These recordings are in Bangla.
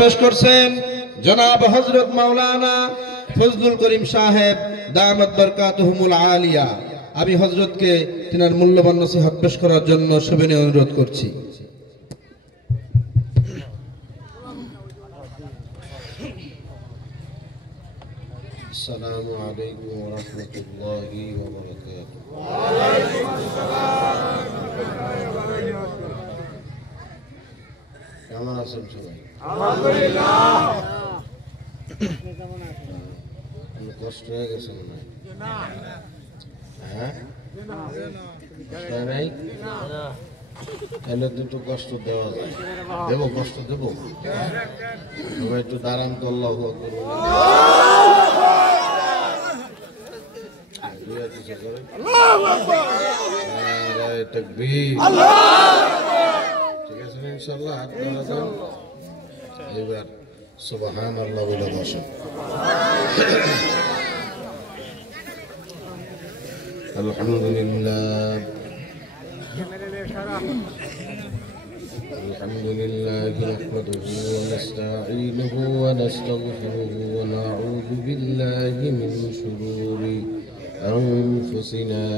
পেশ করছেন জনাব হযরত মাওলানা ফজলুল করিম সাহেব দামাত বরকাতুহুমুল আলিয়া। আমি হযরতকে তিনার মূল্যবান নসিহত পেশ করার জন্য সবিনয় অনুরোধ করছি। السلام عليكم ورحمة الله وبركاته. وعليكم السلام ورحمة الله وبركاته. কেমন আছেন সবাই? আলহামদুলিল্লাহ। কষ্ট হয়ে গেছে মনে হয়? হ্যাঁ, কষ্ট হয় নাই? তাহলে দুটো কষ্ট দেওয়া যায়। দেবো কষ্ট দেবো? সবাই একটু দাঁড়ান তো, আল্লাহু আকবার। ঠিক আছে ইনশাআল্লাহ। হাত নাড়ান। এবার সুবহানাল্লাহ বলে বসেন। আলহামদুলিল্লাহ الحمد لله نحمده ونستعينه ونستغفره ونعوذ بالله من شرور أنفسنا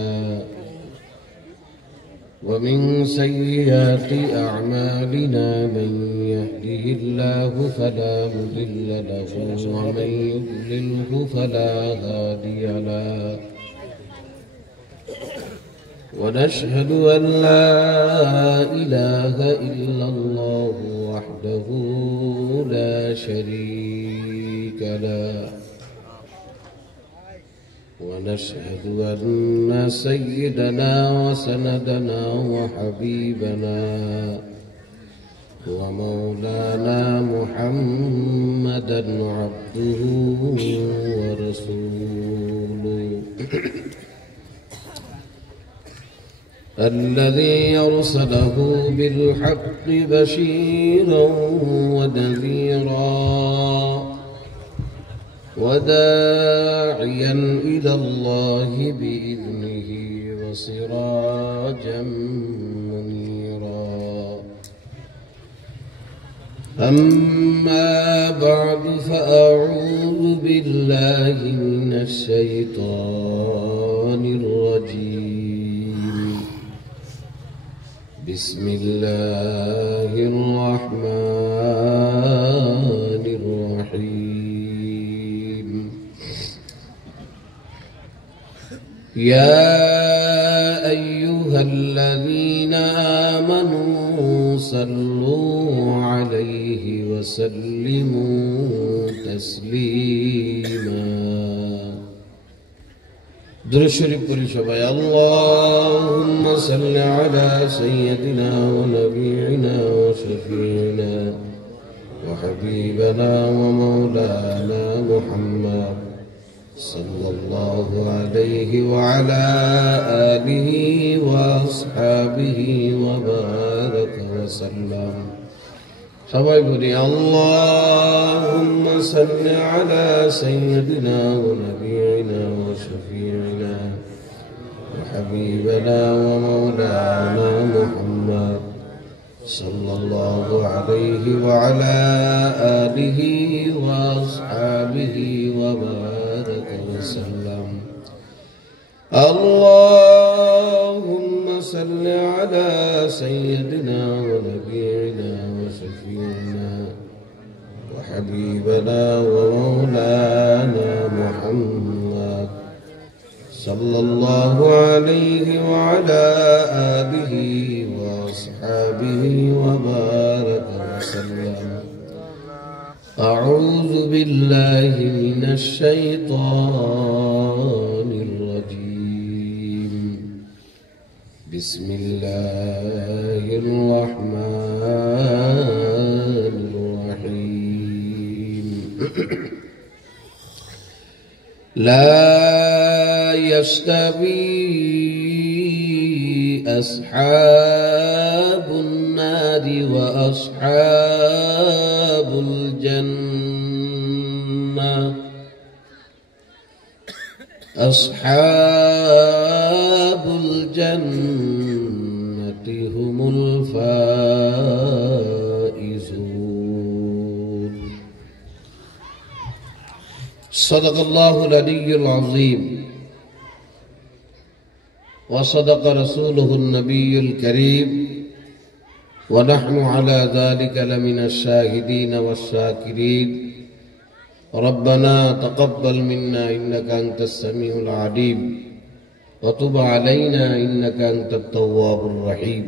ومن سيئات أعمالنا من يهده الله فلا مضل له ومن يضلله فلا هادي له ونشهد أن لا إله إلا الله وحده لا شريك له ونشهد أن سيدنا وسندنا وحبيبنا ومولانا محمدا عبده ورسوله الذي أرسله بالحق بشيرا ونذيرا وداعيا إلى الله بإذنه وسراجا منيرا. أما بعد فأعوذ بالله من الشيطان الرجيم. بسم الله الرحمن الرحيم. يا أيها الذين آمنوا صلوا عليه وسلموا تسليما. درود شريف قولي شباب. اللهم صل على سيدنا ونبينا وشفيعنا وحبيبنا ومولانا محمد صلى الله عليه وعلى آله وأصحابه وبارك وسلم. সবাই বলি اللهم صل على سيدنا ونبينا وشفيعنا وحبيبنا ومولانا محمد صلى الله عليه وعلى آله وأصحابه وبارك وسلم. اللهم صل على سيدنا ونبينا وشفيعنا وحبيبنا ومولانا محمد صلى الله عليه وعلى آله وأصحابه وبارك وسلم. أعوذ بالله من الشيطان الرجيم. بسم الله الرحمن الرحيم. لا يستوي أصحاب النار وأصحاب الجنة. أصحاب الجنة هم الفائزون. सदक़ल्लाहुल अलिय्युल अज़ीम व सदक़ रसूलुहुन नबियुल करीम व नहनु अला ज़ालिका लमिनश शाहिदीन वश्शाकिरीन रब्बना तक़ब्बल मिन्ना इन्नका अंतस समीउल अलीम व तुब अलैना इन्नका अंतत तव्वाबुर रहीम।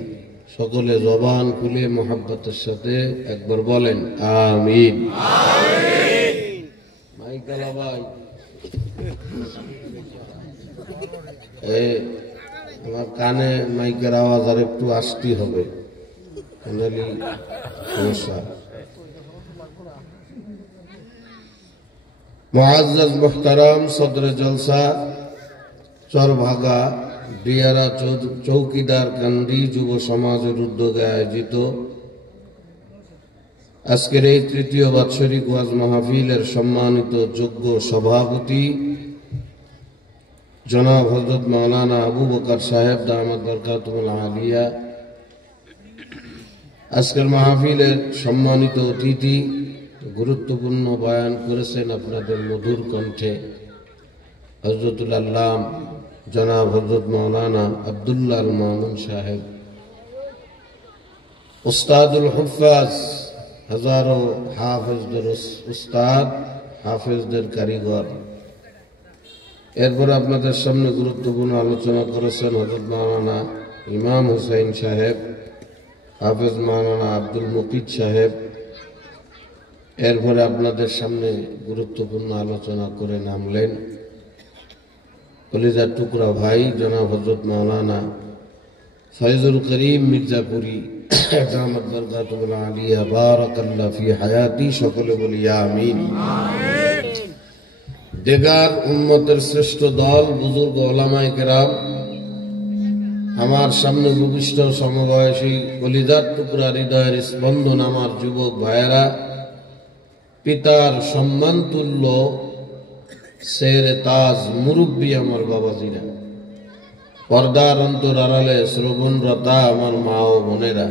সকলে জবান খুলে মোহাব্বতের সাথে একবার বলেন আমিন। মাইকালা ভাই আমার কানে মাইকের আওয়াজ আর একটু আসতে হবে, সমস্যা। মুআজ্জাজ মুহতারাম সদরে জলসা চরভাগা ডিয়ারা চৌকিদার কান্দি যুব সমাজের উদ্যোগে আয়োজিত আজকের এই তৃতীয় বাৎসরিক ওয়াজ মাহফিলের সম্মানিত যোগ্য সভাপতি জনাব হযরত মাওলানা আবু বকর সাহেব দামাত বরকাতুল আলিয়া, আজকের মাহফিলের সম্মানিত অতিথি, গুরুত্বপূর্ণ বয়ান করেছেন আপনাদের মধুর কণ্ঠে হযরতুল আল্লাম জনাব হযরত মাওলানা আব্দুল্লাহ আল মামুন সাহেব, উস্তাদুল হুফাজ, হাজারো হাফেজদের উস্তাদ, হাফেজদের কারিগর। এরপর আপনাদের সামনে গুরুত্বপূর্ণ আলোচনা করেছেন হযরত মাওলানা ইমাম হুসাইন সাহেব, হাফেজ মাওলানা আব্দুল মুকিত সাহেব। এরপরে আপনাদের সামনে গুরুত্বপূর্ণ আলোচনা করে নামলেন কলিজার টুকরা ভাই জনাব হযরত মাওলানা ফয়জুল করিম মির্জাপুরী দামাত বরকাতুল আলিয়া বারাকাল্লাহু ফি হায়াতি। সকলে বলি আমিন। দেগার উম্মতের শ্রেষ্ঠ দল, বুজুর্গ ওলামায়ে কেরাম, আমার সামনে উপবিষ্ট সমবয়সী কলিজার টুকরা হৃদয়ের স্পন্দন আমার যুবক ভাইয়েরা, পিতার সম্মান তুল্য শেরে তাজ মুরব্বী আমার বাবাজিরা, পর্দার অন্তর আড়ালে শ্রবণরতা আমার মা ও বোনেরা,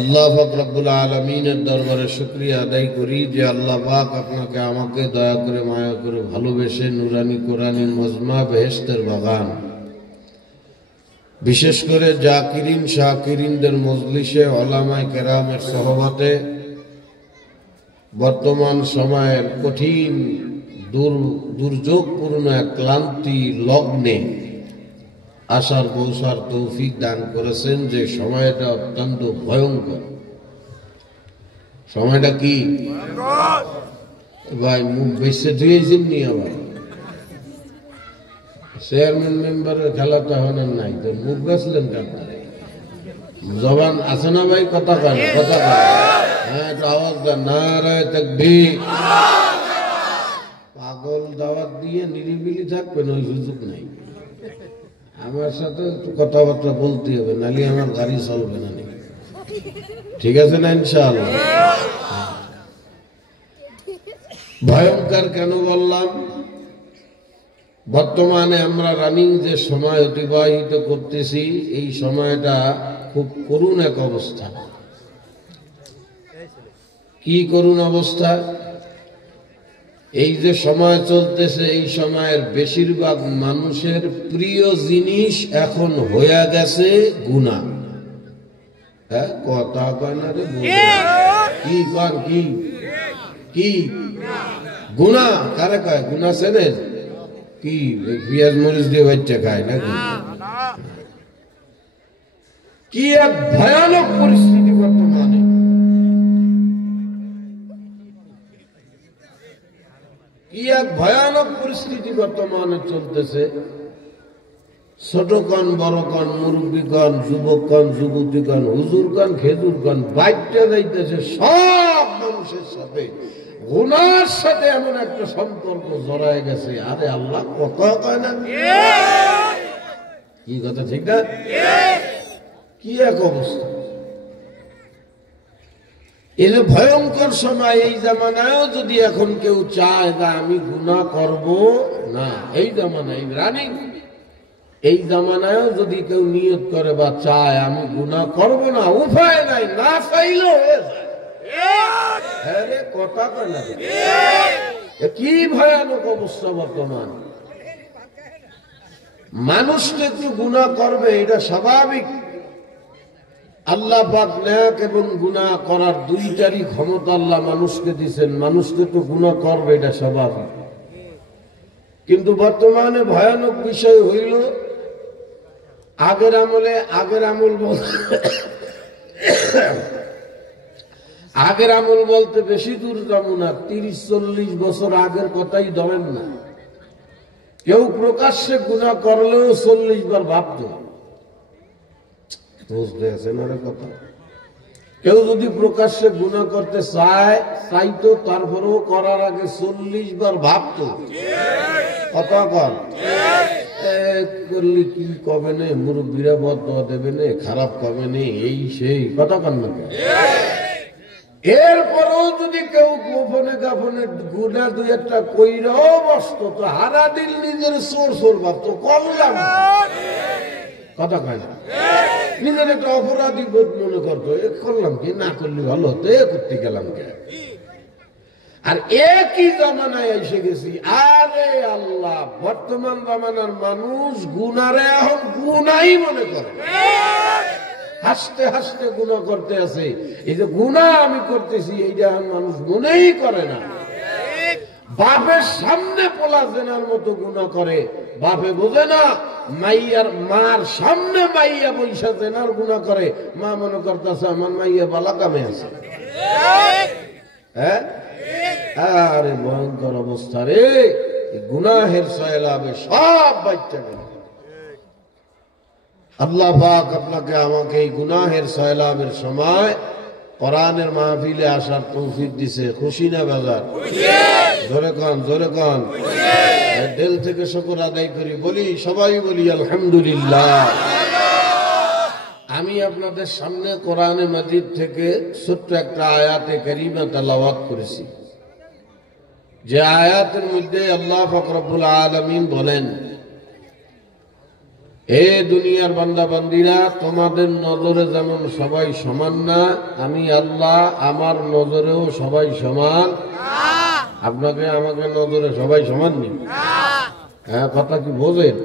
আল্লাহ পাক রব্বুল আলামিনের দরবারে শুকরিয়া আদায় করি যে আল্লাহ পাক আপনাকে আমাকে দয়া করে মায়া করে ভালোবেসে নুরানি কোরআনী মজমা বেহেশতের বাগান, বিশেষ করে জাকিরিন শাকিরিনদের মজলিসে ওলামায়ে কেরামের সহবতে বর্তমান সময়ের কঠিন দুর্যোগপূর্ণ এক ক্লান্তি লগ্নে আসার পৌঁছার তৌফিক দান করেছেন। যে সময়টা অত্যন্ত ভয়ঙ্কর। সময়টা কি ভাই? মুখ বেঁচে দিয়েছেন নি? আবার চেয়ারম্যান মেম্বারের খেলাটা হন নাই তো মুখ বেচলেন কেন? জবান আছে না ভাই? কথা কেন? কথা কেন? হ্যাঁ, একটু আওয়াজ দেন। নারায়ে তাকবীর। পাগল দাওয়াত দিয়ে নিরিবিলি থাকবেন, ওই সুযোগ নাই। আমার সাথে একটু কথাবার্তা বলতে হবে, নালি আমার গাড়ি চলবে না। ঠিক আছে না? ইনশাআল্লাহ। ভয়ঙ্কর কেন বললাম? বর্তমানে আমরা রানিং যে সময় অতিবাহিত করতেছি, এই সময়টা খুব করুণ এক অবস্থা। কি করুণ অবস্থা? এই যে সময় চলতেছে, এই সময়ের বেশিরভাগ মানুষের প্রিয় জিনিস এখন হয়ে গেছে গুনাহ। হ্যাঁ, কথা কয় না রে? কি কন? কি কি গুনাহ? কারে কয় গুনাহ? চেনেন? কি পেঁয়াজ মরিচ দিয়ে বাচ্চা খায় নাকি? কি এক ভয়ানক পরিস্থিতি বর্তমানে। কি এক ভয়ানক পরিস্থিতি বর্তমানে চলতেছে। ছোট কন, বড় কন, মুরব্বী কন, যুবক কন, যুবতী কন, হুজুর কন, খেজুর কন, বাইকটা যাইতেছে সব মানুষের সাথে গুনার সাথে এমন একটা সম্পর্ক জড়ায় গেছে। আরে আল্লাহ কথা কয় না? কি কথা? ঠিক না? কি এক অবস্থা। এই যে ভয়ঙ্কর সময়, এই জামানায়ও যদি এখন কেউ চায় যে আমি গুনাহ করব না, এই জামানায় রানিং, এই জামানায়ও যদি কেউ নিয়ত করে বা চায় আমি গুনাহ করব না, উপায় নাই, না চাইলেও হয়ে যায়। কথা কয় না? কি ভয়ানক অবস্থা বর্তমান। মানুষ তো একটু গুনাহ করবে, এটা স্বাভাবিক। আল্লাহ পাক নেক এবং গুনাহ করার দুইটারই ক্ষমতা আল্লাহ মানুষকে দিয়েছেন। মানুষকে তো গুনাহ করবে, এটা স্বাভাবিক। কিন্তু বর্তমানে ভয়ানক বিষয় হইল, আগের আমল বলতে বেশি দূর যাব না, 30-40 বছর আগের কথাই ধরেন না। কেউ প্রকাশ্যে গুনাহ করলেও 40 বার ভাবত। কথা, কেউ যদি প্রকাশ্যে গুনাহ করতে চাইতো, তারপরেও করার আগে 40 বার ভাবত। কথা কর করলে কি কবে নে, মুরব্বীরা বদদোয়া দেবে নে, খারাপ কবে নে, এই সেই কথা কর না। এরপরেও যদি কেউ গোপনে গাপনে গুনা দুই একটা কইরাও বসত, তো হারা দিল নিজের চোর ভাবতো, করলাম কথা কয় না, নিজের একটা অপরাধী বোধ মনে করতো, এ করলাম কি, না করলে ভালো হতো, এ করতে গেলাম কে। আর একই জামানায় এসে গেছি। আরে আল্লাহ, বর্তমান জামানার মানুষ গুনারে এখন গুনাই মনে করে, হাসতে হাসতে গুনাহ করতে আছে। এই যে গুনাহ আমি করতেছি, এইটা এখন মানুষ মনেই করে না। বাপের সামনে পোলা জেনার মতো গুনাহ করে, বাপে বোঝে না। মার সামনে মাইয়া বৈশা জেনার গুনাহ করে, মা মনে করতেছে আমার মাইয়া বালা কামে আছে। হ্যাঁ, আরে ভয়ঙ্কর অবস্থা রে। গুনাহের সয়লাবে সব বাচ্চা গেল। আল্লাহ পাক আপনাকে আমাকে এই গুনাহের সয়লাবের সময় কোরআনের মাহফিলে আসার তৌফিক দিছে। খুশি না বাজার? জোরে কন, জোরে কন। দিল থেকে শুকর আদায় করি, বলি সবাই বলি আলহামদুলিল্লাহ। আমি আপনাদের সামনে কোরআনে মাজিদ থেকে ছোট্ট একটা আয়াতে কারিমা তেলাওয়াত করেছি, যে আয়াতের মধ্যে আল্লাহ পাক রব্বুল আলামিন বলেন, হে দুনিয়ার বান্দা বান্দিরা, তোমাদের নজরে যেমন সবাই সমান না, আমি আল্লাহ আমার নজরেও সবাই সমান। আপনাকে আমাকে নজরে সবাই সমান নেই। হ্যাঁ, কথা কি বোঝেন?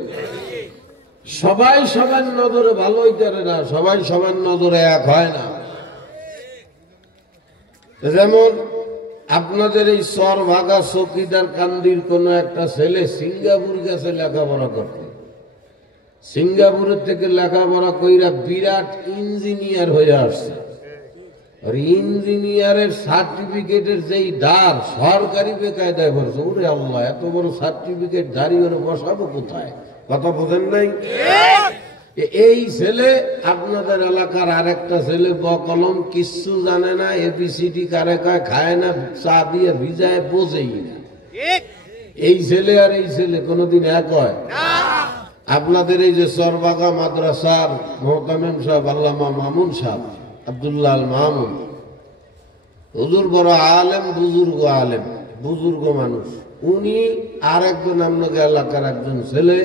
সবাই সবার নজরে ভালো হইতে পারে না, সবাই সবার নজরে এক হয় না। যেমন আপনাদের এই সর ভাগা চকিদার কান্দির কোন একটা ছেলে সিঙ্গাপুর গেছে লেখাপড়া করতে। সিঙ্গাপুরের থেকে লেখাপড়া কইরা বিরাট ইঞ্জিনিয়ার হয়ে আসছে। আর ইঞ্জিনিয়ারের সার্টিফিকেটের যেই দার সরকারি বেকায়দায় ভরছে। ওরে আল্লাহ, এত বড় সার্টিফিকেট ধারি ওরে বসাবো কোথায়? কথা বোঝেন নাই? এই ছেলে আপনাদের এলাকার আরেকটা ছেলে বকলম, কিচ্ছু জানে না, এবিসিডি কারে কয় খায় না, চা দিয়ে ভিজায় বোঝেই না। এই ছেলে আর এই ছেলে কোনোদিন এক হয়? আপনাদের এই যে চরবাগা মাদ্রাসার মোহতামিম সাহেব আল্লামা মামুন সাহেব, আব্দুল্লাহ আল মামুন, হুজুর বড় আলেম, বুজুর্গ মানুষ। উনি আর একজন আপনাকে এলাকার একজন ছেলে,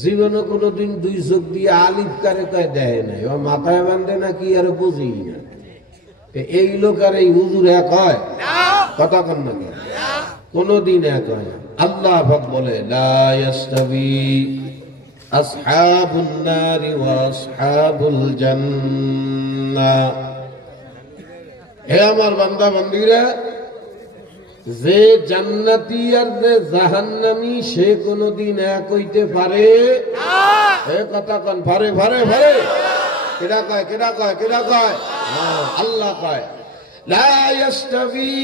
জীবনে কোনোদিন 2 চোখ দিয়ে আলিফ কারে কয় দেয় নাই, ও মাথায় বান্ধে না কি আর বুঝি না। এই লোক আর এই হুজুর এক হয়? কথা কন না, কোনদিন এক হয় না। আল্লাহ পাক বলে, লা ইয়াস্তাবি আসহাবুন নারি ওয়া আসহাবুল জান্নাহ। হে আমার বান্দা বান্দীরা, যে জান্নাতি আর যে জাহান্নামী সে কোনদিন এক হইতে পারে? এ কথা কন, পারে পারে পারে? কেডা কয়, কেডা কয়, কেডা কয়? আল্লাহ কয়, লা ইয়াস্তাবি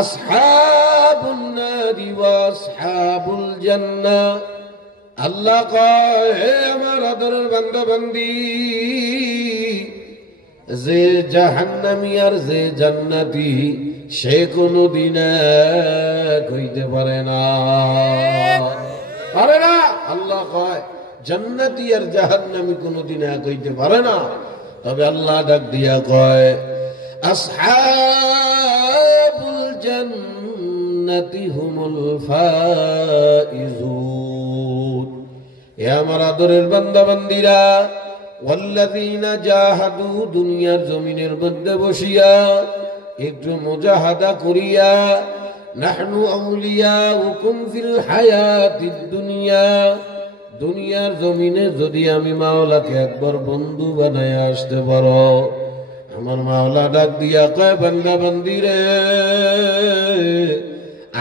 আসহাবুন নারি ওয়া আসহাবুল জান্নাহ। আল্লাহ কয়, হে আমার আদরের বান্দা বান্দি, যে জাহান্নামী আর যে জান্নাতি সে কোনদিন এক হইতে পারে না, পারে না। আল্লাহ কয়, জান্নাতি আর জাহান্নামী কোনদিন এক হইতে পারে না। তবে আল্লাহ ডাক দিয়া কয়, আসহাবুল জান্নাতি হুমুল ফাইজুন। এ আমার আদরের বান্দা বান্দিরা, ওয়াল্লাযীনা জাহাদু, দুনিয়ার জমিনের মধ্যে বসিয়া একটু মুজাহাদা করিয়া নাহনু আউলিয়াউকুম ফিল হায়াতিদ দুনিয়া, দুনিয়ার জমিনে যদি আমি মাওলাকে একবার বন্ধু বানায় আসতে পারো, আমার মাওলা ডাক দিয়া কয় বান্দা বান্দি রে,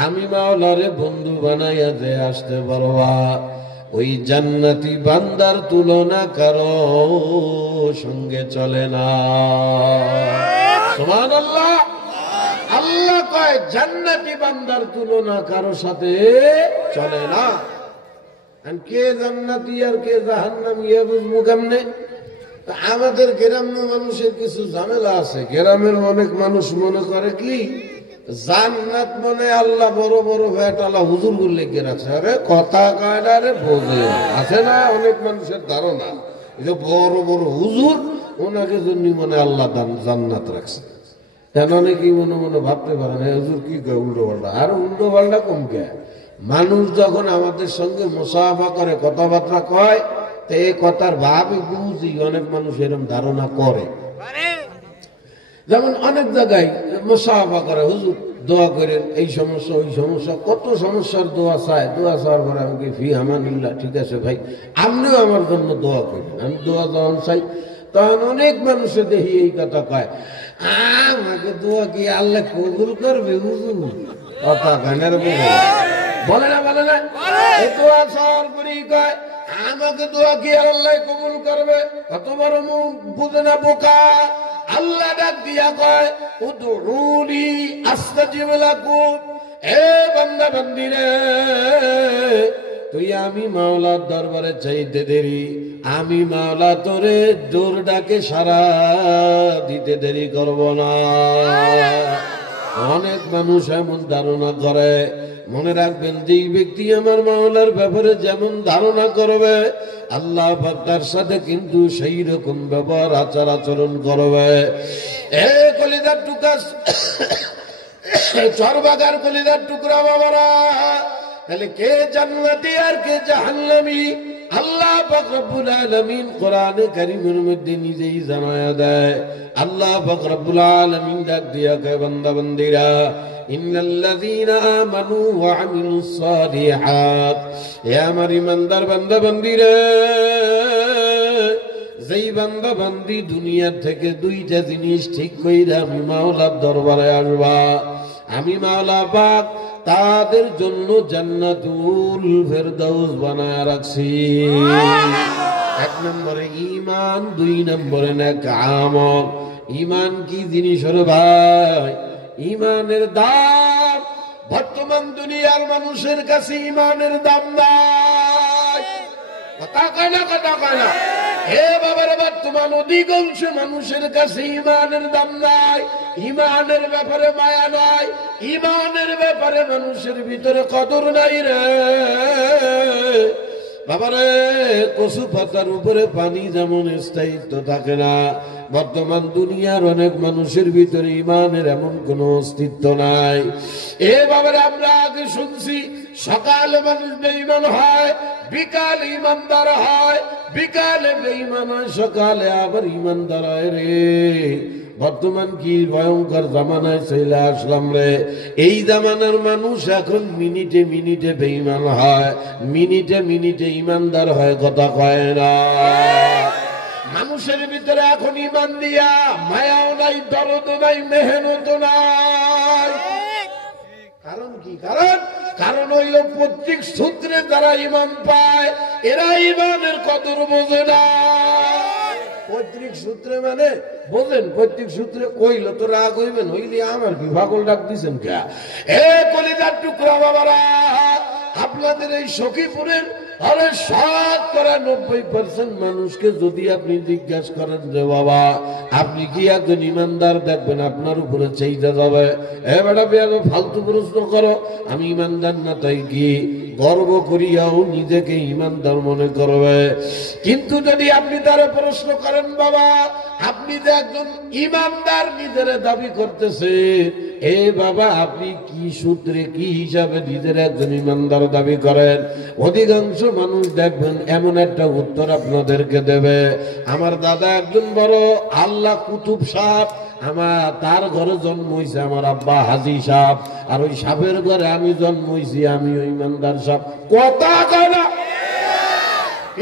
আমি মাওলারে বন্ধু বানাইয়া যে আসতে পারবা, ওই জান্নাতি বান্দার তুলনা কারো সঙ্গে চলে না। সুবহানাল্লাহ। আল্লাহ কয় জান্নাতি বান্দার তুলনা কারো সাথে চলে না। কে জান্নাতি আর কে জাহান্নামী বুঝবো কেমনে? আমাদের গ্রাম্য মানুষের কিছু ঝামেলা আছে। গ্রামের অনেক মানুষ মনে করে কি জান্নাত মনে আল্লাহ বড় বড় ভেটালা হুজুর গুলো লিখে রাখছে। আরে কথা কয় না রে, বোঝে আছে না অনেক মানুষের ধারণা যে বড় বড় হুজুর ওনাকে জন্য মনে আল্লাহ জান্নাত রাখছে। কেন অনেকেই মনে মনে ভাবতে পারে না হুজুর কি কয় উল্টো পাল্টা। আর উল্টো পাল্টা কম কে, মানুষ যখন আমাদের সঙ্গে মুসাফা করে কথাবার্তা কয় তো এই কথার ভাবই বুঝি অনেক মানুষ এরকম ধারণা করে। যেমন অনেক জায়গায় মুসাফা করে হুজুর দোয়া করেন এই সমস্যা ওই সমস্যা, কত সমস্যার দোয়া চায়। দোয়া চাওয়ার পরে আমাকে ফি আমানিল্লাহ, ঠিক আছে ভাই আপনিও আমার জন্য দোয়া করেন। আমি দোয়া যখন চাই তখন অনেক মানুষে দেখি এই কথা কয় আমাকে দোয়া কি আল্লাহ কবুল করবে হুজুর? কথা গানের বলে না বলে না, এই দোয়া চাওয়ার পরেই কয় আমাকে দোয়া কি আল্লাহ কবুল করবে? কত বড় মুখ বুঝে না বোকা। আল্লাহ ডাক দিয়া কয় উদউনি আস্তাজিব লাকুম, এ বান্দা বান্দি রে তুই আমি মাওলার দরবারে চাইতে দেরি, আমি মাওলা তোরে জোর ডাকে সারা দিতে দেরি করব না। অনেক মানুষ এমন ধারণা করে। মনে রাখবেন যেই ব্যক্তি আমার মাওলার ব্যাপারে যেমন ধারণা করবে আল্লাহ পাক তার সাথে কিন্তু সেই রকম ব্যবহার আচার আচরণ করবে। এ কলিজার টুকরা চরবাগার কলিজার টুকরা বাবারা, তাহলে কে জান্নাতি আর কে জাহান্নামী আল্লাহ পাক রব্বুল আলামিন কোরআনে কারীমের মধ্যে নিজেই জানায়া দেয়। আল্লাহ পাক রব্বুল আলামিন ডাক দিয়া কয় বান্দা বান্দিরা ইন্নাল্লাযীনা আমানু ওয়া আমিলুস সালিহাত, হে আমার ঈমানদার বান্দা বান্দিরা, যেই বান্দা বান্দি দুনিয়া থেকে দুইটা জিনিস ঠিক কইরা আমি মাওলার দরবারে আসবা, আমি মাওলা পাক তাদের জন্য জান্নাতুল ফেরদাউস বানায় রাখছি। এক নম্বরে ঈমান, দুই নম্বরে নেক আমল। ঈমান কি জিনিস রে ভাই? ঈমানের দাম বর্তমান দুনিয়ার মানুষের কাছে ঈমানের দাম নাই। কথা কয় না, কথা কয় না। হে বাবার, বর্তমান অধিকাংশ মানুষের কাছে ঈমানের দাম নাই, ঈমানের ব্যাপারে মায়া নাই, ঈমানের ব্যাপারে মানুষের ভিতরে কদর নাই রে বাবারে। কচু পাতার উপরে পানি যেমন স্থায়িত্ব থাকে না, বর্তমান দুনিয়ার অনেক মানুষের ভিতরে ঈমানের এমন কোন অস্তিত্ব নাই। এ বাবারে, আমরা আগে শুনছি সকালে মানুষ বেঈমান হয়, বিকালে ঈমানদার হয়, বিকালে বেঈমান হয়, সকালে আবার ঈমানদার হয় রে। বর্তমান কি ভয়ঙ্কর জামানায় চলে আসলাম রে। এই জামানার মানুষ এখন মিনিটে মিনিটে বেঈমান হয়, মিনিটে মিনিটে ঈমানদার হয়, কথা কয় না। মানুষের ভিতরে এখন ঈমান দিয়া মায়াও নাই, দরদ নাই, মেহনত নাই। কারণ কি? কারণ হইল প্রত্যেক সূত্রে যারা ঈমান পায় এরা ঈমানের কদর বোঝে না। পৈতৃক সূত্রে মানে বোঝেন, পৈতৃক সূত্রে কইল তো রাগ হইবেন, হইলে আমার কি পাগল ডাক দিছেন কে? এ কলিজার টুকরা বাবারা, আপনাদের এই সখীপুরের আরে 90% মানুষকে যদি আপনি জিজ্ঞাসা করেন যে বাবা আপনি কি একজন ইমানদার, দেখবেন আপনার উপরে চাইতে যাবে এ বেটা বেয়াদব ফালতু প্রশ্ন করো, আমি ইমানদার না তাই কি গর্ব করিয়াও নিজেকে ইমানদার মনে করবে। কিন্তু যদি আপনি তারে প্রশ্ন করেন বাবা আপনি যে একজন ইমানদার নিজের দাবি করতেছে, এ বাবা আপনি কি সূত্রে কি হিসাবে নিজের একজন ইমানদার দাবি করেন, অধিকাংশ মানুষ দেখবেন এমন একটা উত্তর আপনাদেরকে দেবে, আমার দাদা একজন বড় আল্লাহ কুতুব সাহেব, আমার তার ঘরে জন্ম হয়েছে আমার আব্বা হাজি সাহেব, আর ওই সাহেবের ঘরে আমি জন্ম হয়েছি, আমি ওই ইমানদার সাহেব। কথা কয় না,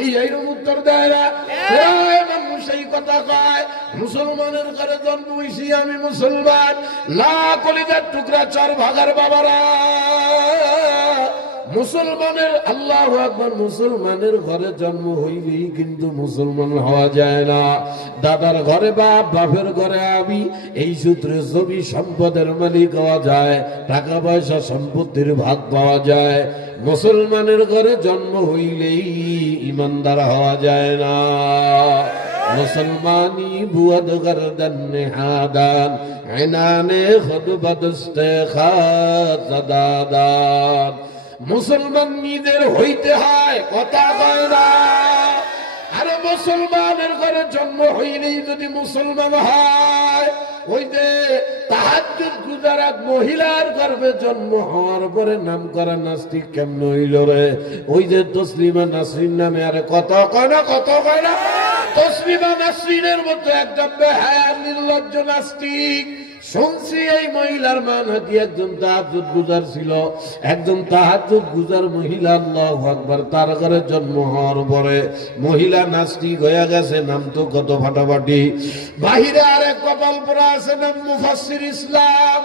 এইরকম উত্তর দেয় না। মানুষ এই কথা কয়, মুসলমানের ঘরে জন্ম হয়েছি আমি মুসলমান, লা কলিজার টুকরা চার ভাগার বাবারা, মুসলমানের আল্লাহু আকবার, মুসলমানের ঘরে জন্ম হইলেই কিন্তু মুসলমান হওয়া যায় না। দাদার ঘরে বাপ, বাপের ঘরে আমি, এই সূত্রে জমি সম্পদের মালিক হওয়া যায়, টাকা পয়সা সম্পত্তির ভাগ পাওয়া যায়। মুসলমানের ঘরে জন্ম হইলেই ইমানদার হওয়া যায় না। মুসলমানি বুয়াদ গরদান নেহাদান ইনানে খুদ বদস্তে খাদাদান। মুসলমান নিজের হইতে হয়, কথা কয় না। আরে মুসলমানের ঘরে জন্ম হইলেই যদি মুসলমান হয়, ওই যে তাহাজ্জুদ গুজার এক মহিলার গর্ভে জন্ম হওয়ার পরে নাম করা নাস্তিক কেমন হইল রে? ওই যে তসলিমা নাসরিন নামে, আরে কত কয় না, কত কয় না, তসলিমা নাসরিনের মতো একটা বেহায়া নির্লজ্জ নাস্তিক। শুনছি এই মহিলার মা নাকি একজন তাহাজ্জুদ গুজার ছিল, একজন তাহাজ্জুদ গুজার মহিলা, আল্লাহু আকবার, তার ঘরে জন্ম হওয়ার পরে মহিলা নাস্তিক হয়ে গেছে। নাম তো কত ফাটাফাটি। বাহিরে আরেক কপাল পরা আছে, নাম মুফাসসির ইসলাম।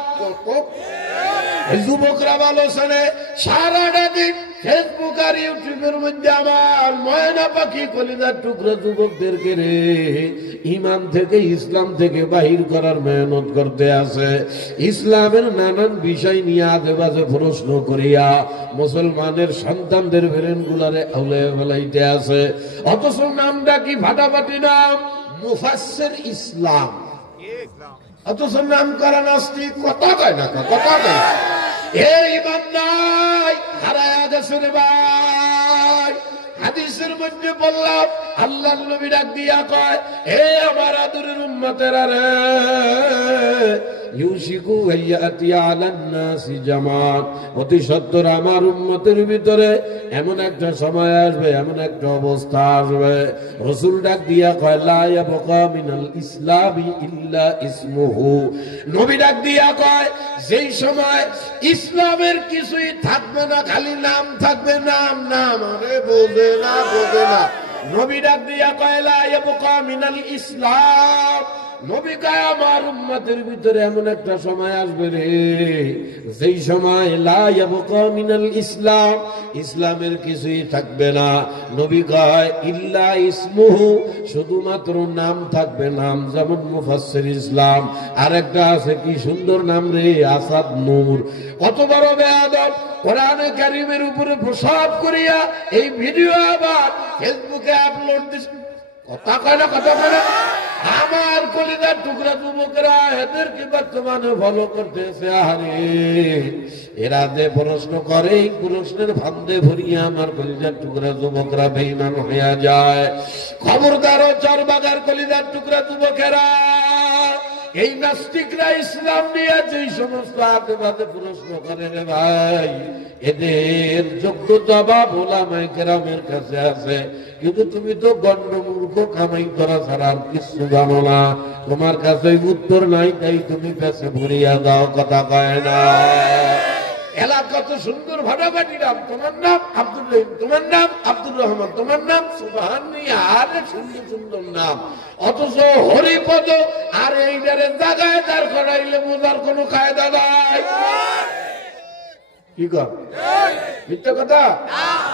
যুবকরা ভালো শোনে, সারাটা দিন ফেসবুক আর ইউটিউবের মধ্যে আমার ময়না পাখি কলিজার টুকরা যুবকদেরকে রে ইমান থেকে, ইসলাম থেকে বাহির করার মেহনত করতে আছে। ইসলামের নানান বিষয় নিয়ে আজে বাজে প্রশ্ন করিয়া মুসলমানের সন্তানদের ব্রেন গুলারে আউলে ফেলাইতে আছে। অথচ নামটা কি ফাটাফাটি নাম, মুফাসসির ইসলাম, অথচ নাম করা নাস্তিক। কথা কয় না, কথা কয়। এই ইমান নাই, হারায়া গেছে রে ভাই। হাদিসের মধ্যে বললাম, আল্লাহর নবী ডাক দিয়া কয়, হে আমার আদরের উম্মতেরা রে, ইউশিকু আইয়াতি আলান নাসি জামাত, অতি সত্বর আমার উম্মতের ভিতরে এমন একটা সময় আসবে, এমন একটা অবস্থা আসবে, রাসূল ডাক দিয়া কয়, লা ইয়াবকা মিনাল ইসলামি ইল্লা ইসমুহু। নবী ডাক দিয়া কয়, যেই সময় ইসলামের কিছুই থাকবে না, খালি নাম থাকবে, নাম নাম। আরে বোঝে না, বোঝে না। নবী ডাক দিয়া কয়, লা ইয়াবকা মিনাল ইসলাম, নবী কয় আমার উম্মতের ভিতরে এমন একটা সময় আসবে রে, যেই সময় লা ইয়াবকা মিনাল ইসলাম, ইসলামের কিছুই থাকবে না। নবী কয় ইল্লা ইসমুহু, শুধুমাত্র নাম থাকবে, নাম। যেমন মুফাসসির ইসলাম, আরেকটা আছে কি সুন্দর নাম রে, আসাদ নূর। কত বড় বেয়াদব, কোরআনে কারীমের উপরে প্রসাব করিয়া এই ভিডিও আবার ফেসবুকে আপলোড দিছে। কথা কয় না, কথা কয় না। আমার কলিজার টুকরা যুবকেরা এদেরকে বর্তমানে ফলো করতেছে। আরে এরা যে প্রশ্ন করে, এই প্রশ্নের ফান্দে ভরিয়া আমার কলিজার টুকরা যুবকরা বেঈমান হইয়া যায়। খবরদার চরবাগার কলিজার টুকরা যুবকেরা, এই নাস্তিকরা ইসলাম নিয়ে যে সমস্ত আজেবাজে প্রশ্ন করে রে ভাই, এদের যোগ্য জবাব ওলামায়ে কেরামের কাছে আছে। কিন্তু তুমি তো গণ্ড মূর্খ, কামাই করা ছাড়া আর কিছু জানো না, তোমার কাছে উত্তর নাই, তাই তুমি কাছে ভরিয়া দাও। কথা কয় না। এলাকা তো সুন্দর ভাটাভাটি নাম, তোমার নাম আব্দুল রহিম, তোমার নাম আব্দুর রহমান, তোমার নাম সুবহানিয়া, আরে সুন্দর সুন্দর নাম। অথচ হরিপদ আর এই জায়গায় দাঁড় করাইলে বোঝার কোনো কায়দা নাই। কি কর মিথ্যা কথা?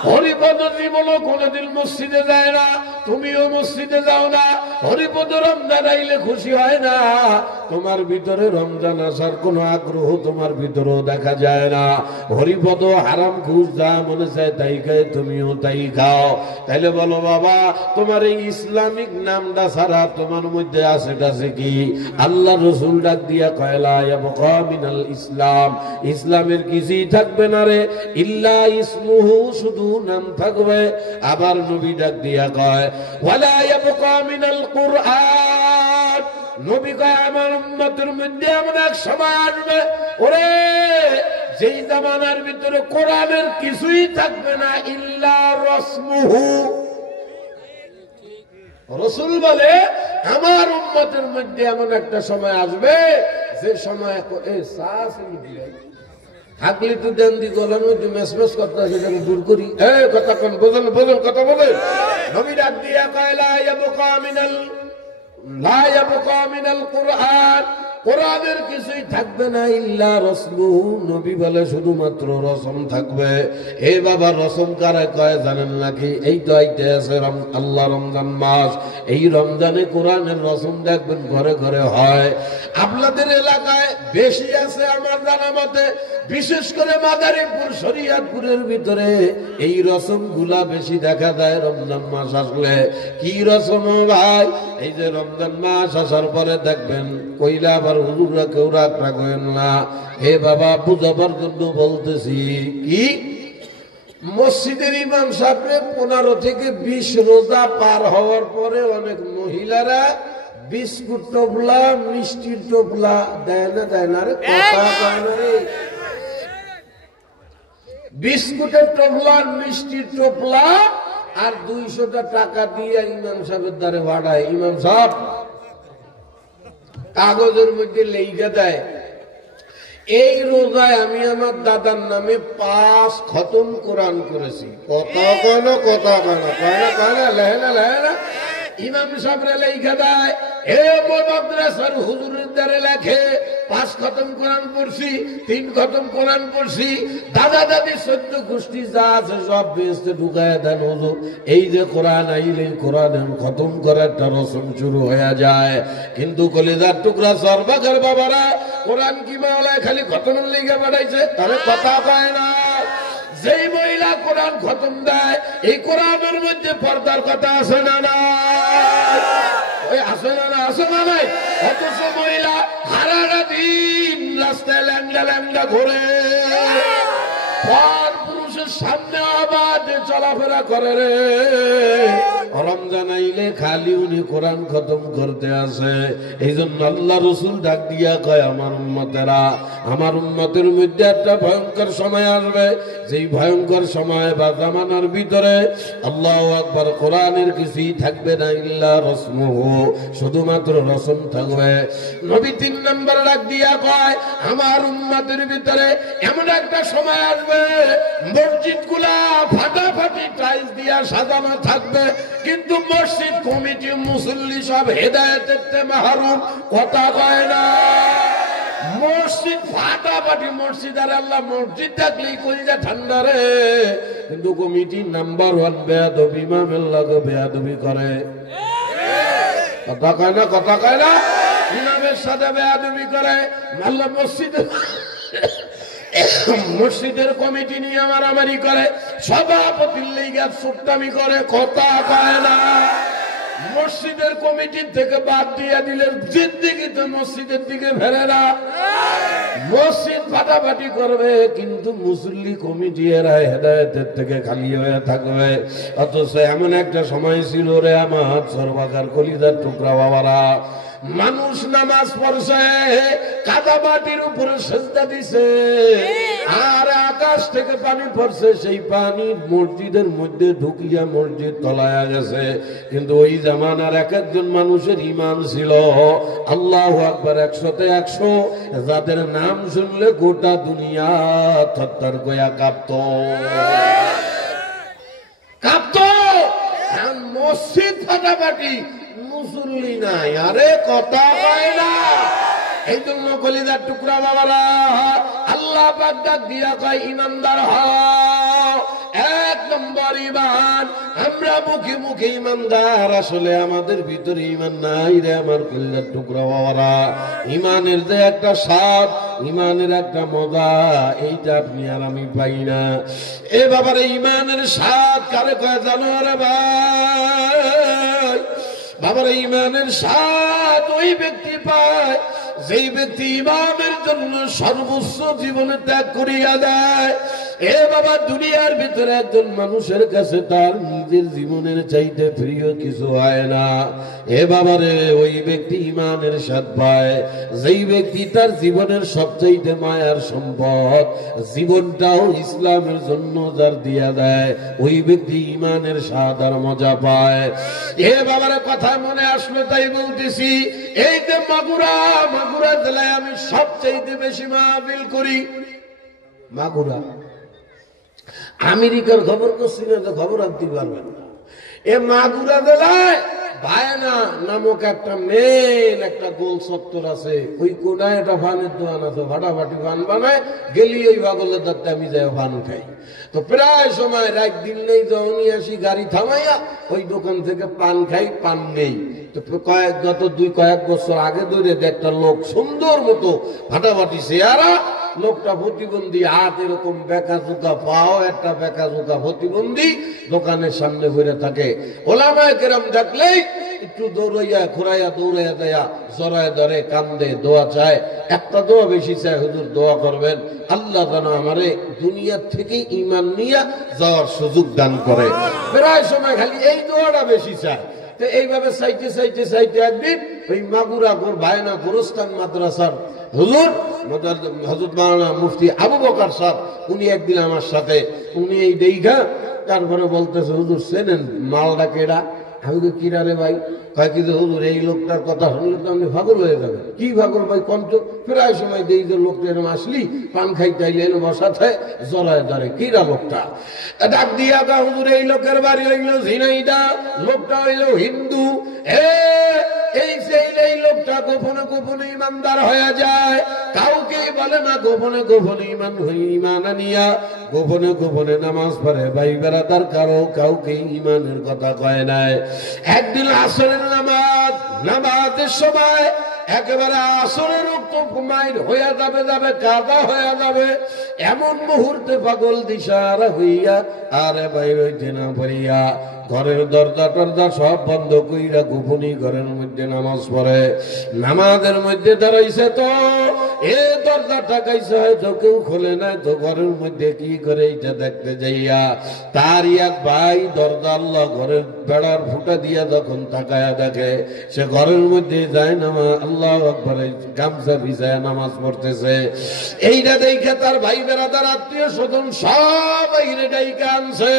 হরিপদ জীবনও কোনদিন মসজিদে যায় না, তুমিও মসজিদে যাও না। হরিপদ রমজান আইলে খুশি হয় না, তোমার ভিতরে রমজান আসার কোন আগ্রহ তোমার ভিতরেও দেখা যায় না। হরিপদ হারাম খুশ, যা মনে চায় তাই খায়, তুমিও তাই খাও। তাইলে বলো বাবা, তোমার এই ইসলামিক নামটা ছাড়া তোমার মধ্যে আছে কি? আল্লাহ রাসূল ডাক দিয়া কয়, লা ইয়াবকা মিনাল ইসলাম, ইসলামের কিছুই থাকবে না রে, ইল্লা ইসমুহু, শুধু নাম থাকবে। আবার নবী ডাক দিয়া কয়, ওয়ালা ইয়াবকা মিনাল কুরআন, নবী কয় আমার উম্মতের মধ্যে এমন এক সময় আসবে ওরে, যেই জামানার ভিতরে কোরআনের কিছুই থাকবে না, ইল্লা রাসমুহু, রাসূল বলে আমার উম্মতের মধ্যে এমন একটা সময় আসবে যে সময় থাকলে তো দেন দি গলার মধ্যে মেসমেস করতে আছে, যেন দূর করি কথা কন, বোঝেন বোঝেন কথা বলেন। নবী ডাক দিয়া কয় লা ইয়াবকা মিনাল কুরআন, কোরআনের কিছুই থাকবে না ইল্লা রাসূলুহু, নবী বলে শুধুমাত্র রসম থাকবে। এই বাবা রসম কারে কয় জানেন নাকি? এই তো আইতে আছে আল্লাহ রমজান মাস, এই রমজানে কোরআনের রসম দেখবেন ঘরে ঘরে হয়। আপনাদের এলাকায় বেশি আছে আমার জানা মতে, বিশেষ করে মাদারীপুর শরীয়তপুরের ভিতরে এই রসম গুলা বেশি দেখা যায় রমজান মাস আসলে। কি রসম ভাই? এই যে রমজান মাস আসার পরে দেখবেন কইলা আবার হুজুররা কেউ রাগ রাখবেন না, হে বাবা বুঝাবার জন্য বলতেছি, কি মসজিদের ইমাম সাহেব 15 থেকে 20 রোজা পার হওয়ার পরে অনেক মহিলারা বিস্কুট টোপলা মিষ্টির টোপলা দেয় না রে, কথা কয় না রে, বিস্কুটের টোপলা মিষ্টির টোপলা আর 200 টাকা দিয়ে ইমাম সাহেবের দ্বারে ভাড়ায়। ইমাম সাহেব কাগজের মধ্যে লেখা দেয়, এই রোজায় আমি আমার দাদার নামে 5 খতম কোরআন করেছি। কথা কেন কথা কেন কয় না লেহেনা ইমাম সাহেবরা লেখা দেয়, হে মাদ্রাসার হুজুরের দ্বারে লেখে 5 খতম কোরআন পড়ছি, 3 খতম কোরআন পড়ছি, দাদা দাদি 14 গোষ্ঠী যা আছে সব বেহেশতে ঢুকায় দেন হুজুর। এই যে কোরআন আইলে কোরআন খতম করার একটা রসম শুরু হয়ে যায়। কিন্তু কলিজার টুকরা সর্বাকার বাবারা কোরআন কি মাওলায় খালি খতমের লেগে বাড়াইছে, তাহলে কথা কয় না। যেই মহিলা কোরআন খতম দেয়, এই কোরআনের মধ্যে পর্দার কথা আছে না না? আসে না নাই? অথচ মহিলা সারাটা দিন রাস্তায় ল্যাংডা ঘোরে, পর পুরুষের সামনে আবার চলাফেরা করে রে। রমজান আইলে খালি উনি কোরআন খতম করতে আসে। এই জন্য আল্লাহ রসুল ডাক দিয়া কয়, আমার উম্মতেরা, আমার উম্মতের মধ্যে একটা ভয়ঙ্কর সময় আসবে, যেই ভয়ঙ্কর সময় বা জামানার ভিতরে আল্লাহু আকবার কোরআনের কিছুই থাকবে না ইল্লা রসমুহু, শুধুমাত্র রসম থাকবে। নবী 3 নম্বর ডাক দিয়া কয়, আমার উম্মতের ভিতরে এমন একটা সময় আসবে মসজিদগুলা ফাটাফাটি টাইলস দিয়া সাজানো থাকবে, কিন্তু মসজিদ কমিটি মুসল্লি সব হেদায়েতের মাহরুম। কথা কয় না? মসজিদ ফাটাফাটি মসজিদ, আর আল্লাহ মসজিদ দেখলেই কলিজা ঠান্ডা রে, কিন্তু কমিটি নাম্বার 1 বেয়াদবি, ইমামের লাগে বেয়াদবি করে। কথা কয় না? ইমামের সাথে বেয়াদবি করে। আল্লাহ মসজিদের কমিটি নিয়ে মারামারি করে, সভাপতির লেগে সুট্টামি করে। কথা কয় না? মসজিদের কমিটির থেকে বাদ দিয়ে দিলে জিন্দেগিতে মসজিদের দিকে ফেরে না। মসজিদ ফাটাফাটি করবে, কিন্তু মুসল্লি কমিটি এরা হেদায়েতের থেকে খালি হয়ে থাকবে। অথচ এমন একটা সময় ছিল রে আমার সর্বাকার কলিজার টুকরা বাবারা, মানুষ নামাজ পড়ছে, কাদা মাটির উপরে সেজদা দিছে, আর আকাশ থেকে পানি পড়ছে, সেই পানি মসজিদের মধ্যে ঢুকিয়া মসজিদ তলায়া গেছে। কিন্তু ওই জামানার এক একজন মানুষের ঈমান ছিল আল্লাহু আকবার 100তে 100, যাদের নাম শুনলে গোটা দুনিয়া থরথর কইয়া কাঁপত। মসজিদ ফাটাফাটি, মুসল্লি নাই। আরে কথা কয় না? এই জন্য কলিজার টুকরা বাবারা আল্লাহ পাক ডাক দিয়া কয়, ইমানদার হও। 1 নম্বর ঈমান। আমরা মুখে মুখে ইমানদার, আসলে আমাদের ভিতরে ঈমান নাই রে আমার কলিজার টুকরা বাবারা। ঈমানের যে একটা স্বাদ, ঈমানের একটা মজা, এইটা আপনি আর আমি পাই না। এ বাবারে ঈমানের স্বাদ কারে কয় জানো রে ভাই? বাবার ঈমানের স্বাদ ওই ব্যক্তি পায় যেই ব্যক্তি ইমানের জন্য সর্বোচ্চ জীবনে ত্যাগ করিয়া দেয়, এ বাবা দুনিয়ার ভিতরে একজন মানুষের কাছে তার নিজের জীবনের চাইতে প্রিয় কিছু হয় না। এ বাবারে ওই ব্যক্তি ইমানের স্বাদ পায়। যেই ব্যক্তি তার জীবনের সবচাইতে মায়ার সম্পদ জীবনটাও ইসলামের জন্য যার দিয়া দেয়, ওই ব্যক্তি ইমানের স্বাদ আর মজা পায়। এ বাবারে কথা মনে আসলো তাই বলতেছি, এই যে মাগুরা জেলায় আমি সবচাইতে বেশি মাহফিল করি। মাগুরা আমেরিকার খবর করছি না তো খবর আনতে পারবেন না। এ মাগুরা জেলায় বায়না নামক একটা মেন একটা গোল চত্বর আছে, ওই কোনায় একটা ফানের দোকান আছে, ফাটাফাটি ফান বানায়, গেলি ওই পাগলের দাঁতে আমি যাই ফান খাই। তো প্রায় সময় রাত দিন নেই যখনই আসি গাড়ি থামাইয়া ওই দোকান থেকে পান খাই, পান নেই। তো গত কয়েক বছর আগে ধরে একটা লোক সুন্দর মতো ফাটাফাটি চেহারা, লোকটা প্রতিবন্ধী, হাত এরকম বেকা জুকা, পাও একটা বেকা জুকা প্রতিবন্ধী, দোকানের সামনে ঘুরে থাকে। ওলামায়ে কেরাম ডাকলেই একটু দৌড়াইয়া ঘুরাইয়া দৌড়াইয়া দেয়া, জড়ায় ধরে কান্দে, দোয়া চায়। একটা দোয়া বেশি চায়, হুজুর দোয়া করবেন আল্লাহ যেন আমারে দুনিয়ার থেকে ঈমান নিয়ে যাওয়ার সুযোগ দান করে। প্রায় সময় খালি এই দোয়াটা বেশি চায়। তো এইভাবে চাইতে চাইতে চাইতে একদিন ওই মাগুরা বায়না গোরস্তান মাদ্রাসার হুজুর হযরত মাওলানা মুফতি আবু বকর সাহেব, উনি একদিন আমার সাথে, উনি এই দেখা তারপরে বলতেছে, হুজুর চেনেন মালটা কেডা? আমি তো কিরা রে ভাই? কয় কি যে হুজুর এই লোকটার কথা শুনলে তো আপনি পাগল হয়ে যাবেন। কি পাগল ভাই কন্ত? প্রায় সময় দেই যে লোকটা এরকম আসলি পান খাইতে আইলে এনে বসাতে জড়ায় ধরে, কিরা লোকটা? ডাক দিয়া গা, হুজুর এই লোকের বাড়ি হইল ঝিনাইদা, লোকটা হইল হিন্দু। এই লোকটা গোপনে গোপনে ইমানদার হয়ে যায়, কাউকে বলে না, গোপনে গোপনে ইমান আনিয়া গোপনে গোপনে নামাজ পড়ে। ভাই বেড়াদার কাউকে ইমানের কথা কয় নাই। একদিন আসরের নামাজের সময় একেবারে আসরের মাইর হইয়া যাবে, কাদা হইয়া যাবে, এমন মুহূর্তে পাগল দিশারা হইয়া আরে বাইর হইতে না পারিয়া ঘরের দরজা টরজা সব বন্ধ কইরা গোপনী ঘরের মধ্যে নামাজ পড়ে। নামাজের মধ্যে দাঁড়াইছে, তো এ দরজা টাকাইছে হয়তো কেউ খোলে নাই, তো ঘরের মধ্যে কি করে এটা দেখতে যাইয়া তার এক ভাই দরজা আল্লাহ ঘরের বেড়ার ফুটা দিয়া যখন তাকায়া দেখে, সে ঘরের মধ্যে যায় নামা আল্লাহু আকবার গামছা ভিজায় নামাজ পড়তেছে। এইটা দেখে তার ভাই বেড়াদার আত্মীয় স্বজন সব বাইরে ডাইকা আনছে।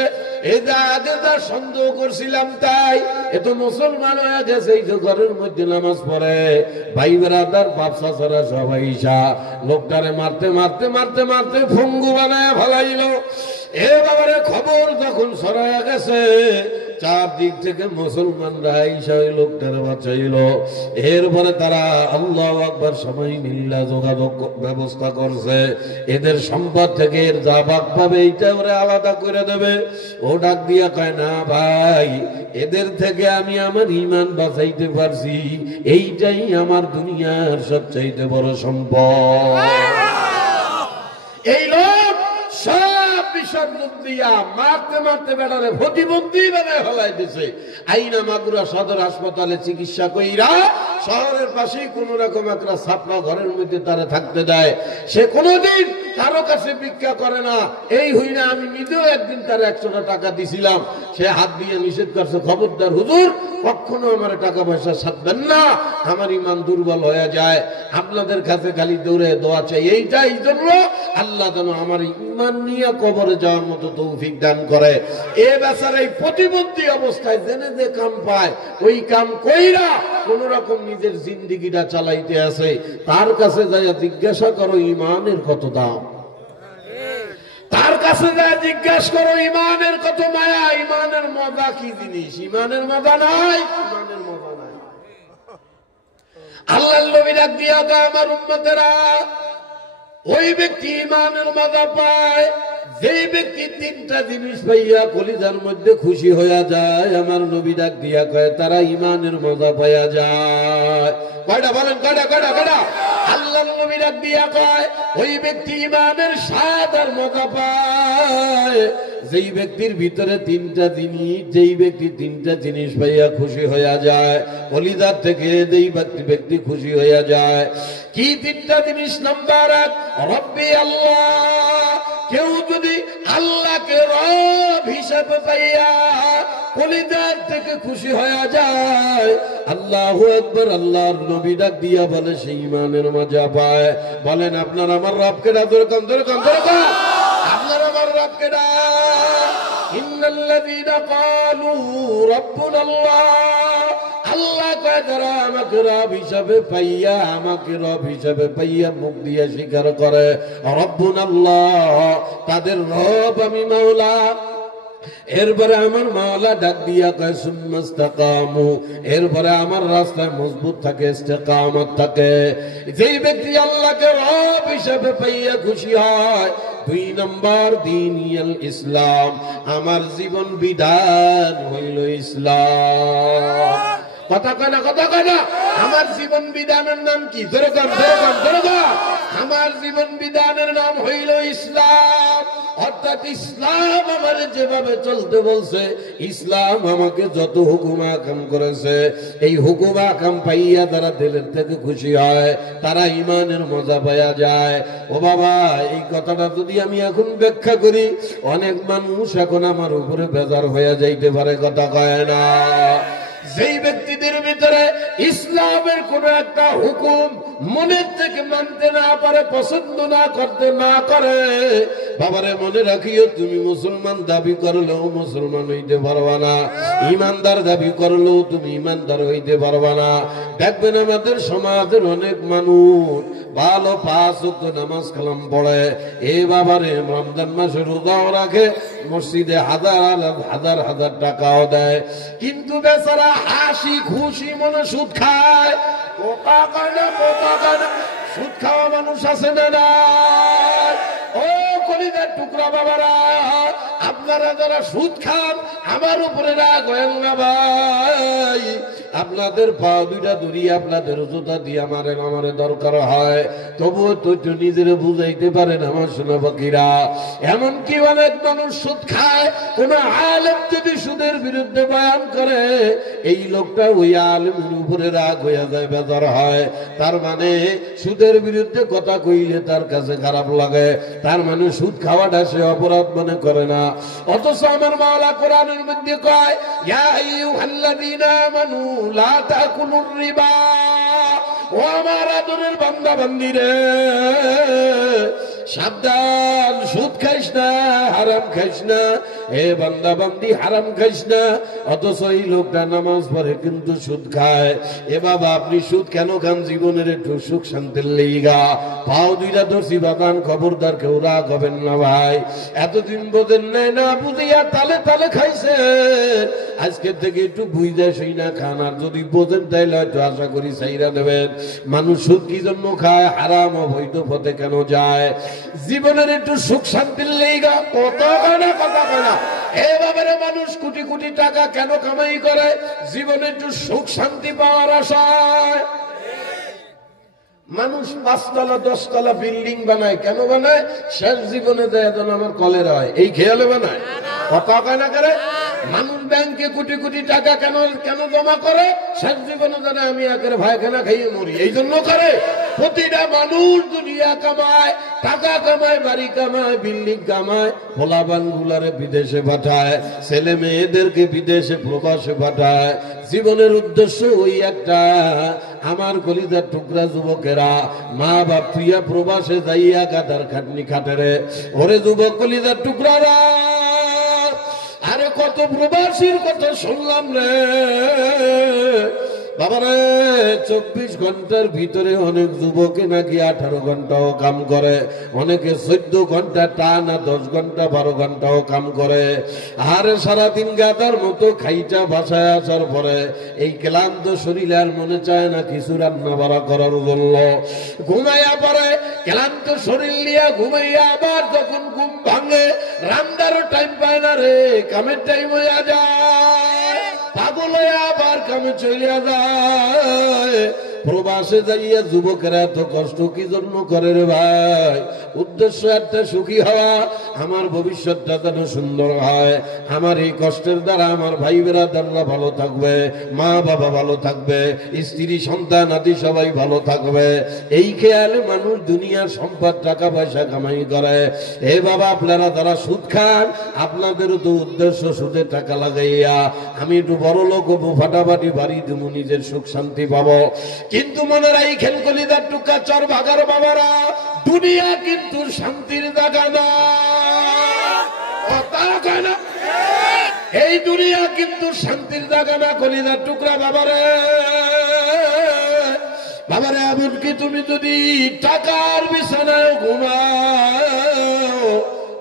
এই যে আগে যা সন্দেহ করছিলাম তাই, এ তো মুসলমান হয়ে গেছে, এই যে ঘরের মধ্যে নামাজ পড়ে। ভাই বেড়াদার বাপসা ছাড়া সবাই ঈশা লোকটারে মারতে মারতে মারতে মারতে ফঙ্গু বানায় ফেলাইল। এ বাবারে খবর যখন ছড়াইয়া গেছে, চারদিক থেকে মুসলমানরা ঈশা ওই লোকটারে বাঁচাইল। এরপরে তারা আল্লাহু আকবার সবাই মিল্লা যোগাযোগ ব্যবস্থা করছে, এদের সম্পদ থেকে এর যা ভাগ পাবে এইটা ওরা আলাদা করে দেবে। ও ডাক দিয়া কয়, না ভাই, এদের থেকে আমি আমার ঈমান বাঁচাইতে পারছি, এইটাই আমার দুনিয়ার সবচাইতে বড় সম্পদ। এই লোক সব বিসর্জন দিয়া মারতে মারতে বেড়ারে প্রতিবন্ধী বানায় ফেলাই দিছে। আইনা মাগুরা সদর হাসপাতালে চিকিৎসা কইরা শহরের পাশেই কোন রকম একটা ছাপড়া ঘরের মধ্যে তারা থাকতে দেয়। সে কোনোদিন কারো কাছে ভিক্ষা করে না। এই হই না, আমি নিজেও একদিন তার 100 টাকা দিছিলাম, সে হাত দিয়ে নিষেধ করছে, খবরদার হুজুর কখনো আমার টাকা পয়সা ছাড়বেন না, আমার ঈমান দুর্বল হয়ে যায়, আপনাদের কাছে খালি দৌড়ে দোয়া চাই। এইটাই জন্য আল্লাহ যেন আমার ঈমান নিয়ে কবরে যাওয়ার মতো তৌফিক দান করে। এ বেচারা এই প্রতিবন্ধী অবস্থায় জেনে যে কাম পায়, ওই কাম কইরা কোন রকম নিজের জিন্দিগিটা চালাইতে আছে। তার কাছে যাইয়া জিজ্ঞাসা করো ঈমানের কত দাম, তার কাছে যা জিজ্ঞাসা করো ঈমানের কত মায়া, ঈমানের মজা কি জিনিস। ঈমানের মজা নাই, ঈমানের মজা নাই। আল্লাহর নবী ডাক দিয়া কয়, আমার উম্মতেরা, ওই ব্যক্তি ঈমানের মজা পায় যেই ব্যক্তি 3টা জিনিস পাইয়া কলিজার মধ্যে খুশি হইয়া যায়। আমার নবী ডাক দিয়া কয়, তারা ঈমানের মজা পাইয়া যায়। কয়টা বলেন? কয়টা? আল্লাহর নবী ডাক দিয়া কয় ওই ব্যক্তি ঈমানের স্বাদ আর মজা পায় যেই ব্যক্তির ভিতরে তিনটা জিনিস, যেই ব্যক্তি তিনটা জিনিস পাইয়া খুশি হইয়া যায়, কলিজার থেকে যেই ব্যক্তি খুশি হইয়া যায়। কি তিনটা জিনিস? নাম্বার 1, রব্বি আল্লাহ। কেউ যদি আল্লাহকে রব হিসাবে পাইয়া কলিজার থেকে খুশি হয়ে যায়, আল্লাহু আকবার, আল্লাহর নবী ডাক দিয়া বলে সেই ঈমানের মজা পায়। বলেন আপনার আমার রবকে ডাক, আপনার আমার রবকে ডাক। ইন্নাল্লাযীনা ক্বালু রাব্বুনাল্লাহ, আল্লাহ কয় যারা আমাকে রব হিসাবে পাইয়া, আমাকে রব হিসাবে পাইয়া মুখ দিয়ে স্বীকার করে রব্বুনাল্লাহ, তাদের রব আমি মাওলা। এরপরে আমার মাওলা ডাক দিয়া কয় সুম্মাস্তাকামু, এরপরে আমার রাস্তায় মজবুত থাকে, ইস্তেকামত থাকে। যেই ব্যক্তি আল্লাহকে রব হিসাবে পাইয়া খুশি হয়, 2 নম্বর দিনিয়াল ইসলাম, আমার জীবন বিধান হইল ইসলাম। কথা কয় না, কথা কয় না। আমার জীবন বিধানের নাম কি? যেরকম আমার জীবন বিধানের নাম হইল ইসলাম। অর্থাৎ ইসলাম আমার যেভাবে চলতে বলছে, ইসলাম আমাকে যত হুকুম আকাম করেছে, এই হুকুম আকাম পাইয়া তারা দিলের থেকে খুশি হয়, তারা ঈমানের মজা পাইয়া যায়। ও বাবা, এই কথাটা যদি আমি এখন ব্যাখ্যা করি, অনেক মানুষ এখন আমার উপরে বেজার হইয়া যাইতে পারে, কথা কয় না। যেই ব্যক্তিদের ভিতরে ইসলামের কোন একটা হুকুম মনের থেকে মানতে না পারে, পছন্দ না করতে না করে, বাবারে মনে রাখিও, তুমি মুসলমান দাবি করলেও মুসলমান হইতে পারবা না, ইমানদার দাবি করলেও তুমি ইমানদার হইতে পারবা না। দেখবেন আমাদের সমাজের অনেক মানুষ ভালো 5 ওয়াক্ত নামাজ কালাম পড়ে, এ বাবারে রমজান মাসে রোজাও রাখে, মসজিদে হাজার হাজার টাকাও দেয়, কিন্তু বেচারা হাসি খুশি মনে সুদ খায়। পোকা কানা সুদ খাওয়া মানুষ আছে না? ও কলিজার টুকরা বাবারা, আপনারা যারা সুদ খান, আমার উপরে রাগ হয়েন না ভাই। আপনাদের পা দুইটা ধরিয়ে আপনাদের জুতা দিয়ে আমারে দরকার হয়, তবুও তো নিজের বুঝাইতে পারেন আমার সোনা পাখিরা। এমনকি অনেক মানুষ সুদ খায়, কোন আলেম যদি সুদের বিরুদ্ধে বয়ান করে, এই লোকটা ওই আলেমের উপরে রাগ হইয়া যায়, বেজার হয়। তার মানে সুদের বিরুদ্ধে কথা কইলে তার কাছে খারাপ লাগে, তার মানে সুদ খাওয়াটা সে অপরাধ মনে করে না। অথচ আমার মাওলা কোরআনের মধ্যে কয়, ইয়া আইয়ুহাল্লাযীনা আমানু লা তাকুলুর রিবা। ও আমার আদরের বান্দা বান্দিরে, সাবধান, সুদ খাইস না, হারাম খাইস না। এ বান্দা বান্দি, হারাম খাইস না। অথচ এই লোকটা নামাজ পড়ে কিন্তু সুদ খায়। এ বাবা, আপনি সুদ কেন খান? জীবনের একটু সুখ শান্তির লেগা। পাও দুইটা ধরছি বাগান, খবরদার কেউ রাগ হবেন না ভাই। এতদিন বোঝেন নাই, না বুঝিয়া তালে তালে খাইছেন, আজকে থেকে একটু বুঝে সেই না খান। আর যদি বোঝেন তাইলে হয়তো আশা করি চাইরা দেবেন। মানুষ সুদ কি জন্য খায়? হারাম অবৈধ পথে কেন যায়? জীবনের একটু সুখ শান্তির লেগা। কথা কয় না, কথা কয় না। এভাবে মানুষ কোটি কোটি টাকা কেন কামাই করে? জীবনে একটু সুখ শান্তি পাওয়ার আশায়। মানুষ 5 তলা 10 তলা বিল্ডিং বানায়, কেন বানায়? শেষ জীবনে দেয় যেন আমার কলেরা হয়, এই খেয়ালে বানায়। কথা কয় না করে। মানুষ ব্যাংকে কোটি কোটি টাকা কেন কেন জমা করে? শেষ জীবনে যেন আমি একের ভাইখানা খাইয়ে মরি, এই জন্য করে। প্রতিটা মানুষ দুনিয়া কামায়, টাকা কামায়, বাড়ি কামায়, বিল্ডিং কামায়, পোলাপান গুলারে বিদেশে পাঠায়, ছেলে মেয়েদেরকে বিদেশে প্রবাসে পাঠায়। জীবনের উদ্দেশ্য ওই একটা, আমার কলিজার টুকরা যুবকেরা, মা বাপ তুইয়া প্রবাসে যাইয়া গাদার খাটনি খাটেরে। ওরে যুবক কলিজার টুকরারা, আরে কত প্রবাসীর কথা শুনলাম রে বাবারে। 24 ঘন্টার ভিতরে অনেক যুবকে নাকি 18 ঘন্টাও কাম করে, অনেকে 14 ঘন্টা টানা 10 ঘন্টা 12 ঘন্টাও কাম করে। আরে সারাদিন গাদার মতো খাইটা বাসায় আসার পরে এই ক্লান্ত শরীর আর মনে চায় না কিছু রান্না বাড়া করার জন্য। ঘুমাইয়া পরে ক্লান্ত শরীর নিয়ে ঘুমাইয়া, আবার যখন ঘুম ভাঙে রান্নারও টাইম পায় না রে, কামের টাইম হইয়া যায়, পাগল হয়ে আবার কামে চলিয়া যায়। প্রবাসে যাইয়া যুবকেরা এত কষ্ট কি জন্য করে রে ভাই? উদ্দেশ্য একটা, সুখী হওয়া, আমার ভবিষ্যৎটা যেন সুন্দর হয়, আমার এই কষ্টের দ্বারা আমার ভাই বেরাদাররা ভালো থাকবে, মা বাবা ভালো থাকবে, স্ত্রী সন্তান আদি সবাই ভালো থাকবে। এই খেয়ালে মানুষ দুনিয়ার সম্পদ টাকা পয়সা কামাই করে। এ বাবা, আপনারা যারা সুদ খান, আপনাদেরও তো উদ্দেশ্য সুদে টাকা লাগাইয়া আমি একটু বড় লোক হবো, ফাটাফাটি বাড়ি দেবো, নিজের সুখ শান্তি পাবো। কিন্তু মনে রাখেন কলিজার টুকা চর ভাগার বাবারা, দুনিয়া কিন্তু শান্তির জায়গা না। কথা কয় না? এই দুনিয়া কিন্তু শান্তির জায়গা না কলিজার টুকরা বাবারে। বাবারে, এমনকি তুমি যদি টাকার বিছানায় ঘুমাও,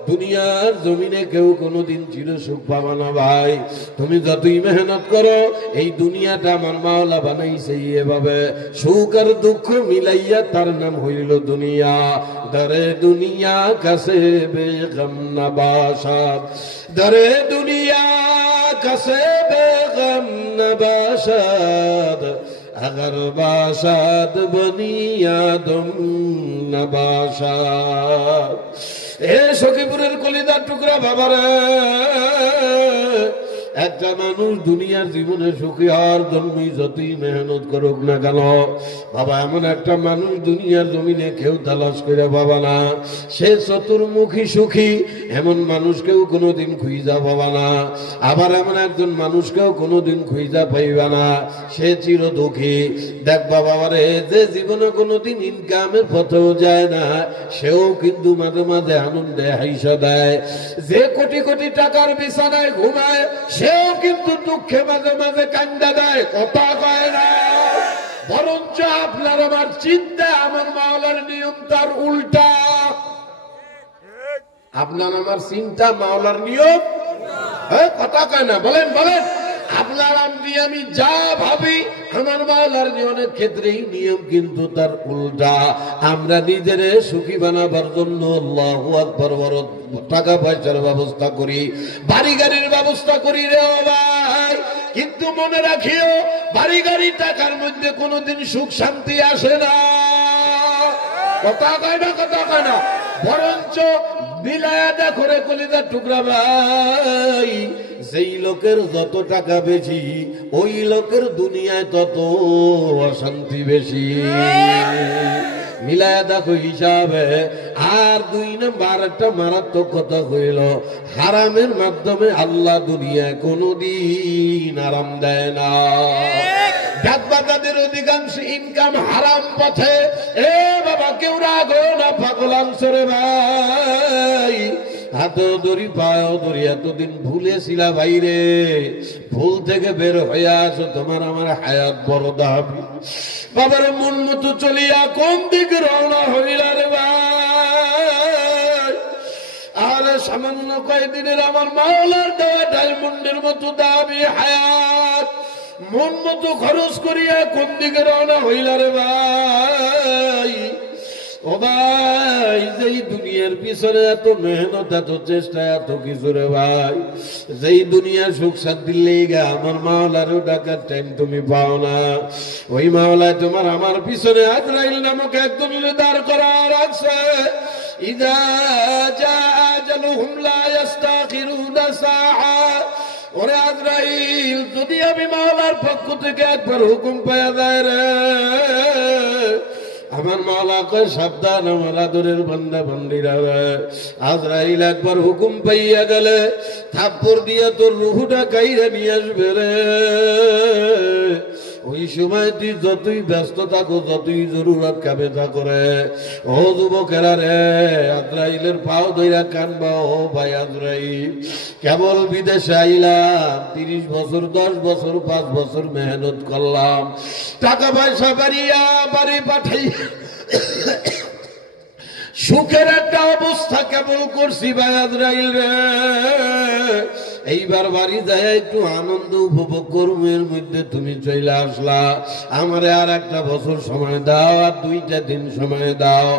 দুনিয়ার জমিনে কেউ কোনোদিন চির সুখ পাবা না ভাই। তুমি যতই মেহনত করো, এই দুনিয়াটা আমার মাওলা বানাইছে এভাবে, সুখ আর দুঃখ মিলাইয়া তার নাম হইল দুনিয়া। দরে দুনিয়া কাছে বেগম নবাসাদ, দরে দুনিয়া কাছে বেগম নবাসাদ, अगर बासाद बनियादम नबासाद। এ সখীপুরের কলিজার টুকরা বাবারা, একটা মানুষ দুনিয়ার জীবনে সুখী হওয়ার জন্যই যতই মেহনত করুক না কেন বাবা, এমন একটা মানুষ দুনিয়ার জমিনে কেউ তালাশ করে পাবা না। সে চতুর্মুখী সুখী এমন মানুষকেও কোনোদিন খুঁজা পাবা না। আবার এমন একজন মানুষকেও কোনোদিন খুঁজা পাইবা না, সে চির দুঃখী। দেখবা বাবারে, যে জীবনে কোনোদিন ইনকামের পথেও যায় না, সেও কিন্তু মাঝে মাঝে আনন্দে হাইসা দেয়। যে কোটি কোটি টাকার বিছানায় ঘুমায়, সেও কিন্তু দুঃখে মাঝে মাঝে কান্দা দেয়। কথা কয় না? বরঞ্চ আপনার আমার চিন্তা, আমার মাওলার নিয়ম তার উল্টা। আপনার আমার চিন্তা, মাওলার নিয়ম কথা কয় না? বলেন বলেন। আপনার আমি যা ভাবি, আমার মাওলার নিয়মের ক্ষেত্রেই নিয়ম কিন্তু তার উল্টা। আমরা নিজেরে সুখী বানাবার জন্য আল্লাহু আকবার বড় টাকা পয়সার ব্যবস্থা করি, বাড়ি গাড়ির ব্যবস্থা করি রে ভাই। কিন্তু মনে রাখিও, বাড়ি গাড়ি টাকার মধ্যে কোনোদিন সুখ শান্তি আসে না। কথা কয় না? কথা কয় না? বরঞ্চ বিলায়া দেখো রে কলিজার টুকরা ভাই, যেই লোকের যত টাকা বেশি, ওই লোকের দুনিয়ায় তত অশান্তি বেশি। মিলায়া দেখো হিসাবে। আর দুই নম্বর একটা মারাত্মক কথা হইল, হারামের মাধ্যমে আল্লাহ দুনিয়ায় কোনদিন আরাম দেয় না। ডাকবাজাদের অধিকাংশ ইনকাম হারাম পথে। এ বাবা, কেউ রাগো না, পাগলাংশরে ভাই, হাত ধরি পাও ধরি, এতদিন ভুলেছিলা ভাইরে, ভুল থেকে বের হয়ে আসো, তোমার আমার হায়াত বড় দাবি। বাবার মন মতো চলিয়া কোন দিকে রওনা হইলা রে ভাই? আর সামান্য কয়েকদিনের আমার মাওলার দেওয়া ডায়মন্ডের মতো দাবি হায়াত, মন মতো খরচ করিয়া কোন দিকে রওনা হইলা রে ভাই? ও ভাই, যেই দুনিয়ার পিছনে এত মেহনত, এত চেষ্টা, এত কিছু রে ভাই, যেই দুনিয়ার সুখ শান্তির লেগা আমার মাওলারও ডাকার টাইম তুমি পাও না। ওই মাওলায় তোমার আমার পিছনে আজরাইল নামক একজন দাঁড় করা রাখছে। ইযা জা আজালুহুম লা ইস্তাখিরুনা সাআ। ওরে আজরাইল, যদি আমি মাওলার পক্ষ থেকে একবার হুকুম পাওয়া যায় রে, আমার মাওলা কয় সাবধান আমার আদরের বান্দা বান্দিরা, আজরাইল একবার হুকুম পাইয়া গেলে থাপ্পড় দিয়া তোর রুহুটা কাইরা নিয়ে আসবে রে। ওই সময় তুই যতই ব্যস্ত থাকো, যতই জরুরত কামে থাকো রে, ও যুবকেরা রে, আজরাইলের পাও ধইরা কানবা, ও ভাই আজরাইল, কেবল বিদেশে আইলাম, 30 বছর 10 বছর 5 বছর মেহনত করলাম, টাকা পয়সা বাড়িয়া বাড়ি পাঠাই সুখের একটা অবস্থা কেবল করছি ভাই আজরাইল রে। এইবার বাড়ি যায় একটু আনন্দ উপভোগ করবের মধ্যে তুমি চলে আসলা। আমারে আর একটা বছর সময় দাও, আর 2টা দিন সময় দাও।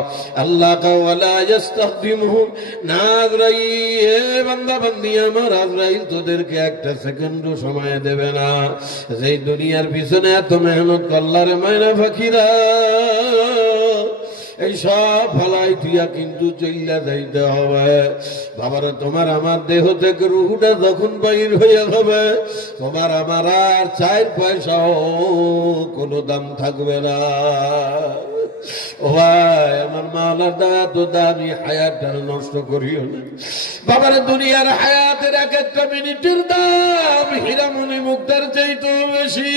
আল্লাহ ওয়ালা ইস্তাকদিমুহুম না আজরাইল, বান্দা বান্দি আমার, আজরাইল তোদেরকে একটা সেকেন্ডও সময় দেবে না। যেই দুনিয়ার পিছনে এত মেহনত করলারে মায়না ফাকিরা, এই সব ফলাই তুইয়া কিন্তু চইলা যাইতে হবে। বাবারে তোমার আমার দেহ থেকে রুহটা যখন বাইর হইয়া যাবে, তোমার আমার আর 4 পয়সাও কোনো দাম থাকবে না। ও ভাই, আমার মাওলার দয়া তো দামি হায়াতটা নষ্ট করিও না বাবারে। দুনিয়ার হায়াতের এক একটা মিনিটের দাম হীরামণি মুক্তার চাইতেও বেশি।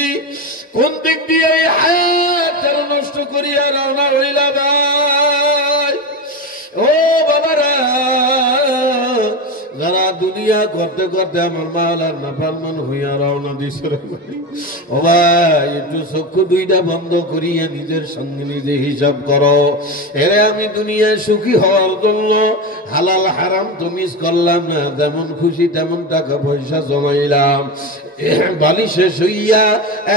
কোন দিক দিয়ে এই হায়াতটা নষ্ট করিয়া রওনা হইলা ভাই? ও বাবারা, যারা দুনিয়া করতে করতে আমার মাওলার নাফরমান হইয়া রওনা দিছে, ও ভাই একটু চক্ষু 2টা বন্ধ করিয়া নিজের সঙ্গে নিজে হিসাব করো। এরে আমি দুনিয়ায় সুখী হওয়ার জন্য হালাল হারাম তো মিস করলাম না, যেমন খুশি তেমন টাকা পয়সা জমাইলাম। বালিশে শুইয়া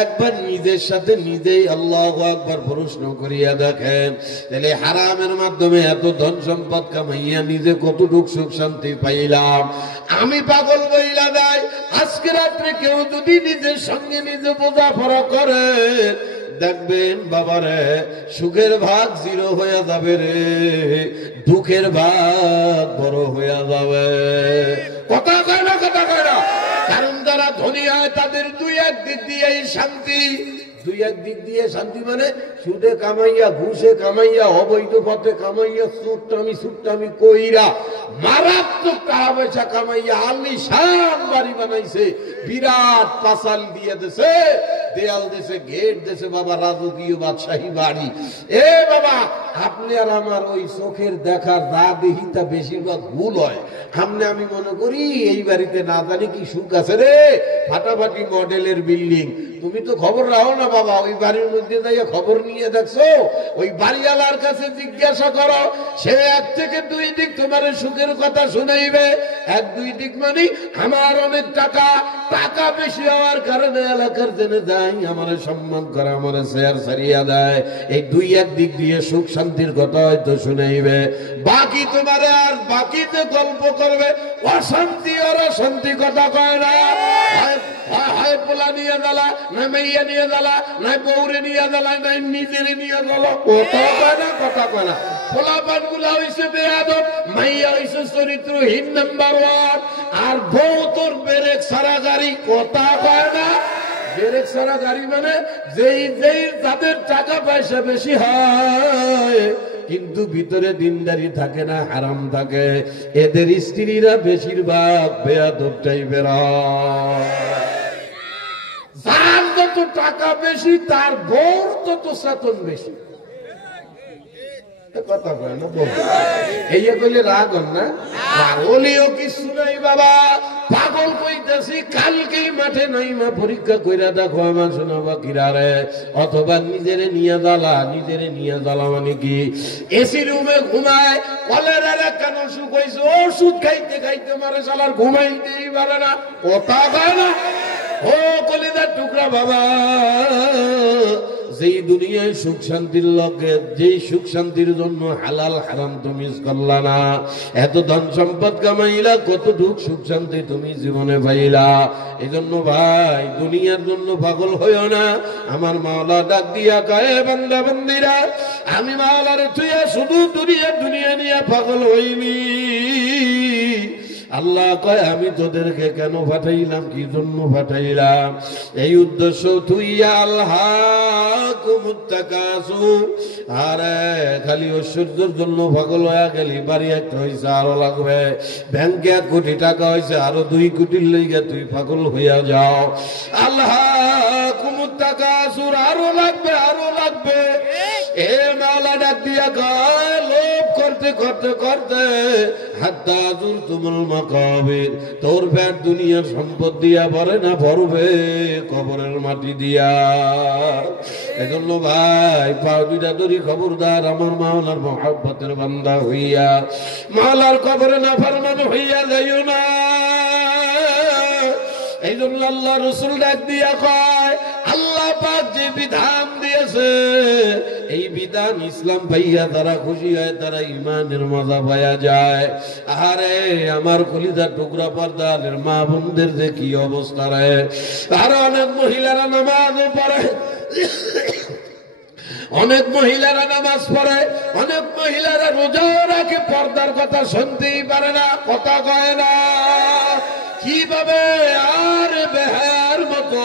একবার নিজের সাথে নিজেই আল্লাহু আকবার প্রশ্ন করিয়া দেখেন, তাহলে হারামের মাধ্যমে এত ধন সম্পদ কামাইয়া নিজে কতটুকু সুখ শান্তি পাইলাম। আমি পাগল বইলা দেয়, আজকে রাত্রে কেউ যদি নিজের সঙ্গে নিজে বোঝাপড়া করে, দেখবেন বাবারে সুখের ভাগ 0 হয়ে যাবে রে, দুঃখের ভাগ বড় হয়ে যাবে। কথা কয় না, কথা কয় না। কারণ যারা ধনী হয় তাদের 2-1 দিক দিয়ে শান্তি, 2-1 দিক দিয়ে শান্তি মানে সুদে কামাইয়া, ঘুষে কামাইয়া, অবৈধ পথে কামাইয়া, সুট্টামি কইরা, মারাত্মক টাকা পয়সা কামাইয়া আলিশান বাড়ি বানাইছে, বিরাট পাঁচাল দিয়ে দেশে, দেয়াল দেশে, গেট দেশে, বাবা রাজকীয় বাদশাহী বাড়ি। এ বাবা, আপনি আর আমার ওই চোখের দেখার যা দেখি তা বেশিরভাগ ভুল হয়। আমি মনে করি এই বাড়িতে না জানি কি সুখ আছে রে, ফাটাফাটি মডেলের বিল্ডিং। তুমি তো খবর রাখো না বাবা, ওই বাড়ির মধ্যে যাইয়া খবর নিয়ে দেখছো? ওই বাড়িওয়ালার কাছে জিজ্ঞাসা করো, সে 1 থেকে 2 দিক তোমার সুখের কথা শুনাইবে। 1-2 দিক মানে আমার অনেক টাকা, টাকা বেশি হওয়ার কারণে এলাকার জেনে যাই, আমার সম্মান করে, আমার শেয়ার ছাড়িয়া দেয়। এই 2-1 দিক দিয়ে সুখ শান্তির কথা হয়তো শুনাইবে, বাকি তোমারে আর বাকিতে গল্প করবে অশান্তি আর অশান্তি কথা কয় না। হয় পোলা নিয়ে জ্বালা, না মেইয়া নিয়ে জ্বালা, না বউরে নিয়ে জ্বালা, না নিজেরে নিয়ে জ্বালা। কথা কয় না, কথা কয় না। পোলা পান গুলা হইছে বেয়াদব, মাইয়া হইছে চরিত্রহীন নাম্বার 1, আর বউ তোর বেরেক সারা গাড়ি। কথা কয় না। বেরেক সারা গাড়ি মানে যেই যাদের টাকা পয়সা বেশি হয় কিন্তু ভিতরে দিনদারি থাকে না, হারাম থাকে, এদের স্ত্রীরা বেশিরভাগ বেয়াদব টাইপের হয়। যার যত টাকা বেশি তার বউর তত চেতন বেশি। কথা কয় না, এই কইলে রাগ হন না, পাগলিও কিছু নাই বাবা। পাগল কইতেছি, কালকেই মাঠে নাইমা পরীক্ষা কইরা দেখো আমার শোনা বাকিরা রে। অথবা নিজেরে নিয়ে জ্বালা মানে কি, এসি রুমে ঘুমায়, কলেরার কেন অসুখ হয়েছে, ওষুধ খাইতে খাইতে মারে শালার ঘুমাইতেই পারে না। কথা কয় না। ও কলিদার টুকরা বাবা, যেই দুনিয়ায় সুখ শান্তির লগে, যেই সুখ শান্তির জন্য হালাল হারাম তুমি মিস করলা না, এত ধন সম্পদ কামাইলা, কতটুক সুখ শান্তি তুমি জীবনে পাইলা। এই জন্য ভাই দুনিয়ার জন্য পাগল হইও না। আমার মাওলা ডাক দিয়া কয়, বান্দা বান্দিরা, আমি মাওলারে তুইয়া শুধু দুনিয়া নিয়ে পাগল হইনি। আল্লাহ কয়, আমি তোদেরকে কেন পাঠাইলাম, কি জন্য পাঠাইলাম? এই উদ্দেশ্য, তুই আল্লাহ আরে খালি ঐশ্বর্যের জন্য পাগল হয়ে গেলি, বাড়ি একটা হয়েছে আরো লাগবে, ব্যাংকে 1 কোটি টাকা হয়েছে আরো 2 কোটির লইগে তুই পাগল হইয়া যাও। আল্লাহ কুমুত্তাকা আসুর, আরো লাগবে, আরো লাগবে। এ মাওলা ডাক দিয়া কয়, লোভ করতে করতে করতে হাত্তা যুরতুমুল মাকাবির, তোর পেট দুনিয়ার সম্পদ দিয়া ভরে না, ভরবে কবরের মাটি দিয়া। এজন্য ভাই পাও 2টা ধরি খবরদার, আমার মাওলার মহব্বতের বান্দা হইয়া মাওলার কবরে নাফরমান হইয়া যাইও না। এই জন্য আল্লাহ রসুল ডাক দিয়া কয় আল্লাহ পাক যে বিধান দিয়েছে এই বিধান ইসলাম ভাইয়া তারা খুশি হয়, তারা ইমানের মজা পাওয়া যায়। আরে আমার কলিজার টুকরা পর্দার মা বোনদের যে কি অবস্থা রে, আর অনেক মহিলারা নামাজও পড়ে, অনেক মহিলারা নামাজ পড়ে, অনেক মহিলারা রোজা রাখে, পর্দার কথা শুনতেই পারে না, কথা কয় না। কিভাবে আর বেহার মতো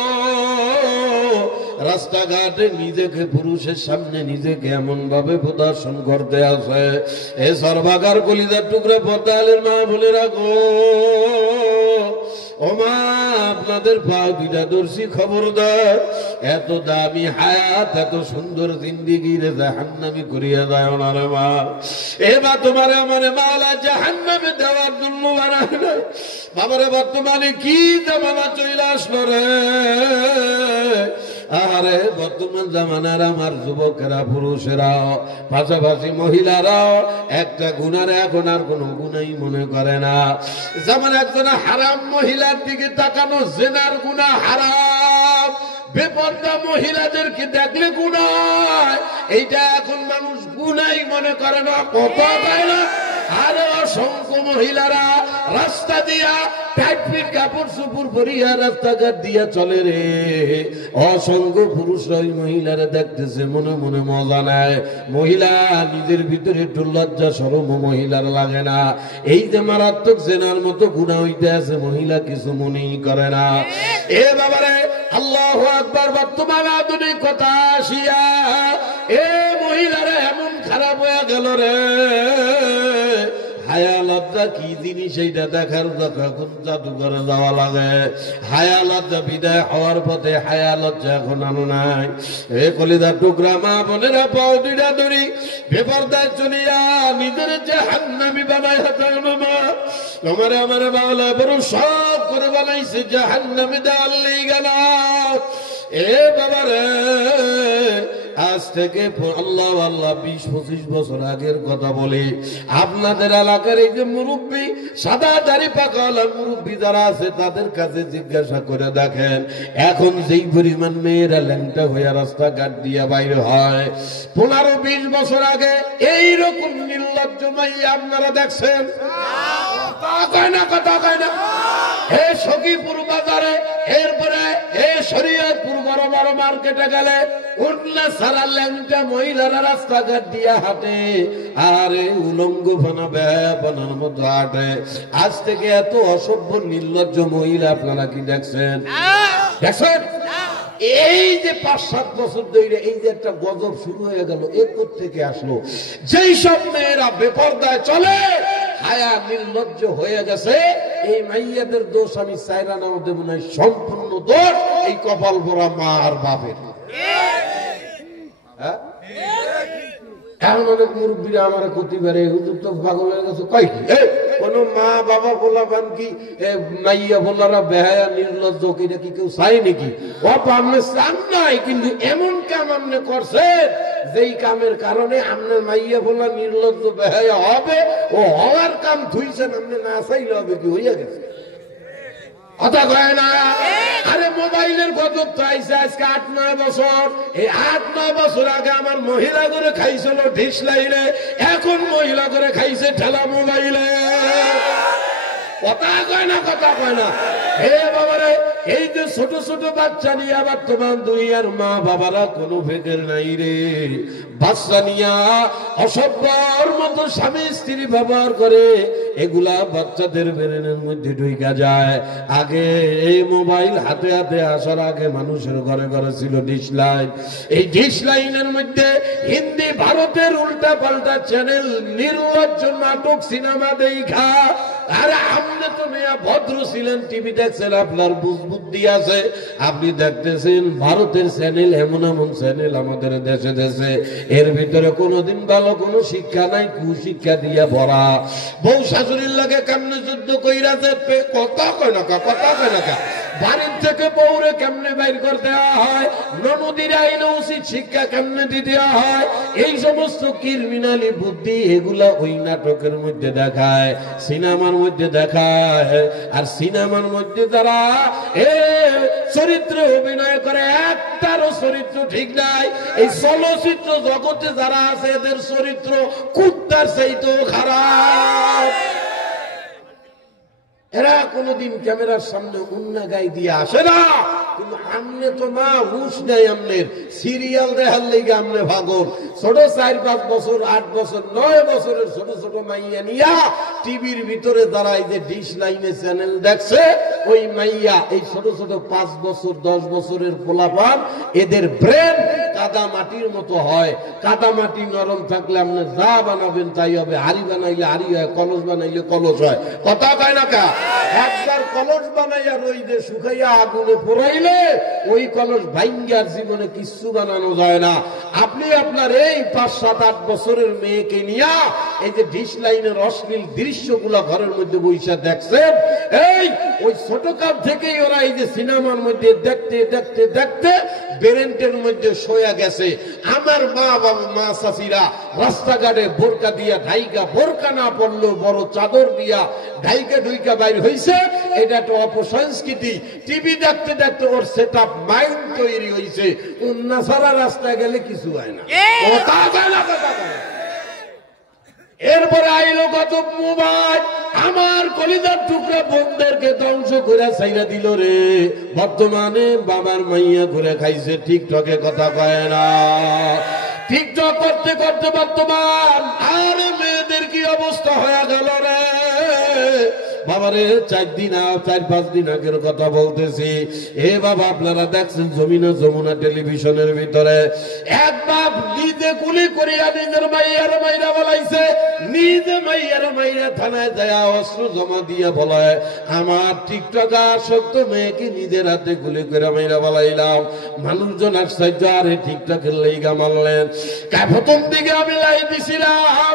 রাস্তাঘাটে নিজেকে পুরুষের সামনে নিজেকে এমন ভাবে প্রদর্শন করতে আসে। এ সর্বাগার কলিজার টুকরা পর্দালের মা বলে রাখো, ও মা আপনাদের পাও দুইটা দর্শি খবরদার, এত দামি হায়াত এত সুন্দর জিন্দিগি রে জাহান্নামী করিয়া যায় না রে মা। এবার তোমারে আমারে মাওলা জাহান্নামে দেওয়ার জন্য বানায় না বাবারে। বর্তমানে কি জামানা চলে আসলো রে, আরে বর্তমান জামানার আমার যুবকেরা পুরুষেরাও পাশাপাশি মহিলারাও একটা গুনার এখন আর কোন গুনাই মনে করে না। যেমন একজন হারাম মহিলার দিকে তাকানো জেনার গুনাহ হারাম, বেপরদা মহিলাদেরকে দেখলে গুনাহ, এইটা এখন মানুষ গুনাই মনে করে না, কথা পায় না। আরে অসংখ্য মহিলারা রাস্তা দিয়া টাইট ফিট কাপড় চুপুর পরিয়া রাস্তাঘাট দিয়া চলে রে, অসংখ্য পুরুষরা ওই মহিলারা দেখতেছে, মনে মনে মজা নেয়। মহিলা নিজের ভিতরে একটু লজ্জা শরম মহিলার লাগে না। এই যে মারাত্মক জেনার মতো গুনাহ হইতে আছে, মহিলা কিছু মনেই করে না। এ বাবারে আল্লাহু আকবার। বর্তমান আধুনিকতা আসিয়া এ মহিলারা এমন খারাপ হয়ে গেল রে, হায়া লজ্জা কি জিনিস এইটা দেখার এখন জাদুঘরে যাওয়া লাগে। হায়া লজ্জা বিদায় হওয়ার পথে হায়া লজ্জা এখন আনো নাই। এ কলিদার টুকরা মা বোনেরা পাও দুইটা ধরি বেপরদায় চলিয়া নিজের জাহান্নামী বানায় হাতায় মা তোমারে আমারে বাংলা বড় সব করে বানাইছে জাহান্নামী দেওয়ার লেগে না। এ বাবা রে, আজ থেকে আল্লাহ আল্লাহ 20-25 বছর আগের কথা বলি, আপনাদের এলাকার এই যে মুরব্বী সাদা দাড়ি পাকাওয়ালা মুরব্বী যারা আছে তাদের কাছে জিজ্ঞাসা করে দেখেন, এখন যেই পরিমাণ মেয়েরা ল্যাংটা হইয়া রাস্তাঘাট দিয়া বাইরে হয়, 15-20 বছর আগে এইরকম নির্লজ্জ মাইয়া আপনারা দেখছেন? কথা কয় না। হে সখীপুর বাজারে, এরপরে হে শরীয়তপুর বড় বড় মার্কেটে গেলে উন্না সারা ল্যাংটা মহিলারা রাস্তাঘাট দিয়া হাঁটে, আরে উলঙ্গ ফানা ব্যাপানার মতো হাঁটে। আজ থেকে এত অসভ্য নির্লজ্জ মহিলা আপনারা কি দেখছেন? দেখছেন? এই যে 5-7 বছর ধরে এই যে একটা গজব শুরু হয়ে গেল, এর থেকে আসলো যেই সব মেয়েরা বেপরদায় চলে, হায়া নির্লজ্জ হয়ে গেছে, এই মাইয়াদের দোষ আমি চাইরা নাও দেব না, সম্পূর্ণ দোষ এই কপাল ভরা মা আর বাপের। এখন অনেক মুরব্বীরা আমার ক্ষতি বেড়ে হুজুর তো পাগল হয়ে গেছে, কয় কি কোন মা বাবা বলাবান কি মাইয়া বলারা বেহায়া নির্লজ্জ কিনা কি কেউ চাই নাকি? আপনি চান নাই, কিন্তু এমন কাম আপনি করছেন যেই কামের কারণে আপনার মাইয়া বলা নির্লজ্জ বেহায়া হবে, ও হওয়ার কাম ধুইছেন, আপনি না চাইলে হবে কি হইয়া গেছে। কথা কয় না? আরে মোবাইলের গজব তো আইসে আজকে 8-9 বছর। এই 8-9 বছর আগে আমার মহিলা করে খাইছিল ডিশ লাইনে, এখন মহিলা করে খাইছে ঠেলা মোবাইলে। কথা কয় না, কথা কয় না। হে বাবারে, এই যে ছোট ছোট বাচ্চা নিয়ে আবার তোমার দুনিয়ার মা বাবারা কোনো ফেকের নাই রে, বাচ্চা নিয়া অসভ্যর মতো স্বামী স্ত্রী ব্যবহার করে, এগুলা বাচ্চাদের ব্রেনের মধ্যে ঢুইকা যায়। আগে এই মোবাইল হাতে হাতে আসার আগে মানুষের ঘরে ঘরে ছিল ডিশ লাইন। এই ডিশ লাইনের মধ্যে হিন্দি ভারতের উল্টা পাল্টা চ্যানেল, নির্লজ্জ নাটক সিনেমা দেখা। আরে আপনি তো মেয়া ভদ্র ছিলেন, টিভি দেখছেন, আপনার বুদ্ধি আছে, আপনি দেখতেছেন ভারতের চ্যানেল, এমন এমন চ্যানেল আমাদের দেশে দেশে, এর ভিতরে কোনোদিন ভালো কোনো শিক্ষা নাই, কুশিক্ষা দিয়া ভরা। বউ শাশুড়ির লাগে কেমনে যুদ্ধ কইরাছে, কথা কয় না, কথা কয় না। বাড়ির থেকে বউরে কেমনে বাইর করতে হয়, ননদীর আইনে উচিত শিক্ষা কেমনে দিতে হয়, এই সমস্ত ক্রিমিনালি বুদ্ধি এগুলা ওই নাটকের মধ্যে দেখায়, সিনেমার মধ্যে দেখায়। আর সিনেমার মধ্যে যারা চরিত্রে অভিনয় করে একটারও চরিত্র ঠিক নাই। এই চলচ্চিত্র জগতে যারা আছে এদের চরিত্র কুত্তার চাইতেও খারাপ। এরা কোনদিন ক্যামেরার সামনে উন্না গাই দিয়ে আসে না, কিন্তু আমনে তো না হুশ নেই। আমনের সিরিয়াল দেখার লেগে আমনে ভাগল। ছোট 4-5 বছর 8 বছর 9 বছরের ছোট ছোট মাইয়া নিয়া টিভির ভিতরে যারা এই যে ডিশ লাইনে চ্যানেল দেখছে, ওই মাইয়া এই ছোট ছোট 5 বছর 10 বছরের পোলাপান, এদের ব্রেন কাদা মাটির মতো হয়। কাদা মাটি নরম থাকলে আপনি যা বানাবেন তাই হবে। হাড়ি বানাইলে হাড়ি হয়, কলস বানাইলে কলস হয়। কথা কয় না কা? একবার কলস বানাইয়া রইদে শুকাইয়া আগুনে পোড়াইলে ওই কলস ভাঙ্গার জীবনে কিছু বানানো যায় না। আপনি আপনার এই 5-7-8 বছরের মেয়েকে নিয়া এই যে ডিশ লাইনের অশ্লীল দৃশ্যগুলো ঘরের মধ্যে বইসা দেখছেন, এই ওই ছোট কাপ থেকেই ওরা এই যে সিনেমার মধ্যে দেখতে দেখতে দেখতে ব্রেনের মধ্যে শোয়া গেছে। আমার মা বাবা মা চাচিরা রাস্তাঘাটে বোরকা দিয়া ঢাইকা, বোরকা না পড়লেও বড় চাদর দিয়া ঢাইকা ঢুইকা বাইর হইছে। এটা একটা অপসংস্কৃতি। টিভি দেখতে দেখতে ওর সেট আপ মাইন্ড তৈরি হইছে। উন্না ছাড়া রাস্তায় গেলে কিছু হয় না। এরপরে আইলো কত মোবাইল, আমার কলিজার টুকরা বোনদেরকে ধ্বংস করে ছাইরা দিল রে। বর্তমানে বাবার মাইয়া ঘুরে খাইছে টিকটকে, কথা কয় না। টিকটক করতে করতে বর্তমান আর মেয়েদের কি অবস্থা হয়ে গেল রে বাবারে। 4-5 দিন আগের কথা বলতেছি। এ বাবা, আপনারা দেখছেন জমিনা যমুনা টেলিভিশনের ভিতরে এক বাপ নিজে গুলি করিয়া নিজের মাইয়ার মাইরা বলাইছে। নিজে মাইয়ার মাইরা থানায় যায় অস্ত্র জমা দিয়ে বলায়, আমার টিকটক আসক্ত মেয়েকে নিজের হাতে গুলি করে মাইরা বলাইলাম। মানুষজন আশ্চর্য, আরে টিকটকের লাইগা মারলেন। প্রথম দিকে আমি লাই দিছিলাম,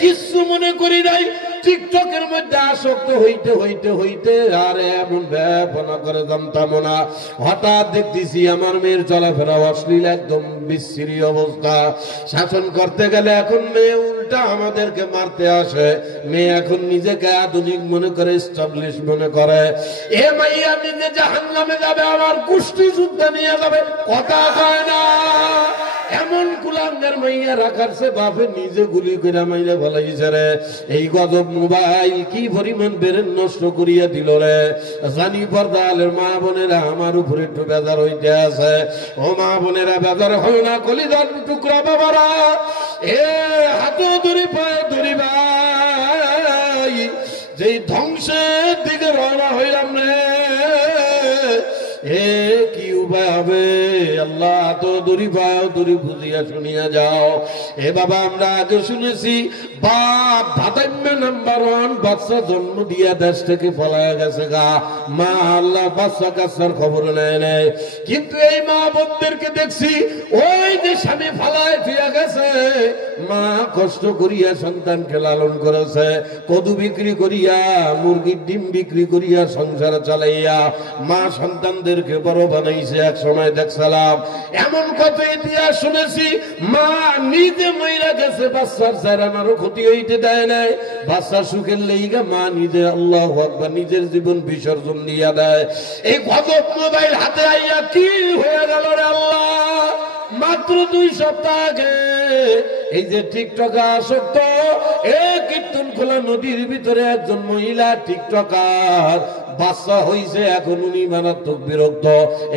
কিছু মনে করি নাই। টিকটকের মধ্যে আসক্ত হইতে হইতে হইতে আর এমন ব্যাপনা করে জানতাম না। হঠাৎ দেখতেছি আমার মেয়ের চলাফেরা অশ্লীল, একদম বিশ্রী অবস্থা। শাসন করতে গেলে এখন মেয়ে উল্টা আমাদেরকে মারতে আসে। মেয়ে এখন নিজেকে আধুনিক মনে করে, এস্টাবলিশ মনে করে। এ মাইয়া নিজে জাহান্নামে যাবে, আমার কুষ্টি যুদ্ধ নিয়ে যাবে, কথা কয় না। এমন কুলাঙ্গার মাইয়া রাখারছে বাপে নিজে গুলি করে মাইরে বলাইছে রে। এই গজব মোবাইল কি পরিমাণ বেরেন নষ্ট করিয়া দিল রে। জানি পর্দালের মা বোনেরা আমার উপরে একটু বেজার হইতে আছে। ও মা বোনেরা, বেজার হয় না, কলিজার টুকরা বাবারা। এ হাতে ধরি পায়ে ধরি ভাই, যেই ধ্বংসের দিকে রওনা হইলাম রে। এ কি উপায় হবে? আল্লাহ তো দূরি পাও, দূরি বুঝিয়া শুনিয়া যাও। এ বাবা, আমরা আগে শুনেছি বাপ ধাতাম্য নাম্বার 1, বাচ্চা জন্ম দিয়া দেশ থেকে পলায়া গেছে গা। মা আল্লাহ বাচ্চা কাচ্চার খবর নেয় নেয়। কিন্তু এই মা বোনদেরকে দেখছি, ওই যে স্বামী ফালায় ফিয়া গেছে, মা কষ্ট করিয়া সন্তানকে লালন করেছে। কদু বিক্রি করিয়া, মুরগির ডিম বিক্রি করিয়া সংসার চালাইয়া মা সন্তানদেরকে বড় বানাইছে। এক সময় দেখছিলাম এমন কত ইতিহাস শুনেছি, মা নিজে মইরা গেছে, বাচ্চার চেহারারও ক্ষতি হইতে দেয় নাই। বাচ্চার সুখের লেগা মা নিজে আল্লাহু আকবার নিজের জীবন বিসর্জন দিয়া দেয়। এই গজব মোবাইল হাতে আইয়া কি হয়ে গেল রে আল্লাহ। মাত্র 2 সপ্তাহ আগে এই যে টিকটক আসক্ত, কীর্তন খোলা নদীর ভিতরে একজন মহিলা টিকটকার বাচ্চা হইছে। এখন উনি মারাত্মক বিরক্ত।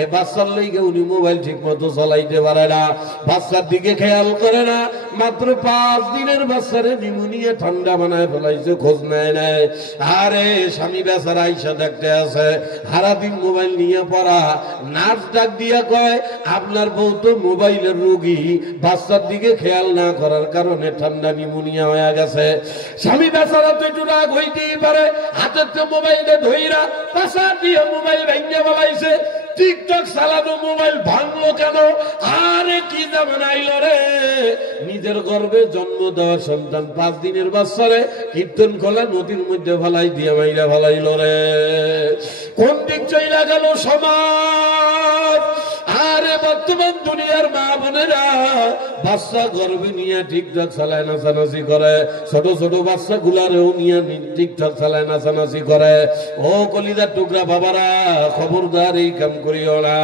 এই বাচ্চার লইগে উনি মোবাইল ঠিক মতো চালাইতে পারে না, বাচ্চার দিকে খেয়াল করে না। মাত্র 5 দিনের বাচ্চারে নিউমোনিয়া ঠান্ডা বানায় ফেলাইছে, খোঁজ নেয় নাই। আরে স্বামী বেচারা আইসা দেখতে আছে, সারাদিন মোবাইল নিয়ে পড়া। নার্স ডাক দিয়া কয়, আপনার বউ তো মোবাইলের রোগী, বাচ্চার দিকে খেয়াল না করার কারণে ঠান্ডা নিউমোনিয়া হয়ে গেছে। স্বামী বেচারা তো একটু রাগ হইতেই পারে, হাতের তো মোবাইলে ধইরা পাশা দিয়ে মোবাইল ভেঙে বলাইছে। টিকটক চালানো মোবাইল ভাঙলো কেন? আরে কি জামানা আইলো রে, নিজের গর্ভে জন্ম দেওয়া সন্তান 5 দিনের বাচ্চারে কীর্তন কলা নদীর মধ্যে ফেলাই দিয়ে মাইরা ফেলাইল রে। কোন দিক চইলা গেল সমাজ? আরে বর্তমান দুনিয়ার মা বোনেরা বাচ্চা গর্ভে নিয়ে টিকটক চালায় নাচানাচি করে, ছোট ছোট বাচ্চা গুলারেও নিয়ে টিকটক চালায় নাচানাচি করে। ও কলিজার টুকরা বাবারা, খবরদার এই কাম করিও না।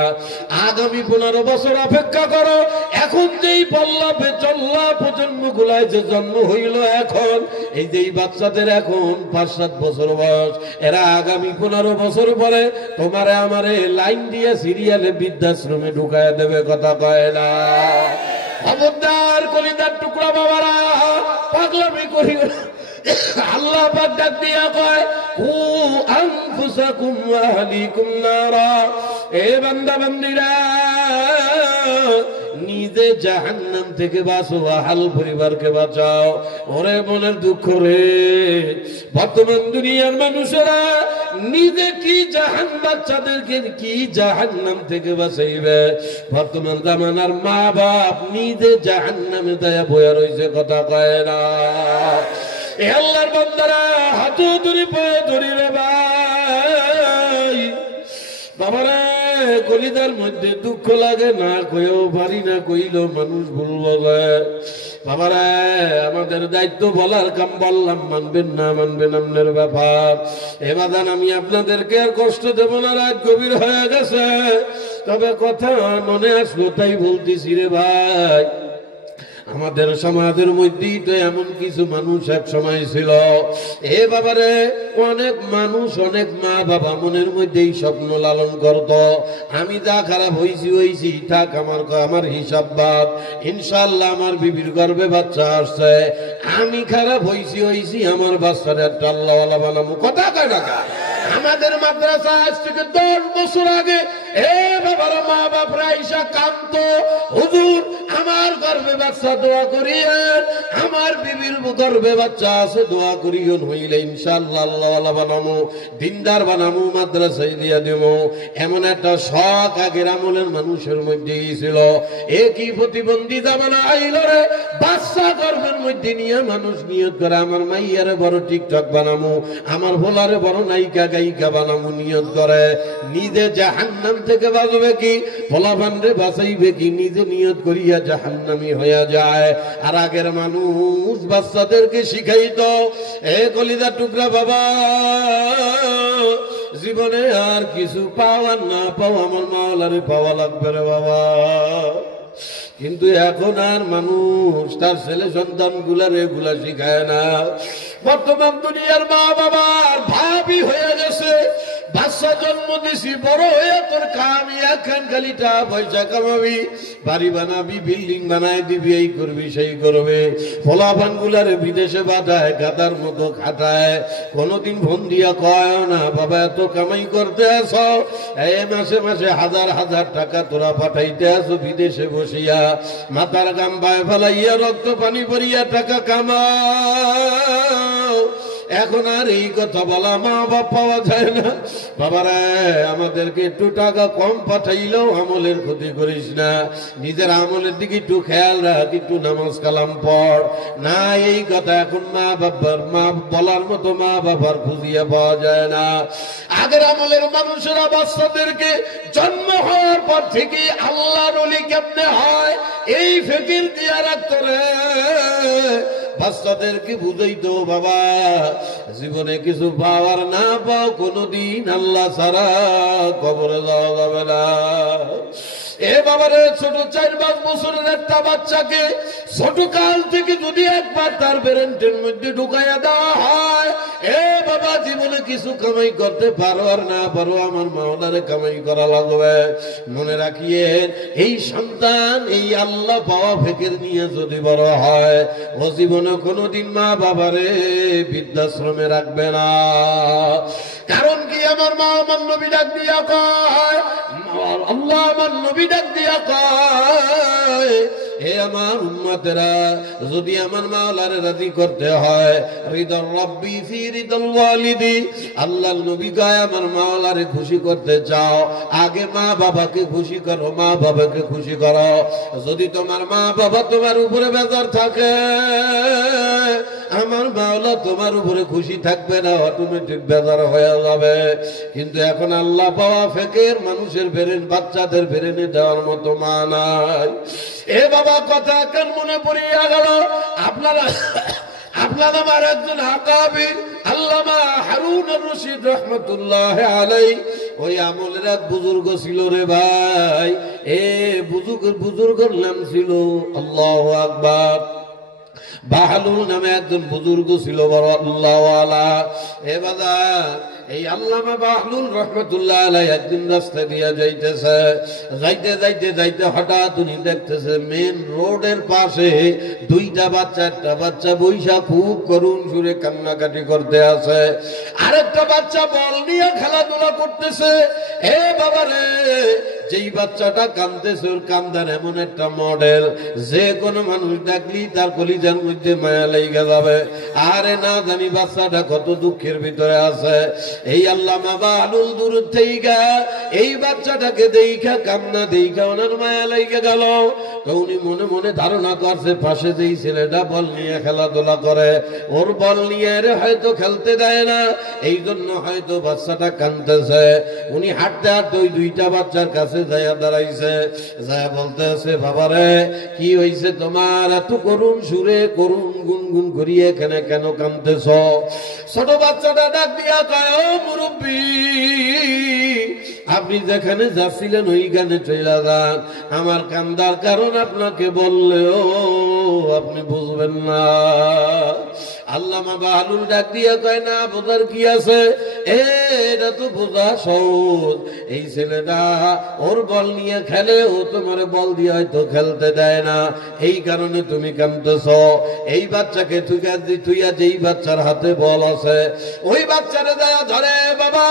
আগামী 15 বছর অপেক্ষা করো। এখন যেই পল্লা চল্লা প্রজন্ম গুলায় যে জন্ম হইল এখন, এই যে বাচ্চাদের এখন 5-7 বছর বয়স, এরা আগামী 15 বছর পরে তোমারে আমারে লাইন দিয়ে সিরিয়ালে বৃদ্ধাশ্রমে ঢুকায় দেবে, কথা কয় না? খবরদার কলিজার টুকরা বাবারা, পাগলামি করিও না। আল্লাহ পাক ডাক দিয়া কয়, কু আনফুসাকুম ওয়া আহলিকুম নারা। এ বান্দা বান্দীরা, নিজে জাহান্নাম থেকে বাঁচো, আহল পরিবারকে বাঁচাও। ওরে মনের দুঃখ রে, বর্তমান দুনিয়ার মানুষেরা নিজে কি বাচ্চাদেরকে কি জাহান্নাম থেকে বাঁচাইবে? বর্তমান জামানার মা বাপ নিজে জাহান্নামে দয়া বয়া রয়েছে, কথা কয় না? এ আল্লাহর বান্দারা, হাতু ধরি পায়ে ধরি রে ভাই বাবারা, কলিদার মধ্যে দুঃখ লাগে না, কইও পারি না, কইল মানুষ ভুলবো বাবারা। আমাদের দায়িত্ব বলার কাম বললাম, মানবেন না মানবেন আপনার ব্যাপার। এবার আমি আপনাদেরকে আর কষ্ট দেব না, রাত গভীর হয়ে গেছে, তবে কথা মনে আসলো তাই বলতেছি রে ভাই। আমাদের সমাজের মধ্যেই তো এমন কিছু মানুষ এক সময় ছিল, এ বাবারে, অনেক মানুষ অনেক মা বাবা মনের মধ্যেই স্বপ্ন লালন করত, আমি যা খারাপ হয়েছি থাক, আমার হিসাব বাদ, ইনশাআল্লাহ আমার বিবির গর্ভে বাচ্চা আসছে, আমি খারাপ হয়েছি আমার বাচ্চার একটা আল্লাহওয়ালা বানাবো, কথা কয় না? আমাদের মাদ্রাসা আজ থেকে 10 বছর আগে এ বাবার মা বাপরা ঈশা কান্ত, হুজুর আমার গর্ভে বাচ্চা দোয়া করিয়েন, আমার বিবির গর্ভে বাচ্চা আছে দোয়া করিয়েন, হইলে ইনশাআল্লাহ আল্লাহওয়ালা বানামো, দিনদার বানামো, মাদ্রাসায় দিয়া দেব। এমন একটা শখ আগের আমলের মানুষের মধ্যেই ছিল। একই প্রতিবন্ধী জামানা আইল রে, বাচ্চা গর্ভের মধ্যে নিয়ে মানুষ নিয়ত করে আমার মাইয়ারে বড় টিকটক বানামো, আমার ভোলারে বড় নায়িকা গায়িকা বানামো নিয়ত করে। নিজে জাহান্নাম থেকে বাঁচবে কি, ফলাফানরে বাঁচাইবে কি, নিজে নিয়ত করিয়া জাহান্নামী হইয়া যায়। আর আগের মানুষ বাচ্চাদেরকে শিখাইতো, এ কলিজার টুকরা বাবা, জীবনে আর কিছু পাওয়ার না পাওয়া আমার মাওলারে পাওয়া লাগবে রে বাবা। কিন্তু এখন আর মানুষ তার ছেলে সন্তান গুলার এগুলা শিখায় না। বর্তমান দুনিয়ার মা বাবার ভাবি হয়ে গেছে, বাচ্চা জন্ম দিছি, বড় হয়ে তোর কামি এখন খালি টাকা পয়সা কামাবি, বাড়ি বানাবি, বিল্ডিং বানায় দিবি, এই করবি সেই করবে। ফলাফান গুলারে বিদেশে পাঠায়, গাদার মতো খাটায়, কোনদিন ফোন দিয়া কয় না বাবা এত কামাই করতে আস, এই মাসে মাসে হাজার হাজার টাকা তোরা পাঠাইতে আসো বিদেশে বসিয়া, মাথার গাম পায়ে ফেলাইয়া রক্ত পানি পরিয়া টাকা কামাও। এখন আর এই কথা বলা মা বাপ পাওয়া যায় না। বাবারা, আমাদেরকে একটু টাকা কম পাঠাইলেও আমলের ক্ষতি করিস না, নিজের আমলের দিকে একটু খেয়াল রাখ, একটু নামাজ কালাম পড় না, এই কথা এখন মা বাবার মা বলার মতো মা বাবার খুঁজিয়া পাওয়া যায় না। আগের আমলের মানুষেরা বাচ্চাদেরকে জন্ম হওয়ার পর থেকে আল্লাহর ওলি কেমনে হয় এই ফিকির দিয়া রাখতো রে, বাচ্চাদেরকে বুঝাইতো বাবা জীবনে কিছু পাওয়ার না পাও, কোনদিন আল্লাহ ছাড়া কবরে যাওয়া যাবে না। এ বাবারে, ছোট 4-5 বছরের একটা বাচ্চাকে ছোট কাল থেকে যদি একবার তার ব্রেনের মধ্যে ঢুকাইয়া দেওয়া হয়, এ বাবা জীবনে কিছু কামাই করতে পারো আর না পারো আমার মাওলারে কামাই করা লাগবে। মনে রাখিয়েন, এই সন্তান এই আল্লাহ পাওয়া ফিকির নিয়ে যদি বড় হয়, ও জীবনে কোনোদিন মা বাবারে বৃদ্ধাশ্রমে রাখবে না। কারণ কি, আমার মা আমার নবী ডাক দিয়া কয়, আল্লাহ আমার নবী ডাক দিয়া কয়, হে আমার উম্মতেরা, যদি আমার মাওলারে রাজি করতে হয়, রিদার রাব্বি ফি রিদাল ওয়ালিদি, আল্লাহর নবী কয় আমার মাওলারে খুশি করতে চাও, আগে মা বাবাকে খুশি করো, মা বাবাকে খুশি করো। যদি তোমার মা বাবা তোমার উপরে বেজার থাকে, আমার মাওলা তোমার উপরে খুশি থাকবে না, অটোমেটিক বেজার হয়ে যাবে। কিন্তু এখন আল্লাহ পাওয়া ফেকের মানুষের ব্রেন, বাচ্চাদের ব্রেনে দেওয়ার মতো মা নাই। এ বাবা, কথা কেন মনে পড়িয়া গেল, আপনারা আমার একজন আকাবির আল্লামা হারুন আর-রশিদ রাহমাতুল্লাহ আলাইহি, ওই আমলের এক বুজুর্গ ছিল রে ভাই। এ বুজুর্গের নাম ছিল আল্লাহু আকবার, বাহলুল নামে একজন বুজুর্গ ছিল, বড় আল্লাহওয়ালা। এ বাবা, এই আল্লামা বাহলুল রাহমাতুল্লাহ আলাইহি একদিন রাস্তা দিয়ে যাইতে হঠাৎ উনি দেখতেছে মেন রোডের পাশে একটা বাচ্চা বৈশা খুব করুণ সুরে কান্নাকাটি করতে আছে, আরেকটা বাচ্চা বল নিয়ে খেলাধুলা করতেছে। এ বাবা রে, যেই বাচ্চাটা কাঁদতেছে ওর কান্দার এমন একটা মডেল, যে কোনো মানুষ ডাকলি তার কলিজার মধ্যে মায়া লেগে যাবে। আরে না জানি বাচ্চাটা কত দুঃখের ভিতরে আছে। এই আল্লামা বাহলুল দূর থেকে এই বাচ্চাটাকে দেখা, কান্না দেখা ওনার মায়া লেগে গেল। তো উনি মনে মনে ধারণা করছে পাশে যেই ছেলেটা বল নিয়ে খেলাধুলা করে, ওর বল নিয়ে হয়তো খেলতে দেয় না, এই জন্য হয়তো বাচ্চাটা কাঁদতেছে। উনি হাঁটতে হাঁটতে ওই দুইটা বাচ্চার কাছে যাইয়া দাঁড়াইছে, যাইয়া বলতেছে, বাবারে কি হইছে তোমার, এত করুণ সুরে করুণ গুনগুন করিয়ে এখানে কেন কাঁদতেছ? ছোট বাচ্চাটা ডাক দিয়া কয়, ও মুরব্বী, আপনি যেখানে যাচ্ছিলেন ওইখানে চলে যান, আমার কান্দার কারণ আপনাকে বললেও আপনি বুঝবেন না। আল্লামা বাহলুল ডাক দিয়া কয়, না বোঝার কি আছে, এটা তো বোঝা সহজ। এই ছেলেটা ওর বল নিয়ে খেলে, ও তোমার বল দিয়ে হয়তো খেলতে দেয় না, এই কারণে তুমি কাঁদতেছ। এই বাচ্চাকে তুইয়া যেই বাচ্চার হাতে বল আছে ওই বাচ্চারে দেয়া ধরে, বাবা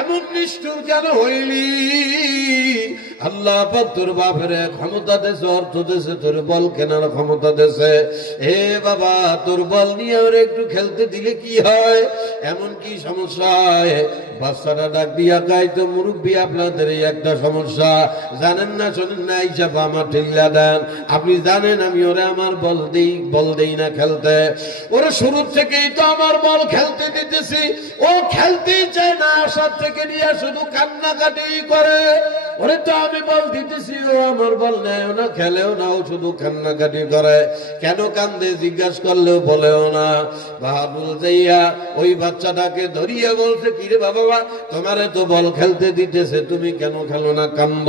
এমন নিষ্ঠুর কেন হইলি? আল্লাহ পাক তোর বাপের ক্ষমতা দেছে, অর্থ দেছে, তোর বল কেনার ক্ষমতা দেছে। এ বাবা, তোর বল নিয়ে ওরা একটু খেলতে দিলে কি হয়, এমন কি সমস্যা হয়? বাচ্চাটা ডাক দিয়া কয়, তো মুরব্বী আপনাদের এই একটা সমস্যা জানেন না, শোনেন না, হিসাব আমার ঠেলা দেন। আপনি জানেন আমি ওরে আমার বল দেই না খেলতে, ওরা শুরু থেকেই তো আমার বল খেলতে দিতেছি, ও খেলতেই চায় না, আসার থেকে নিয়ে শুধু কান্নাকাটি করে। ওরে তো আমি বল দিতেছি, ও আমার বল নেয়ও না, খেলেও না, ও শুধু কান্নাকাটি করে। কেন কান্দে জিজ্ঞাসা করলেও বলেও না। বাহাদুর যাইয়া ওই বাচ্চাটাকে ধরিয়ে বলছে, কিরে বাবা, তোমারে তো বল খেলতে দিতেছে, তুমি কেন খেলো না, কান্দ।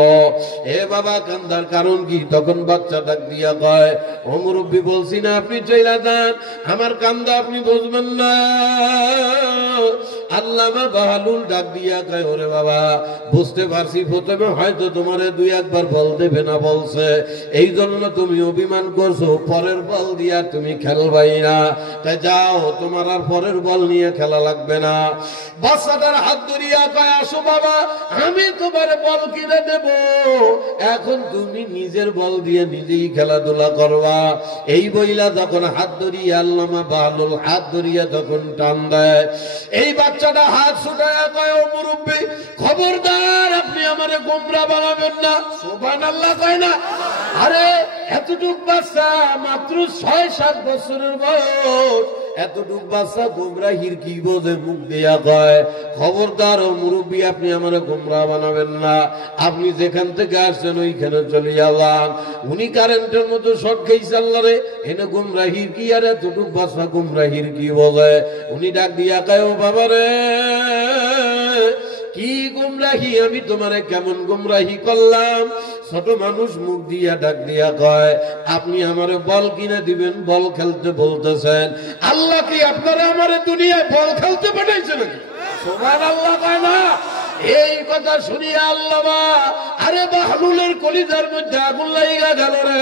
এ বাবা, কান্দার কারণ কি? তখন বাচ্চা ডাক দিয়া কয়, ও মুরব্বী, বলছি না আপনি চইলা যান, আমার কান্দা আপনি বুঝবেন না। আল্লামা বাহলুল ডাক দিয়া কয়, ওরে বাবা, বুঝতে পারছি প্রথমে হয়তো তোমারে দুই একবার বল দেবে না বলছে, এই জন্য তুমি অভিমান করছো, পরের বল দিয়া তুমি খেলবাই না, তাই যাও, তোমার আর পরের বল নিয়ে খেলা লাগবে না। বাচ্চাটার হাত ধরিয়া কয়, আসো বাবা, আমি তোমার বল কিনে দেব, এখন তুমি নিজের বল দিয়ে নিজেই খেলাধুলা করবা। এই বইলা যখন হাত ধরিয়া আল্লামা বাহলুল হাত ধরিয়া তখন টান দেয়, এই বাচ্চাটা হাত ছুটাইয়া কয়, ও মুরব্বী, খবরদার আপনি আমারে গোমরা বানাবেন না। সুবহানাল্লাহ কয় না? আরে এতটুক বাচ্চা, মাত্র ৬-৭ বছরের বয়স, এতটুক বাচ্চা গোমরাহির কি বোঝে? মুখ দিয়া কয়, খবরদার ও মুরব্বী, আপনি আমারে গোমরা বানাবেন না, আপনি যেখান থেকে আসছেন ওইখানে চলে যান। উনি কারেন্টের মতো শর্ট খাইছে, আল্লাহ রে, এনে গোমরাহির কি? আর এতটুক বাচ্চা গোমরাহির কি বোঝে? উনি ডাক দিয়া কয়, ও বাবা রে, কি গুমরাহি, আমি তোমারে কেমন গুমরাহি করলাম? ছোট মানুষ মুখ দিয়া ডাক দিয়া কয়, আপনি আমারে বল কিনে দিবেন, বল খেলতে বলতেছেন, আল্লাহ কি আপনারা আমারে দুনিয়ায় বল খেলতে পাঠাইছে নাকি? সুবহানাল্লাহ কয় না? এই কথা শুনিয়া আল্লাহ, আরে বাহলুলের কলিজার মধ্যে আগুন লাইগা গেল রে।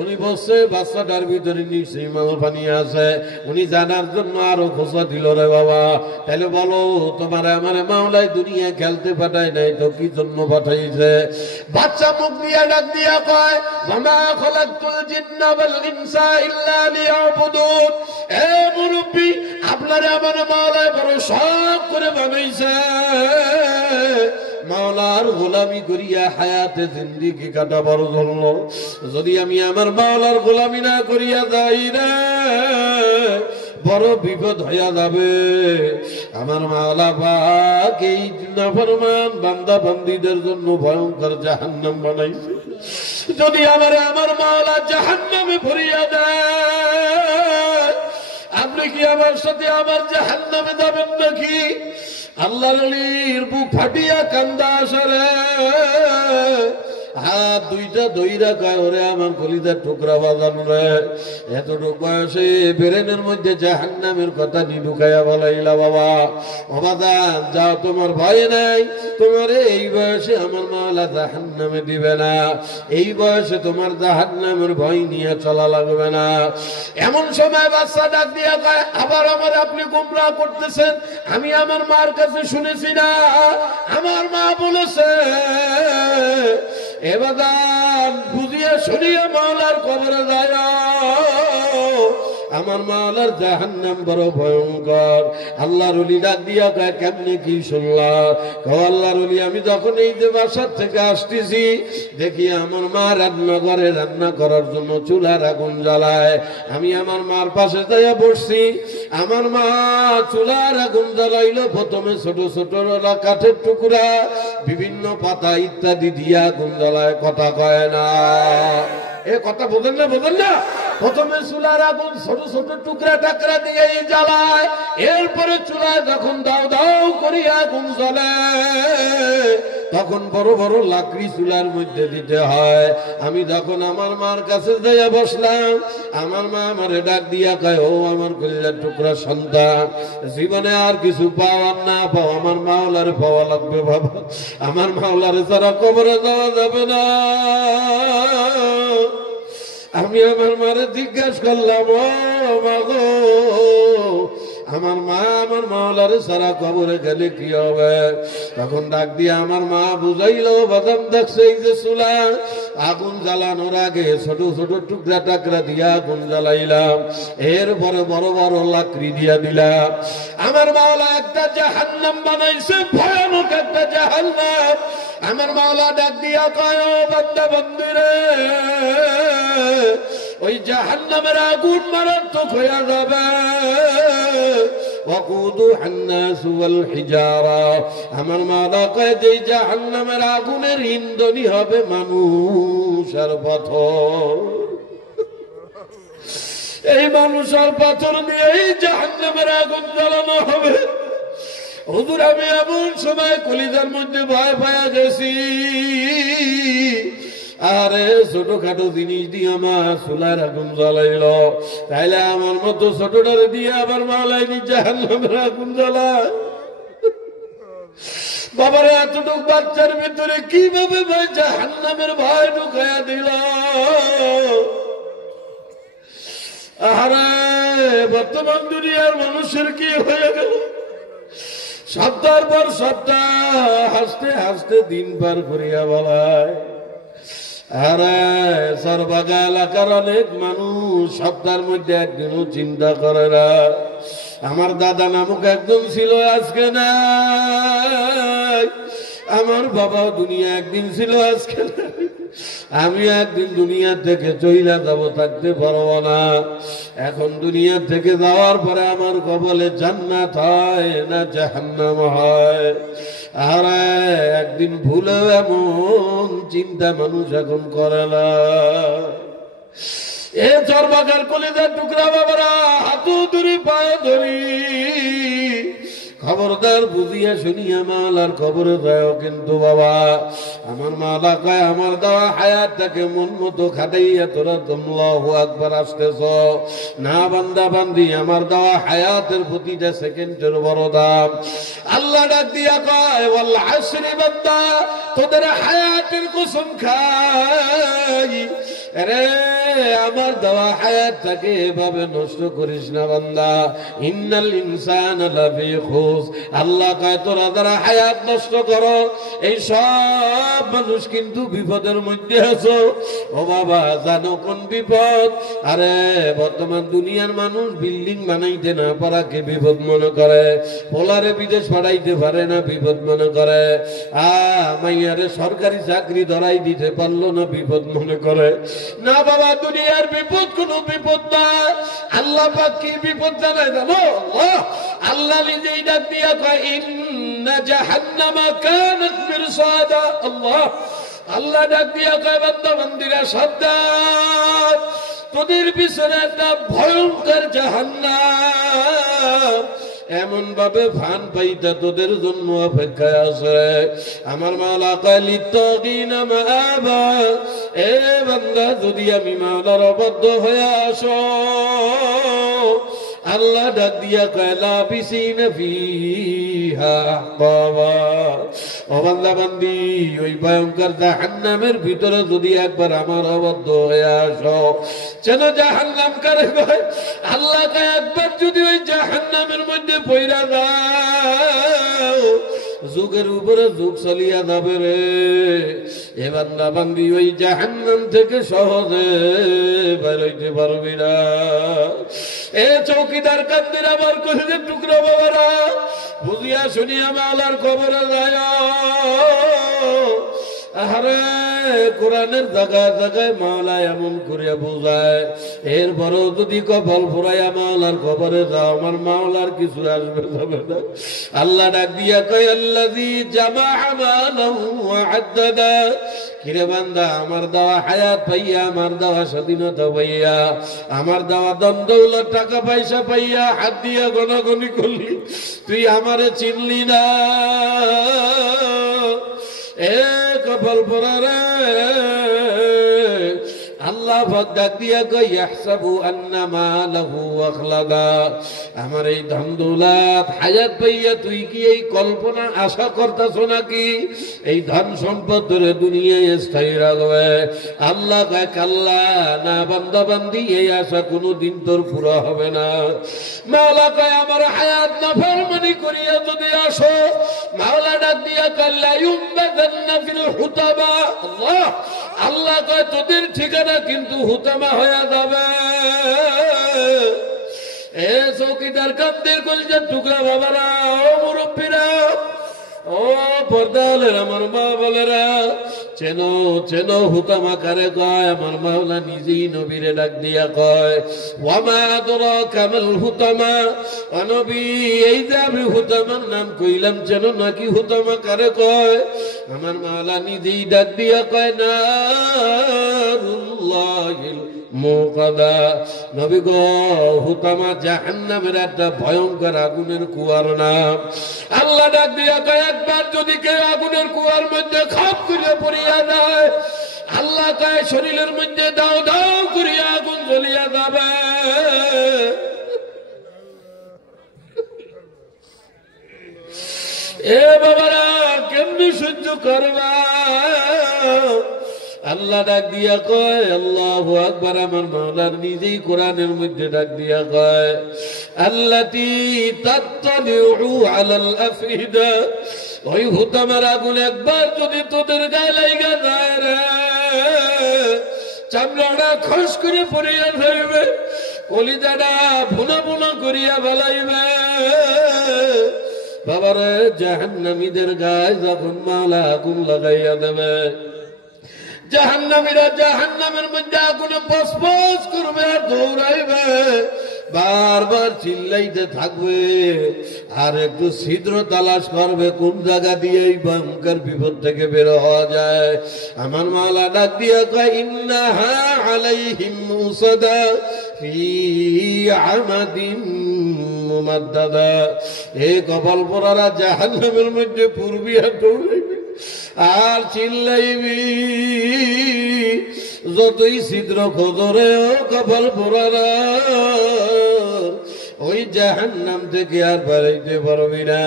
উনি বলছে বাচ্চাটার ভিতরে নিশ্চয়ই মাল পানি আছে। উনি জানার জন্য আরো খোঁজা দিল, রে বাবা তাহলে বলো তোমার আমার মাওলাই দুনিয়া খেলতে পাঠায় নাই তো কি জন্য পাঠাইছে? বাচ্চা মুখ দিয়া ডাক দিয়া কয়, ওয়ামা খালাকতুল জিন্না ওয়াল ইনসা ইল্লা লিয়াবুদুন। এ মুরব্বি, আপনারে আমার মাওলাই বড় শখ করে বানাইছে, মাওলার গোলামি করিয়া হায়াতে জিন্দেগি কাটাবার জন্য। যদি আমি আমার মাওলার গোলামি না করিয়া যাই রে, বড় বিপদ হইয়া যাবে। আমার মাওলা পাক এই নাফরমান বান্দা বান্দীদের জন্য ভয়ঙ্কর জাহান্নাম বানাইছে। যদি আমার মাওলা জাহান্নামে ভরিয়া দেয়, আপনি কি আমার সাথে আমার জাহান্নামে যাবেন নাকি? আল্লাহর ওলির বুক ফাটিয়া কান্দা আসরে, হাত দুইটা দইরা কয়, ওরে আমার কলিজার টুকরা বাজান রে, এতটুক বয়সে ব্রেনের মধ্যে জাহান্নামের কথা নি ঢুকাইয়া বলাইলা বাবা। ও বাজান যাও, তোমার ভয় নাই, তোমার এই বয়সে আমার মাওলা জাহান্নামে দিবে না, এই বয়সে তোমার জাহান্নামের ভয় নিয়ে চলা লাগবে না। এমন সময় বাচ্চা ডাক দিয়া কয়, আবার আমার আপনি গোমরাহ করতেছেন, আমি আমার মার কাছে শুনেছি না, আমার মা বলেছে এবার বুঝিয়ে শুনিয়ে মাওলার কবরে যায়। আমার মাওলার জাহান্নাম বড় ভয়ঙ্কর। আল্লাহর ওলি ডাক দিয়া কয়, কেমনে কি শুনলা? কয় আল্লাহর ওলি, আমি যখন এই যে বাসার থেকে আসতেছি দেখি আমার মা রান্নাঘরে রান্না করার জন্য চুলার আগুন জ্বালায়। আমি আমার মার পাশে যাইয়া বসছি, আমার মা চুলার আগুন জ্বালাইলো। প্রথমে ছোট ছোট কাঠের টুকরা বিভিন্ন পাতা ইত্যাদি দিয়া আগুন জ্বালায়, কথা কয় না। এ কথা বোঝেন না, বোঝেন না? প্রথমে চুলার আগুন ছোট ছোট টুকরা টাকরা দিয়ে জ্বালায়, এরপরে চুলায় যখন দাও দাও করিয়া আগুন জ্বলে তখন বড় বড় লাকড়ি চুলার মধ্যে দিতে হয়। আমি যখন আমার মার কাছে যাইয়া বসলাম, আমার মা আমারে ডাক দিয়া কয়, ও আমার কলিজার টুকরা সন্তান, জীবনে আর কিছু পাওয়ার না পাও, আমার মাওলারে পাওয়া লাগবে বাবা। আমার মাওলারে ছাড়া কবরে যাওয়া যাবে না। আমি আমার মারে জিজ্ঞাসা করলাম, ও মা গো, আমার মা আমার মাওলারে সারা কবরে গেলে কি হবে? তখন ডাক দিয়ে আমার মা বুঝাইলো, বাদাম দেখছে এই যে চুলা আগুন জ্বালানোর আগে ছোট ছোট টুকরা টাকরা দিয়া আগুন জ্বালাইলাম, এরপরে বড় বড় লাকড়ি দিয়া দিলাম। আমার মাওলা একটা জাহান্নাম বানাইছে, ভয়ানক একটা জাহান্নাম। আমার মাওলা ডাক দিয়া কয়, ও বান্দা বান্দীরে, ওই জাহান্নামের আগুন মারাত্মক হইয়া যাবে। আমার মাওলা কয়, যে জাহান্নামের আগুনের ইন্ধনই হবে মানুষ আর পাথর। এই মানুষ আর পাথর দিয়ে এই জাহান্নামের আগুন জ্বালানো হবে। হুজুর, আমি এমন সময় কলিজার মধ্যে ভয় পাইয়া গেছি, আরে ছোটখাটো জিনিস দিয়ে আমার চুলার আগুন জ্বালাইল, তাইলে আমার মতো ছোটটারে দিয়ে আবার মাওলাই জাহান্নামের আগুন জ্বালায়। বাবার এতটুক বাচ্চার ভিতরে কিভাবে ভাই জাহান্নামের ভয় ঢুকাইয়া দিল। আরে বর্তমান দুনিয়ার মানুষের কি হয়ে গেল? সপ্তাহের পর সপ্তাহ হাসতে হাসতে দিন পার করিয়া বলায়। আরে সরবাগা এলাকার অনেক মানুষ সপ্তাহের মধ্যে একদিনও চিন্তা করে না। আমার দাদা নামক একজন ছিল, আজকে নাই। আমার বাবাও দুনিয়া একদিন ছিল, আজকে নাই। আমি একদিন দুনিয়া থেকে চইলা যাব, থাকতে পারবো না। এখন দুনিয়া থেকে যাওয়ার পরে আমার কবলে জান্নাত হয় না জাহান্নাম হয়। আর একদিন ভুলেও এমন চিন্তা মানুষ এখন করে না। এ চরবাগার কলিজার টুকরা বাবারা, হাতু ধরি পায়ে ধরি, খবরদার বুঝিয়া শুনিয়া মাওলার কবরে যায়। কিন্তু বাবা, আমার মাওলা কয়, আমার দেওয়া হায়াতটাকে মন মতো খাটাইয়া তোরা আল্লাহু আকবার আসতেছ না। বান্দা বান্দি, আমার দেওয়া হায়াতের প্রতিটা সেকেন্ডের বড় দাম। আল্লাহ ডাক দিয়া কয়, ওয়াল আসরি বান্দা, তোদের হায়াতের কসম খাই রে আমার দেওয়া হায়াতটাকে এভাবে নষ্ট করিস না বান্দা। ইন্নাল ইনসানা লাফি খুস, আল্লাহ কয় তোরা যারা হায়াত নষ্ট করো এই সব মানুষ কিন্তু বিপদের মধ্যে আছো। ও বাবা জানো কোন বিপদ? আরে বর্তমান দুনিয়ার মানুষ বিল্ডিং বানাইতে না পারাকে বিপদ মনে করে, পোলারে বিদেশ পাঠাইতে পারে না বিপদ মনে করে, মাইয়ারে সরকারি চাকরি ধরাই দিতে পারলো না বিপদ মনে করে। না বাবা, দুনিয়ার বিপদ কোনো বিপদ না। আল্লাহ পাক কি বিপদ জানায় জানো? আল্লাহ নিজেই ডাক দিয়া কয় ইন্না জাহান্নামা কানাত মিরসাদা। আল্লাহ ডাক দিয়া কয় বান্দা বান্দিরা সাবধান, তোদের পিছনে একটা ভয়ঙ্কর জাহান্নাম এমন ভাবে ফান পাইতা তোদের জন্য অপেক্ষায় আছে। আমার মাওলা কয় লিত্তাগিনা মাআবা, এ বান্দা যদি আমি মাওলার অবাধ্য হয়ে আসো, আল্লাহ ডাক দিয়া কয় লাবিসিনা ফিহা আহকাবা। ও বান্দা বান্দি, ওই ভয়ঙ্কর জাহান্নামের ভিতরে যদি একবার আমার অবাধ্য হয়ে আসো, যেন জাহান্নাম কারে কয়? আল্লাহ কয় একবার যদি ওই জাহান্নামের মধ্যে পইরা যাও, যুগের উপরে যুগ চলিয়া যাবে রে। এ বান্দা বান্দি, ওই জাহান্নাম থেকে সহজে বের হইতে পারবি না। এ চৌকিদার কান্দির আমার কইলে টুকরো বাবারা, বুঝিয়া শুনিয়া মাওলার কবরে যায়। আরে কোরআনের জায়গায় জায়গায় মাওলা এমন করিয়া বুঝায়, এরপরেও যদি কপাল ফুরাইয়া মাওলার কবরে যাও, আমার মাওলার কিছু আসবে যাবে না। আল্লাহ ডাক দিয়া কয় আল্লাযী জামাআ মালাহু ওয়া আদ্দাদা। কিরে বান্দা, আমার দেওয়া হায়াত পাইয়া, আমার দেওয়া স্বাধীনতা পাইয়া, আমার দেওয়া ধন দৌলত টাকা পয়সা পাইয়া হাত দিয়া গণগণি করলি, তুই আমারে চিনলি না। এ কপাল পোড়া রে, আল্লাহ ডাক দিয়া কয় ইয়াহসাবু আন্না মালাহু আখলাদা। আমার এই ধন দৌলত হায়াত পাইয়া তুই কি এই কল্পনা আশা করতেছ নাকি এই ধন সম্পদ ধরে দুনিয়ায় স্থায়ী রাখবে? আল্লাহ কয় কাল্লা, না বান্দা বান্দি, এই আশা কোনোদিন তোর পুরা হবে না। মাওলা কয় আমার হায়াত নাফরমানি করিয়া যদি আসো, মাওলা ডাক দিয়া কয় লা ইউমবাদান্না ফিল হুতাবা। আল্লাহ কয় তোদের ঠিকানা কিন্তু হুতামা হয়ে যাবে। এ চৌকিদার কান্দের কলজার টুকরা বাবারা, ও মুরব্বীরা, ও পর্দালের আমার মা বলেরা, চেনো চেনো হুতামা কারে কয়? আমার মাওলা নিজেই নবীরে ডাক দিয়া কয় ওয়ামা আদরাকা মাল হুতামা। ও নবী, এই যে আমি হুতামার নাম কইলাম, চেনো নাকি হুতামা কারে কয়? আমার মাওলা নিজেই ডাক দিয়া কয় নারুল্লাহিল মুকাদা। নবী গো, হুতামা জাহান্নামের একটা ভয়ঙ্কর আগুনের কুয়ার নাম। আল্লাহ ডাক দিয়া কয় একবার যদি কেউ আগুনের কুয়ার মধ্যে খাপ করে পড়িয়া যায়, আল্লাহ কয় শরীরের মধ্যে দাও দাও করিয়া আগুন জ্বলিয়া যাবে। এ বাবারা, কেমনি সহ্য করবা? আল্লাহ ডাক দিয়া কয় আল্লাহু আকবার। আমার মাওলার নিজেই কোরআনের মধ্যে ডাক দিয়া কয় আল্লাতী তাত্তালিউ আলাল আফইদা। ওই হুতামার আগুন একবার যদি তোদের গায়ে লাগা যায় রে, চামড়াটা খস করে পড়িয়া ফেলবে, কলিজাটা ভুনা ভুনা করিয়া ফেলাইবে। বাবারে, জাহান্নামীদের গায়ে যখন মাওলা আগুন লাগাইয়া দেবে, জাহান্নামীরা জাহান্নামের মধ্যে আগুনে পসপস করবে আর দৌড়াইবে, বারবার চিল্লাইতে থাকবে আর একটু ছিদ্র তালাশ করবে কোন জায়গা দিয়ে এই ভয়ঙ্কর বিপদ থেকে বের হওয়া যায়। আমার মাওলা ডাক দিয়া কয় ইন্নাহা আলাইহিম মুসাদা ফি আমাদিন মুমাদ্দাদা। এই কপাল পোড়ারা জাহান্নামের মধ্যে পূর্বিয়া দৌড়াইবে আর চিল্লাইবি, যতই ছিদ্র খোঁজরে ও কপাল পোড়ারা, ওই জাহান্নাম থেকে আর বেরাইতে পারবি না।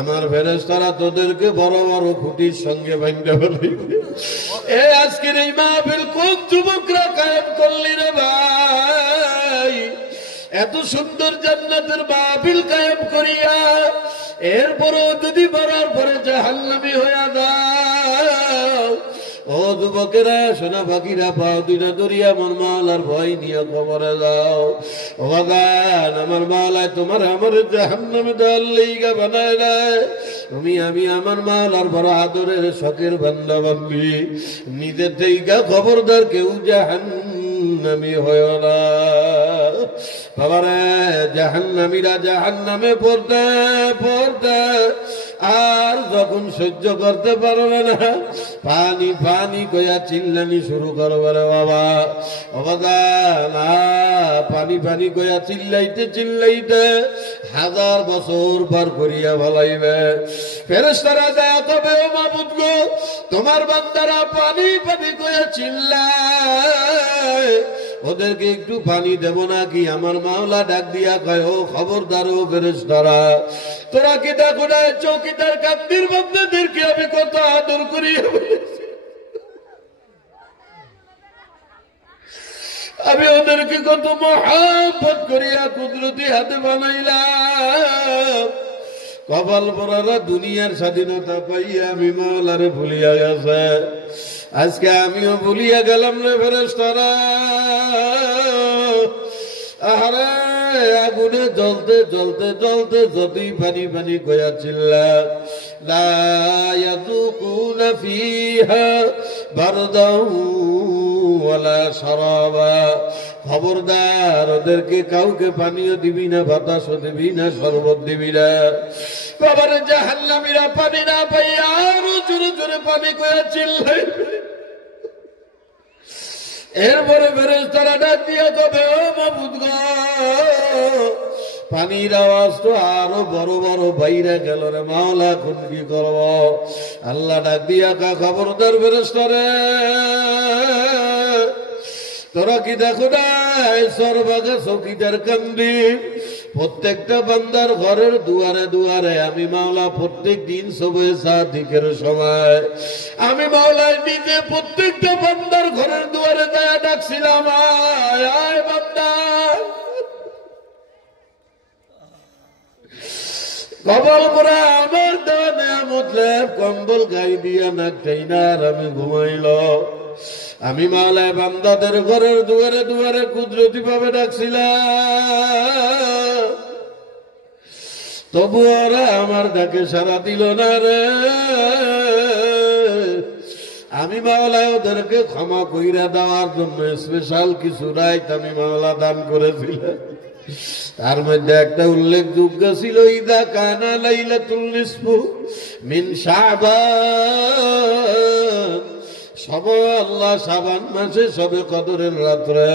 আমার ফেরেশতারা তোদেরকে বড় বড় খুঁটির সঙ্গে বাঁধতে পারবে, আজকের এই মাহফিল কোন যুবকরা কায়েম করলি রে ভাই? এত সুন্দর জান্নাতের মাহফিল কায়েম করিয়া এরপরও যদি মরার পরে জাহান্নামী হইয়া দাও, ও যুবকেরা সোনা পাখিরা পাও দুইটা দরিয়া আমার মাওলার ভয় নিয়ে কবরে যাও। ও বাগান আমার মাওলায় তোমার আমার জাহান্নামে দেওয়ার লাইগা বানায় দেয়। আমি আমার মাওলার বড় আদরের শখের বান্দা বান্দি, নিজের থেকে খবরদার কেউ জাহান্নামী হয় না। বাবারে জাহান্নামীরা জাহান্নামে পড়তে পড়তে আর যখন সহ্য করতে পারবে না, পানি পানি কইয়া চিল্লানি শুরু করবে রে বাবা। অবদান পানি পানি কইয়া চিল্লাইতে চিল্লাইতে 1000 বছর পার করিয়া বলাইবে। ফেরেশতারা যায় তবে ও মাবুদ গো, তোমার বান্দারা পানি পানি কইয়া চিল্লায়, ওদেরকে একটু পানি দেব নাকি? আমার মাওলা ডাক দিয়া কয়, ও খবরদার ও ফেরেশতারা, তোরা কি দেখো না চৌকিদার কান্দির বান্দাদেরকে আমি কত আদর করি, আমি ওদেরকে কত মহাব্বত করিয়া কুদরতি হাতে বানাইলাম। কপাল পরারা দুনিয়ার স্বাধীনতা পাইয়া আমি মাওলারে ভুলিয়া গেছে। আজকে আমিও ভুলিয়া গেলাম রে ফেরেশতারা। আহারে আগুনে জ্বলতে জ্বলতে জ্বলতে যতই পানি পানি কয়া চিল্লা, লা ইয়াযুকুনা ফিহা বারদাও ওয়ালা শারাবা। খবরদার ওদেরকে কাউকে পানিও দিবি না, বাতাসও দিবি না, শরবত দিবি না। বাবার জাহান্নামীরা পানি না পাইয়া আরো জোরে জোরে পানি কয়া চিল্লাই। এরপরে ফেরেশতারা ডাক দিয়া কবে, ও মাবুদ গো, পানির আওয়াজ তো আরো বড় বড় বাইরে গেল রে মাওলা, কোন কি করব? আল্লাহ ডাক দিয়া কা, খবরদার ফেরেশতারা, তোরা কি দেখো না সরবাগে চৌকিদার কান্দি, প্রত্যেকটা বান্দার ঘরের দুয়ারে দুয়ারে আমি মাওলা প্রত্যেক দিন সবে সাদিকের সময় আমি মাওলা নিজে প্রত্যেকটা বান্দার ঘরের দুয়ারে যায় ডাকছিলাম, আয় আয় বান্দা। কবল করা আমার দেওয়া নেয়ামত লেপ কম্বল গাই দিয়া নাকটাই না আর আমি ঘুমাইল। আমি মাওলা বান্দাদের ঘরের দুয়ারে দুয়ারে কুদরতি ভাবে ডাকছিলাম, তবু ওরা আমার ডাকে সারা দিল না রে। আমি মাওলা ওদেরকে ক্ষমা কইরা দেওয়ার জন্য স্পেশাল কিছু রাইত আমি মাওলা দান করেছিলাম। তার মধ্যে একটা উল্লেখযোগ্য ছিল, ইদা কানা লাইলাতুল নিসফু মিন শাবান, আল্লাহ শাবান মাসে সবে কদরের রাত্রে,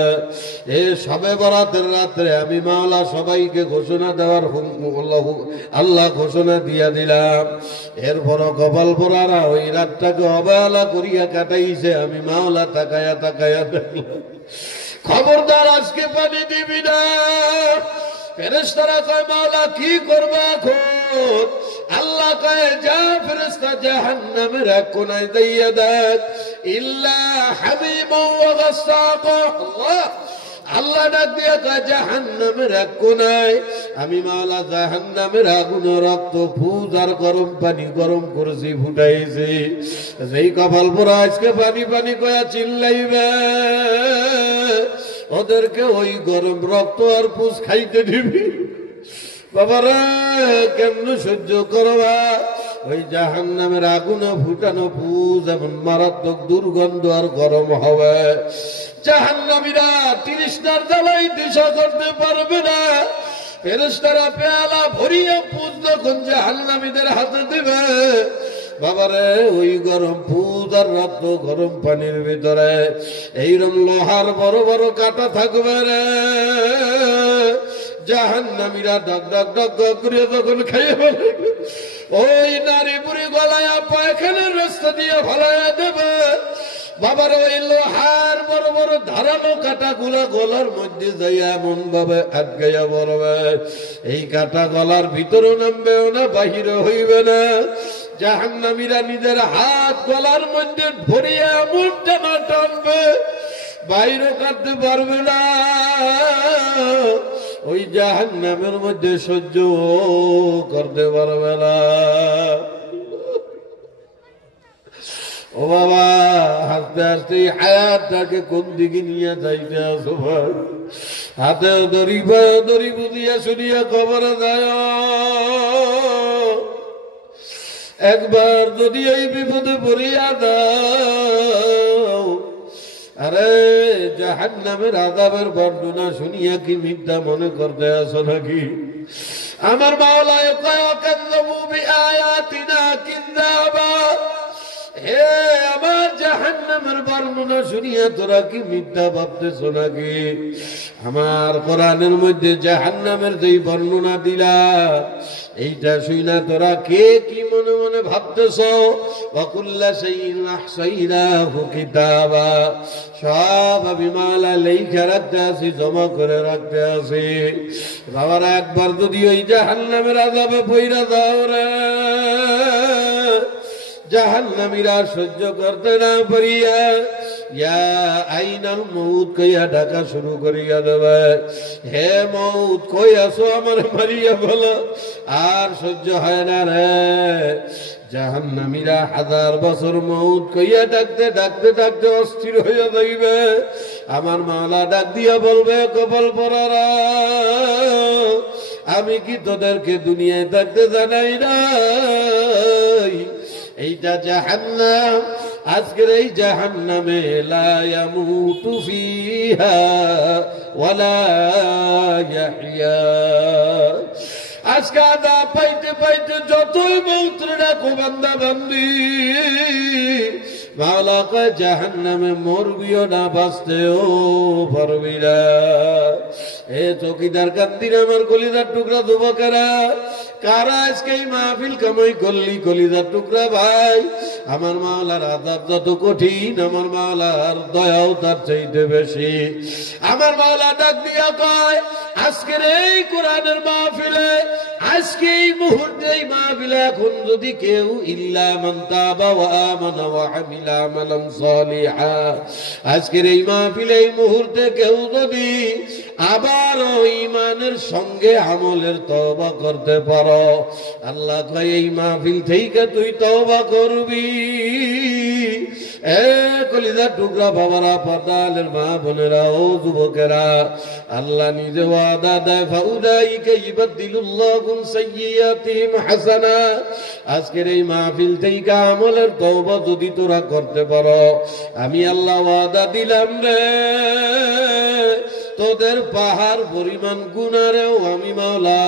এ সবে বরাতের রাত্রে আমি মাওলা সবাইকে ঘোষণা দেওয়ার আল্লাহ ঘোষণা দিয়া দিলাম। এরপরও কপাল পরারা ওই রাতটাকে অবহেলা করিয়া কাটাইছে। আমি মাওলা তাকায়া তাকায়া দেখলাম। খবরদার আজকে পানি দিবি না। ফেরেশতারা কয়, মাওলা কি করবে এখন? আল্লাহ কয়, যা ফেরেশতা জাহান্নামের এক কোনায় দিয়া দেখ, ইল্লা হামিমা ওয়া গাসসাকা। আল্লাহ ডাক দিয়া কয়, জাহান্নামের এক কোনায় আমি মাওলা জাহান্নামের আগুন রক্ত ফুজ আর গরম পানি গরম করেছি, ফুটাইছি। যেই কপাল পোড়া আজকে পানি পানি কয়া চিল্লাইবে, ওদেরকে ওই গরম রক্ত আর পুষ খাইতে দিবি। বাবারা কেমন সহ্য করবা? ওই জাহান্নামের আগুন ফুটানো পুষ এমন মারাত্মক দুর্গন্ধ আর গরম হবে, জাহান্নামীরা তৃষ্ণার জ্বালাই দিশা করতে পারবে না। ফেরেশতারা পেয়ালা ভরিয়া পুষ যখন জাহান্নামীদের হাতে দেবে, বাবারে ওই গরম পুজ আর রক্ত গরম পানির ভিতরে এইরকম লোহার বড় বড় কাঁটা থাকবে রে। জাহান্নামীরা ডক ডক ডক ডক করে যখন খাইয়ে ফেলে, ওই নারী বুড়ি গলায়া পায়খানার রাস্তা দিয়ে ফলাইয়া দেবে। বাবার ওই লোহার বড় বড় ধারালো কাঁটাগুলা গলার মধ্যে যাইয়া এমন ভাবে আটকাইয়া পড়বে, এই কাঁটা গলার ভিতরে নামবেও না, বাহিরে হইবে না। জাহান্নামীরা নিজের হাত গলার মধ্যে ধরিয়া এমন টানা টানবে, বাইরে কাটতে পারবে না। ওই জাহান্নামের মধ্যে সহ্য করতে পারবে না। ও বাবা, হাসতে হাসতে হায়াতটাকে কোন দিকে নিয়ে যাইতে আসো ভাই? হাতে দড়ি পায়ে দড়ি বুঝিয়া শুনিয়া খবর যায়। একবার যদি এই বিপদে পড়িয়া দাও, আরে জাহান্নামের আযাবের বর্ণনা শুনিয়া কি মিথ্যা মনে করতে আসো নাকি? আমার মাওলা কয় কাযযাবু বিআয়াতিনা কিযাবা, হে আমার জাহান্নামের বর্ণনা শুনিয়া তোরা কি মিথ্যা ভাবতেছ নাকি? আমার কোরআনের মধ্যে জাহান্নামের যেই বর্ণনা দিলা, এইটা শুইনা তোরা কে কি মনে মনে ভাবতেছ? ওয়াকুল্লা শাইইন আহসাইনাহু কিতাবা, সব আমি মাওলা লেখা রাখতে আছি, জমা করে রাখতে আছি। বাবারা, একবার যদি ওই জাহান্নামের আযাবে পইরা যাও রে, জাহান্নামীরা সহ্য করতে না পারিয়া ইয়া আইনাল মউত কইয়া ডাকা শুরু করিয়া দেবে। হে মউত, কই আছো? আমার মারিয়া বলো। আর সহ্য হয় না রে। জাহান্নামীরা 1000 বছর মউত কইয়া ডাকতে ডাকতে ডাকতে অস্থির হইয়া যাইবে। আমার মাওলা ডাক দিয়া বলবে, কপাল পরারা, আমি কি তোদেরকে দুনিয়ায় থাকতে জানাই নাই? এইটা জাহান্নাম। আজকের এই জাহান্নামে লা ইয়ামুতু ফিহা ওয়ালা ইয়াহইয়া। আজকে আদা পাইতে পাইতে যতই মৌতরে ডাকো বান্দা বান্দি, মাওলা কয় জাহান্নামে মরবিও না, বাঁচতেও পারবি না। এ চৌকিদার কান্দির আমার কলিজার টুকরা যুবকেরা, কারা আজকে এই মাহফিল কামাই করলি কলিজার টুকরা ভাই? আমার মাওলার আযাব যত কঠিন, আমার মাওলার দয়াও তার চাইতে বেশি। আমার মাওলা ডাক দিয়া কয়, আজকের এই কোরআনের মাহফিলে, আজকে এই মুহূর্তে এই মাহফিলে এখন যদি কেউ ইল্লা মান তাবা ওয়া আমানা ওয়া আমিলা আমালান সালিহা, আজকের এই মাহফিলে এই মুহূর্তে কেউ যদি আবার ঈমানের সঙ্গে আমলের তওবা করতে পারো, আল্লাহ কয় এই মাহফিল থেকে তুই তওবা করবি। এ কলিজার টুকরা বাবারা, পর্দালের মা বোনেরা, ও যুবকেরা, আল্লাহ নিজে ওয়াদা দেয়, ফাউলাইকা ইবাদদিলুল্লাহু সাইয়্যাতিহিম হাসানা। আজকের এই মাহফিল থেকে আমলের তওবা যদি তোরা করতে পারো, আমি আল্লাহ ওয়াদা দিলাম রে, তোদের পাহাড় পরিমাণ গুনারেও আমি মাওলা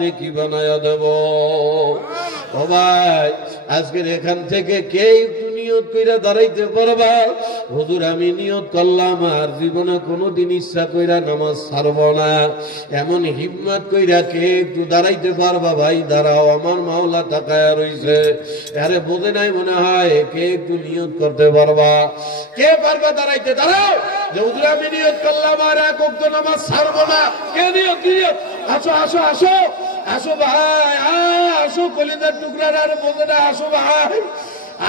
নেকি বানায়া দেব। ও ভাই, আজকের এখান থেকে কে একটু নিয়ত কইরা দাঁড়াইতে পারবা? হুজুর, আমি নিয়ত করলাম আর জীবনে কোনোদিন ইচ্ছা কইরা নামাজ ছাড়ব না, এমন হিম্মত কইরা কে একটু দাঁড়াইতে পারবা? ভাই দাঁড়াও, আমার মাওলা তাকায়া রইছে। আরে বোঝে নাই মনে হয়? কে একটু নিয়ত করতে পারবা? কে পারবা দাঁড়াইতে? দাঁড়াও, যে হুজুর আমি নিয়ত করলাম আর এক ওয়াক্ত নামাজ ছাড়ব না। কে নিয়ত? নিয়ত? আসো আসো আসো আসো ভাই, আসো কলিজার টুকরার। আরে বোঝে না, আসো ভাই,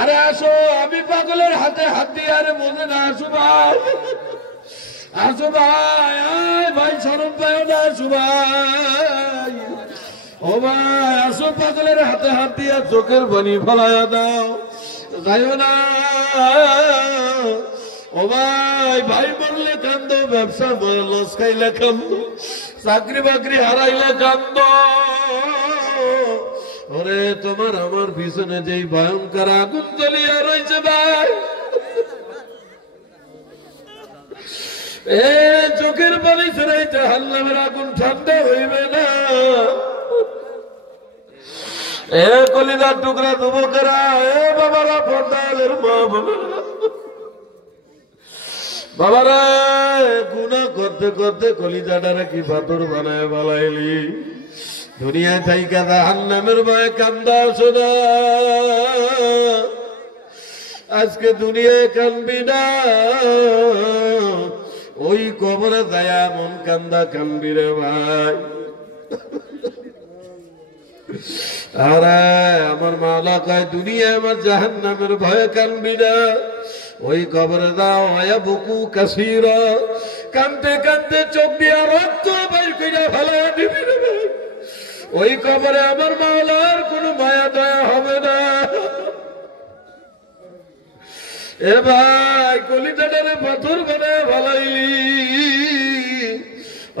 আরে আসো, আমি পাগলের হাতে হাত দিয়ে। আরে বোঝে না, আসো ভাই, আসো ভাই, আয় ভাই, শরম পায় না, আসো ভাই। ও ভাই, আসো, পাগলের হাতে হাত দিয়া চোখের পানি ফলাইয়া দাও, যাইও না। ও ভাই, ভাই মরলে কান্দ, ব্যবসা লস খাইলে কান্দ, চাকরি বাকরি হারাইলে কান্দ। ওরে, তোমার আমার পিছনে যেই ভয়ঙ্কর আগুন জ্বলিয়া রয়েছে ভাই, এ চোখের পানি ছেড়ে জাহান্নামের আগুন ঠান্ডা হইবে না। এ কলিজার টুকরা যুবকেরা, এ বাবারা, পর্দালের মা বোনেরা, বাবারা, গুনাহ করতে করতে কলিজাটারে কি পাথর বানায় বালাইলি। দুনিয়া থাইকা জাহান্নামের ভয়ে কান্দা শোনা। আজকে দুনিয়ায় কানবি না, ওই কবরে যায়া মন কান্দা কানবি রে ভাই। আরে আমার মাওলা কয় দুনিয়ায় আমার জাহান্নামের ভয়ে কানবি না, ওই কবরে দাও আয়া বুকু কাসীরা, কানতে কানতে চোখ দিয়া রক্ত বাইর কইরা ফেলা দিবি রে ভাই। ওই কবরে আমার মাওলার কোনো মায়া দয়া হবে না। এ ভাই কলিজাটারে পাথর বানায় ফেলাইলি,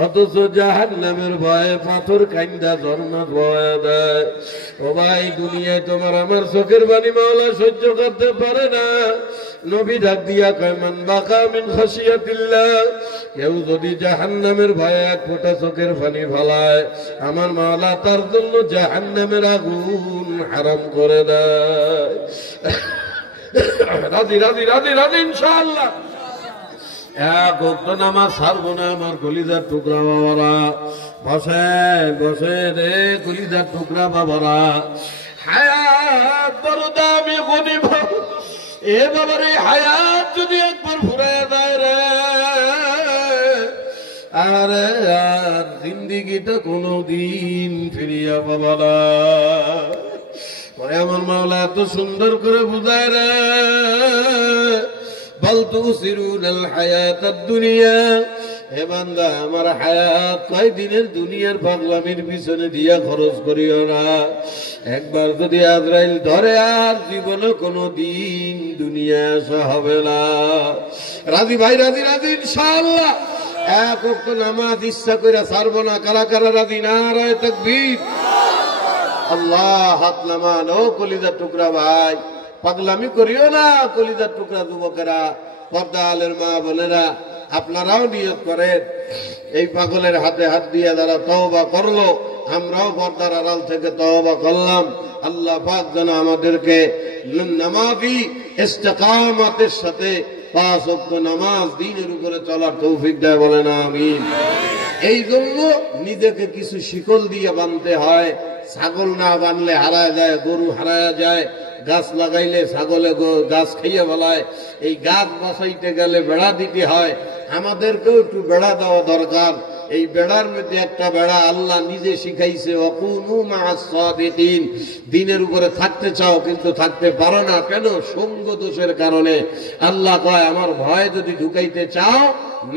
অথচ জাহান্নামের ভয়ে পাথর কাইন্দা ঝর্ণা বয়া দেয়। ও ভাই দুনিয়ায় তোমার আমার চোখের পানি মাওলা সহ্য করতে পারে না। নবী ডাক দিয়া কয় মান বাকা মিন খাশিয়াতিল্লাহ, কেউ যদি জাহান্নামের ভয়ে এক ফোঁটা চোখের পানি ফেলায় আমার মাওলা তার জন্য জাহান্নামের আগুন হারাম করে দেয়। রাজি রাজি রাজি রাজি ইনশাআল্লাহ। এক ওয়াক্ত নামাজ ছাড়বো না আমার কলিজার টুকরা বাবারা। বসেন বসেন রে কলিজার টুকরা বাবারা, হায়াত বড় দামি গনিমত। এ বাবার এই হায়াত যদি একবার ফুরায় যায় রে, আরে আর জিন্দিগিটা কোনদিন ফিরিয়া পাবা না। পরে আমার মাওলা এত সুন্দর করে বুঝায় রে, বল তুসিরুনাল হায়াতাদ দুনিয়া। হে বান্দা আমার হায়াত কয়দিনের দুনিয়ার পাগলামির পিছনে দিয়া খরচ করিও না। একবার যদি আজরাইল ধরে আর জীবনে কোনো দিন দুনিয়া আসা হবে না। রাজি ভাই রাজি রাজি ইনশাআল্লাহ। এক ওয়াক্ত নামাজ ইচ্ছা কইরা ছাড়বো না। কারা কারা রাজি? নারায়ে তাকবীর। আল্লাহ হাত নামান। ও কলিজার টুকরা ভাই পাগলামি করিও না। কলিজার টুকরা যুবকেরা, পর্দা আলের মা বোনেরা, আপনারাও নিয়ত করেন এই পাগলের হাতে হাত দিয়ে যারা তওবা করলো, আমরাও পর্দার আড়াল থেকে তওবা করলাম। আল্লাহ পাক যেন আমাদেরকে নামাজি ইস্তেকামতের সাথে 5 ওয়াক্ত নামাজ দ্বীনের উপরে চলার তৌফিক দেয়, বলেন আমিন। এই জন্য নিজেকে কিছু শিকল দিয়ে বাঁধতে হয়। ছাগল না বাঁধলে হারায় যায়, গরু হারায় যায়, গাছ লাগাইলে ছাগলে গাছ খাইয়ে ফেলায়। এই গাছ বাঁচাইতে গেলে বেড়া দিতে হয়। আমাদেরকেও একটু বেড়া দেওয়া দরকার। এই বেড়ার মধ্যে একটা বেড়া আল্লাহ নিজে শিখাইছে, ওয়াকুনু মা'আস সাদিকিন। দ্বীনের উপরে থাকতে চাও কিন্তু থাকতে পারো না কেন? সঙ্গ দোষের কারণে। আল্লাহ কয় আমার ভয় যদি ঢুকাইতে চাও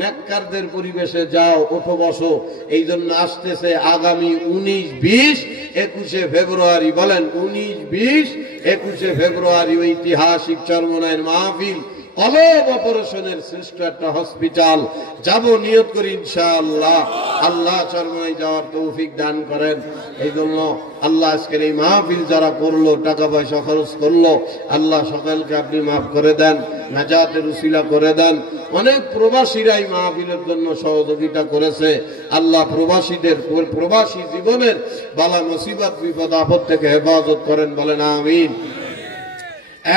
নেককারদের পরিবেশে যাও, ওঠো বসো। এই জন্য আসতেছে আগামী 19, 20, 21 ফেব্রুয়ারি। বলেন 19, 20, 21 ফেব্রুয়ারি ঐতিহাসিক চরমনায়ের মাহফিল। কলব অপারেশনের শ্রেষ্ঠ একটা হসপিটাল যাব নিয়ত করি ইনশাআল্লাহ। আল্লাহ চরমনায় যাওয়ার তৌফিক দান করেন। এই জন্য আল্লাহ আজকের এই মাহফিল যারা করলো, টাকা পয়সা খরচ করলো, আল্লাহ সকলকে আপনি মাফ করে দেন, নাজাতের উসিলা করে দেন। অনেক প্রবাসীরা এই মাহফিলের জন্য সহযোগিতা করেছে। আল্লাহ প্রবাসীদের প্রবাসী জীবনের বালা মুসিবত বিপদ আপদ থেকে হেফাজত করেন, বলেন আমিন।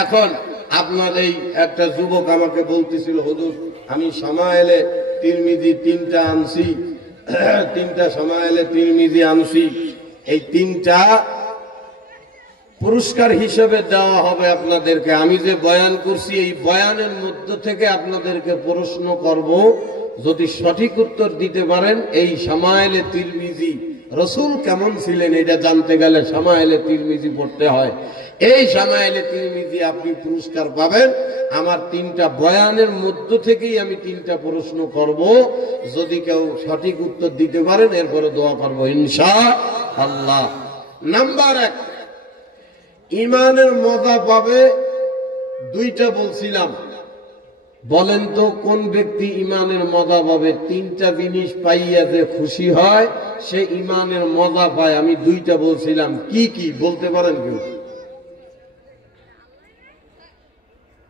এখন আপনার এই একটা যুবক আমাকে বলতেছিল, হুজুর আমি সামায়েলে তিরমিজি 3টা আনছি, 3টা সামায়েলে তিরমিজি আনছি, এই 3টা পুরস্কার হিসেবে দেওয়া হবে আপনাদেরকে। আমি যে বয়ান করছি এই বয়ানের মধ্য থেকে আপনাদেরকে প্রশ্ন করব, যদি সঠিক উত্তর দিতে পারেন এই সামায়েলে তিরমিজি রাসূল কেমন ছিলেন এটা জানতে গেলে সামায়েলে তিরমিজি পড়তে হয়। এই সামায়েলে তিরমিজি আপনি পুরস্কার পাবেন। আমার 3টা বয়ানের মধ্য থেকেই আমি 3টা প্রশ্ন করব, যদি কেউ সঠিক উত্তর দিতে পারেন এরপরে দোয়া করব ইনশাআল্লাহ। নাম্বার 1, ইমানের মজা পাবে 2টা বলছিলাম। বলেন তো কোন ব্যক্তি ইমানের মজা পাবে? 3টা জিনিস পাইয়া যে খুশি হয় সে ইমানের মজা পায়। আমি 2টা বলছিলাম, কি কি বলতে পারেন কেউ?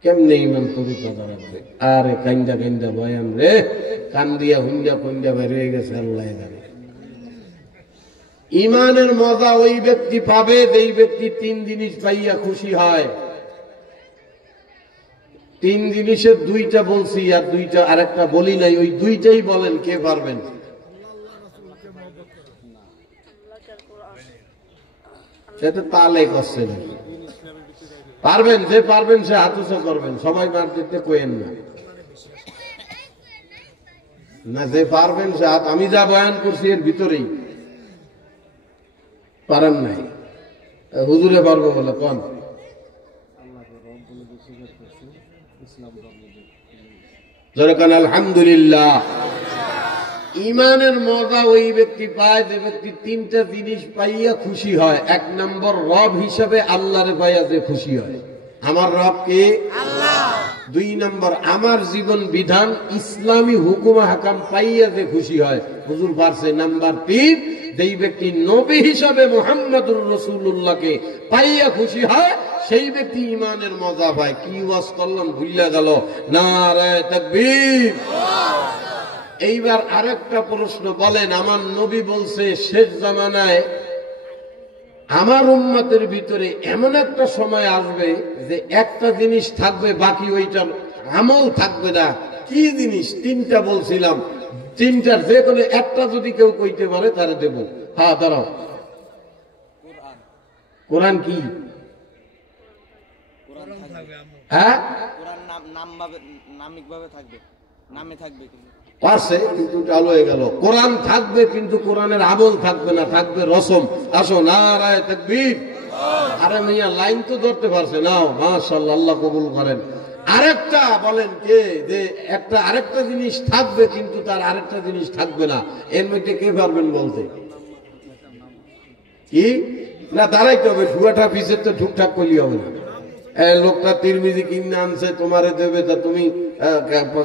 কেমনে ইমান পবিত্রতা রাখবে? আরে কান্দা কান্দা বয়ান রে, কান্দিয়া হুন্ডা কুন্ডা বের হয়ে গেছে, আল্লাহ জানে। ইমানের মজা ওই ব্যক্তি পাবে যেই ব্যক্তি 3 জিনিস পাইয়া খুশি হয়। 3 জিনিসের 2টা বলছি আর 2টা আরেকটা বলি নাই, ওই 2টাই বলেন কে পারবেন? সেটা তালে করছে না। পারবেন, যে পারবেন সে হাত উঁচু করবেন, সবাই মার দিতে কোয়েন না, না যে পারবেন সে হাত। আমি যা বয়ান করছি এর ভিতরেই পারেন নাই, হুজুরে পারবো বলে কোন? যেরকম আলহামদুলিল্লাহ। ইমানের মজা ওই ব্যক্তি পায় যে ব্যক্তি তিনটা জিনিস পাইয়া খুশি হয়। এক নম্বর, রব হিসাবে আল্লাহরে পাইয়া যে খুশি হয়, আমার রব কে? আল্লাহ। দুই নম্বর, আমার জীবন বিধান ইসলামী হুকুম হাকাম পাইয়া যে খুশি হয়, হুজুর পারছে। নাম্বার তিন, যেই ব্যক্তি নবী হিসাবে মুহাম্মদুর রাসূলুল্লাহকে পাইয়া খুশি হয়, সেই ব্যক্তি ইমানের মজা পায়। কি ওয়াজ করলাম ভুলিয়া গেল। নারায়ে তাকবীর। এইবার আরেকটা প্রশ্ন বলেন, আমার নবী বলছে শেষ জামানায় আমার উম্মতের ভিতরে এমন একটা সময় আসবে যে একটা জিনিস থাকবে, বাকি ওইটার আমল থাকবে না। কি জিনিস? তিনটা বলছিলাম, তিনটার যে কোনো একটা যদি কেউ কইতে পারে তারে দেব। হ্যাঁ দাঁড়াও, কোরআন কি? হ্যাঁ, পারছে কিন্তু চালু হয়ে গেল। কোরআন থাকবে কিন্তু কোরআনের আমল থাকবে না, থাকবে রসম। আসো, নারায়ে তাকবীর। আরে মিয়া লাইন তো ধরতে পারছে না, মাশাআল্লাহ, আল্লাহ কবুল করেন। আরেকটা বলেন কে? যে একটা আরেকটা জিনিস থাকবে কিন্তু তার আরেকটা জিনিস থাকবে না, এর মধ্যে কে পারবেন বলতে? কি না, দাঁড়াইতে হবে, শুয়াটা পিছের তো ঠুকঠাক করলে হবে না। লোকটা তিরমিজি কিনে আনছে, তোমারে দেবে, তা তুমি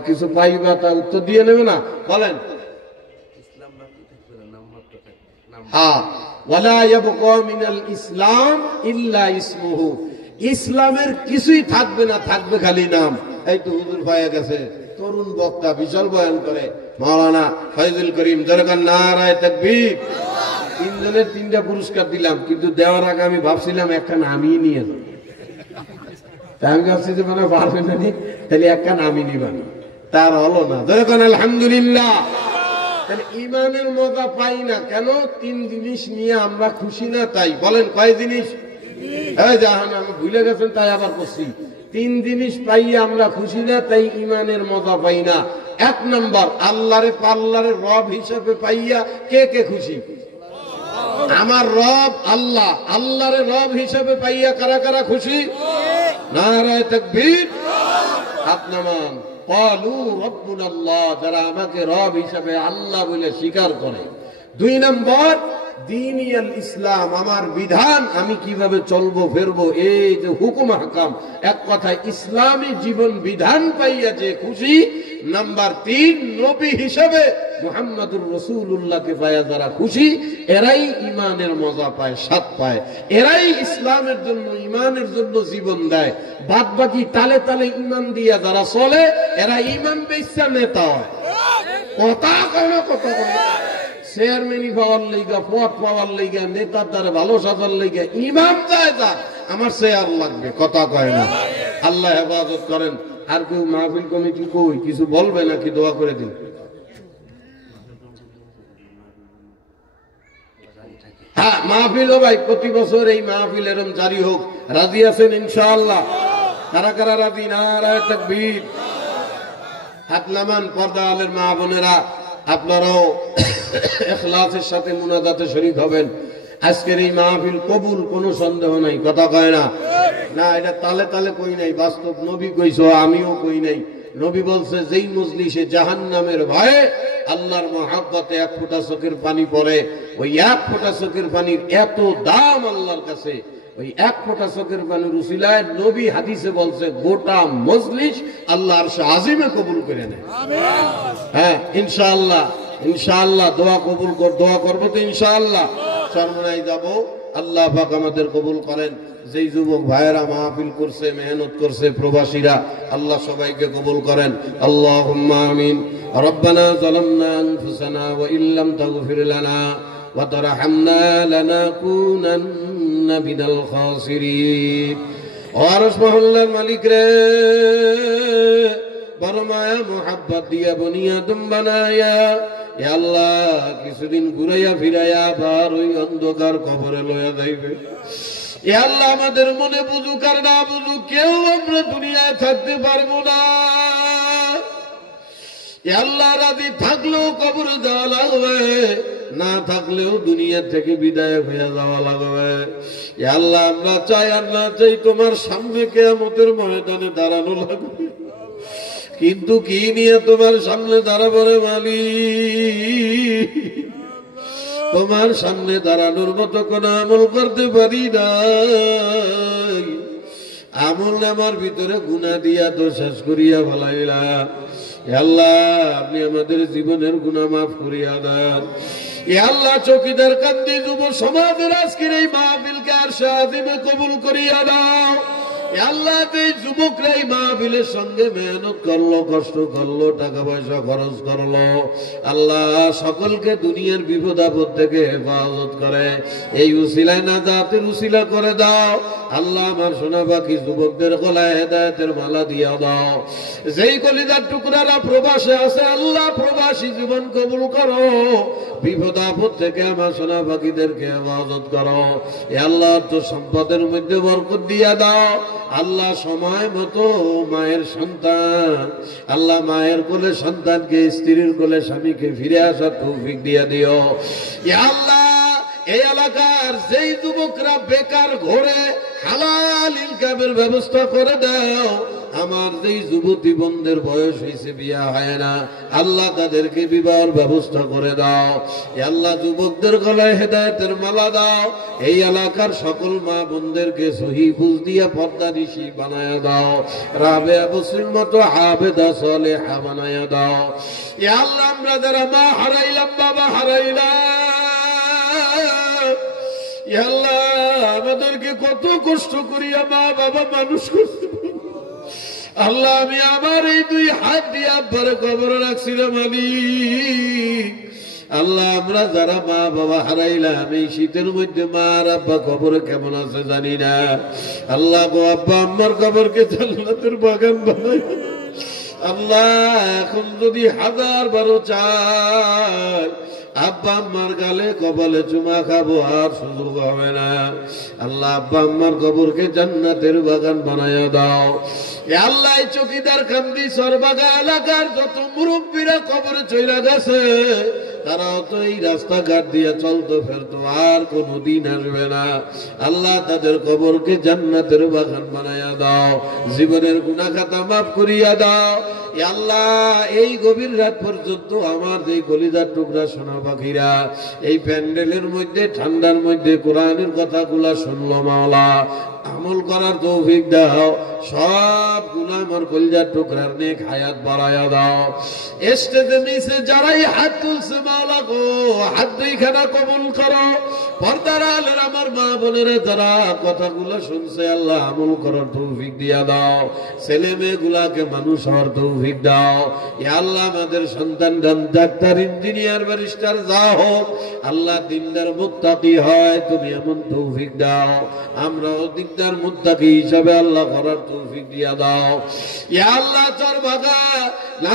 কিছু পাইবা, তা উত্তর দিয়ে নেবে না? বলেন। হ্যাঁ, ওয়ালা ইয়াবকা মিনাল ইসলাম ইল্লা ইসমুহু। ইসলামের কিছুই থাকবে না, থাকবে খালি নাম। এই তো হুজুর পাইয়া গেছে, তরুণ বক্তা, বিশাল বয়ান করে, মাওলানা ফয়জুল করিম। দরকার নারায়ে তাকবীর। তিনজনের তিনটা পুরস্কার দিলাম, কিন্তু দেওয়ার আগে আমি ভাবছিলাম একটা নামই নিয়ে যাবো। আমি ভাবছি যে মানে পারবে না, তাহলে একটা নামই নিবা না, তার হলো না। দরকার আলহামদুলিল্লাহ। তাহলে ইমানের মজা পাই না কেন? তিন জিনিস নিয়ে আমরা খুশি না, তাই। বলেন কয় জিনিস? জাহান, আমি ভুলে গেছেন তাই আবার করছি। তিন জিনিস পাইয়া আমরা খুশি না, তাই ইমানের মজা পাই না। এক নম্বর, আল্লাহরে রব হিসেবে পাইয়া কে কে খুশি? আমার রব আল্লাহ, আল্লাহরে রব হিসেবে পাইয়া কারা কারা খুশি? নারায়ে তাকবীর। হাত নামান। ক্বালু রাব্বুনাল্লাহ, যারা আমাকে রব হিসেবে আল্লাহ বলে স্বীকার করে। দুই নম্বর, দীনিয়াল ইসলাম, আমার বিধান, আমি কিভাবে চলবো ফেরবো, এই যে হুকুম হাকাম, এক কথায় ইসলামী জীবন বিধান পাইয়া যে খুশি। নাম্বার তিন, নবী হিসেবে মুহাম্মদুর রাসূলুল্লাহকে পাইয়া যারা খুশি, এরাই ইমানের মজা পায়, স্বাদ পায়। এরাই ইসলামের জন্য, ইমানের জন্য জীবন দেয়। বাদ বাকি তালে তালে ইমান দিয়া যারা চলে, এরা ইমান বেচা নেতা হয়। কথা কয় না, কথা কয় না। চেয়ারম্যানি পাওয়ার লেগা, পদ পাওয়ার লেগা, নেতার দ্বারা ভালো সাজার লেগা ইমাম যায় যা, আমার চেয়ার লাগবে, কথা কয় না। আল্লাহ হেফাজত করেন। আর কেউ মাহফিল কমিটি কই কিছু বলবে নাকি? দোয়া করে দিন। হ্যাঁ, মাহফিল ভাই প্রতি বছর এই মাহফিল এরম জারি হোক। রাজি আছেন ইনশাআল্লাহ? কারা কারা রাজি? নারায়ে তাকবীর। হাত নামান। পর্দা আলের মা বোনেরা, আপনারাও ইখলাসের সাথে মুনাজাতে শরীক হবেন। আজকের এই মাহফিল কবুল, কোনো সন্দেহ নাই, কথা কয় না। না, এটা তালে তালে কই নাই, বাস্তব নবী কইছো, আমিও কই নাই। নবী বলছে, যেই মজলিসে জাহান্নামের ভয়ে আল্লাহর মহাব্বতে এক ফোঁটা চোখের পানি পড়ে, ওই এক ফোঁটা চোখের পানির এত দাম আল্লাহর কাছে। ওই এক ফোঁটা চোখের পানির উসিলায় নবী হাদিসে বলছে গোটা মজলিস আল্লাহ আরশে আজিমে কবুল করে নেয়। হ্যাঁ ইনশাআল্লাহ, ইনশাআল্লাহ দোয়া কবুল কর, দোয়া করবো তো ইনশাআল্লাহ। চরমনাই যাব, আল্লাহ পাক আমাদের কবুল করেন। যেই যুবক ভাইয়েরা মাহফিল করছে, মেহনত করছে, প্রবাসীরা, আল্লাহ সবাইকে কবুল করেন। আল্লাহুম্মা আমিন। রব্বানা যালামনা আনফুসানা ওয়া ইল্লাম তাগফির লানা ওয়া তারহামনা লানাকুনান্না মিনাল খাসিরিন। ওয়ারস মহল্লার মালিক রে, বড় মায়া মোহাব্বত দিয়া বুনিয়াদুম বানায়া এ আল্লাহ কিছুদিন ঘুরাইয়া ফিরাইয়া আবার ওই অন্ধকার কবরে লইয়া যাইবে। এ আল্লাহ আমাদের মনে বুঝুক আর না বুঝুক কেউ আমরা দুনিয়ায় থাকতে পারবো না। এ আল্লাহ রাজি থাকলেও কবরে যাওয়া লাগবে, না থাকলেও দুনিয়া থেকে বিদায় হয়ে যাওয়া লাগবে। এ আল্লাহ আমরা চাই আর না চাই তোমার সামনে কিয়ামতের ময়দানে দাঁড়ানো লাগবে, কিন্তু কি নিয়ে তোমার সামনে দাঁড়াবো রে মালিক? তোমার সামনে দাঁড়ানোর মতো কোন আমল করতে পারি না। আমল নামার ভিতরে গুনাহ দিয়া তো শেষ করিয়া ফেলাইলা। আল্লাহ আপনি আমাদের জীবনের গুনাহ মাফ করিয়া দেন। এ আল্লাহ চৌকিদার কান্দি যুব সমাজের আজকের এই মাহফিলকে আরশে আজিমে কবুল করিয়া দাও। আল্লাহ এই যুবকরা এই মাহফিলের সঙ্গে মেহনত করলো, কষ্ট করলো, টাকা পয়সা খরচ করলো। আল্লাহ সকলকে দুনিয়ার বিপদ আপদ থেকে হেফাজত করে এই উসিলায় নাজাতের উসিলা করে দাও। আল্লাহ আমার সোনা বাকি যুবকদের গলায় হেদায়েতের মালা দিয়া দাও। যেই কলিজার টুকরারা প্রবাসে আছে আল্লাহ প্রবাসী জীবন কবুল করো, বিপদ আপদ থেকে আমার সোনা বাকিদেরকে হেফাজত করো। এ আল্লাহ তো সম্পদের মধ্যে বরকত দিয়া দাও। আল্লাহ সময় মতো মায়ের সন্তান, আল্লাহ মায়ের কোলে সন্তানকে, স্ত্রীর কোলে স্বামীকে ফিরে আসার তৌফিক দিয়া দিও। ইয়া আল্লাহ এই এলাকার যেই যুবকরা বেকার ঘোরে হালাল ইনকামের ব্যবস্থা করে দাও। আমার যেই যুবতী বোনদের বয়স হয়েছে বিয়া হয় না আল্লাহ তাদেরকে বিবাহের ব্যবস্থা করে দাও। আল্লাহ যুবকদের গলায় হেদায়েতের মালা দাও। এই এলাকার সকল মা বোনদেরকে সহি বুঝ দিয়া পর্দানিশী বানায়া দাও। রাবেয়া বসরির মতো আবেদা সালেহা বানায়া দাও। ইয়া আল্লাহ আমরা যারা মা হারাইলাম, বাবা হারাইলাম, ইয়া আল্লাহ আমাদেরকে কত কষ্ট করিয়া মা বাবা মানুষ করতে, আল্লাহ আমি আমার এই দুই হাত দিয়ে আব্বারে কবরে রাখছিলাম মালিক। আল্লাহ আমরা যারা মা বাবা হারাইলাম এই শীতের মধ্যে মা আর আব্বা কবরে কেমন আছে জানি না। আল্লাহ গো আব্বা আম্মার কবরকে জান্নাতের বাগান বানাই। আল্লাহ এখন যদি 1000 চাই আব্বা আম্মার গালে কপালে চুমা খাবো আর সুযোগ হবে না। আল্লাহ আব্বা আম্মার কবরকে জান্নাতের বাগান বানায়া দাও। আল্লাহ চৌকিদার কান্দি সরবাগা এলাকার যত মুরব্বীরা কবরে চইলা গেছে তারাও তো এই রাস্তাঘাট দিয়ে চলতো ফেরতো আর কোনদিন আসবে না। আল্লাহ তাদের কবরকে জান্নাতের বাগান বানায়া দাও, জীবনের গুনাহ খাতা মাফ করিয়া দাও। আল্লাহ এই গভীর রাত পর্যন্ত আমার যে কলিজার টুকরা সোনা পাখিরা এই প্যান্ডেলের মধ্যে ঠান্ডার মধ্যে কোরআনের কথাগুলা শুনলো মাওলা, আমল করার তৌফিক দাও। সব গুনাহ আমার কলিজার টুকরার নেক হায়াত বাড়ায়া দাও। স্টেজের নিচে যারাই হাত তুলছে মাওলা গো হাত দুইখানা কবুল করো। পর্দার আলের আমার মা বোনেরা যারা কথাগুলো শুনছে আল্লাহ আমল করার তৌফিক দিয়া দাও। ছেলে মেয়েগুলাকে মানুষ হওয়ার তৌফিক দাও। ইয়া আল্লাহ আমাদের সন্তান ডাক্তার, ইঞ্জিনিয়ার, ব্যারিস্টার যা হোক আল্লাহ দিনদার মুত্তাকি হয় তুমি এমন তৌফিক দাও। আমরাও দিনদার মুত্তাকি হিসাবে আল্লাহ করার তৌফিক দিয়া দাও। ইয়া আল্লাহ চরবাগা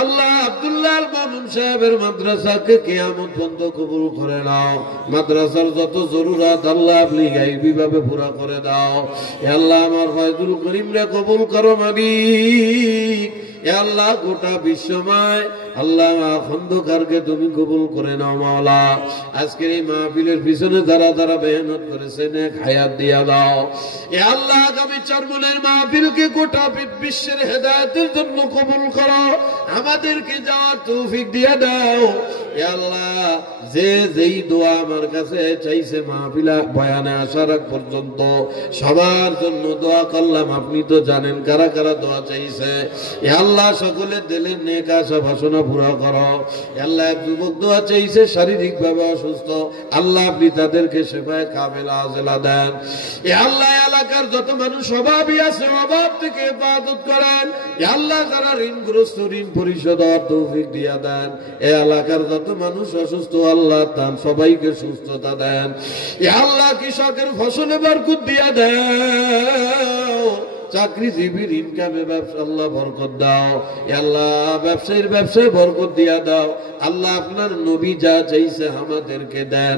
আল্লাহ আব্দুল্লাহ আল মামুন সাহেবের মাদ্রাসাকে কিয়ামত পর্যন্ত কবুল করে নাও। মাদ্রাসার যত জরুরত আল্লাহ আপনি গায়বী ভাবে পুরা করে দাও। হে আল্লাহ আমার ফয়জুল করিম রে কবুল করো মালিক। হে আল্লাহ গোটা বিশ্বময় আল্লাহ খন্দকারকে তুমি কবুল করে নাও মাওলা। আজকের এই মাহফিলের পিছনে যারা যারা মেহনত করেছে নেক হায়াত দিয়া দাও। হে আল্লাহ আগামী চরমনের মাহফিলকে গোটা বিশ্বের হেদায়েতের জন্য কবুল করো, আমাদেরকে যাওয়ার তৌফিক দিয়া দাও। হে আল্লাহ যে যেই দোয়া আমার কাছে চাইছে মাহফিলা বয়ানে আসার আগ পর্যন্ত সবার জন্য দোয়া করলাম। আপনি তো জানেন কারা কারা দোয়া চাইছে। হে আল্লাহ সকলের দিলের নেক আশা বাসনা পুরা করো। আল্লাহ এক যুবক দোয়া চাইছে শারীরিক ভাবে অসুস্থ, আল্লাহ আপনি তাদেরকে সেবায় কামেলা আজেলা দেন। এ আল্লাহ এলাকার যত মানুষ অভাবী আছে অভাব থেকে হেফাজত করেন। এ আল্লাহ যারা ঋণগ্রস্ত ঋণ পরিশোধ হওয়ার তৌফিক দিয়া দেন। এ এলাকার যত মানুষ অসুস্থ আল্লাহ তান সবাইকে সুস্থতা দেন। এ আল্লাহ কৃষকের ফসলে বরকত দিয়া দেন। চাকরিজীবীর ইনকামে ব্যবসা আল্লাহ বরকত দাও। আল্লাহ ব্যবসায়ীর ব্যবসায় বরকত দিয়া দাও। আল্লাহ আপনার নবী যা চাইছে আমাদেরকে দেন।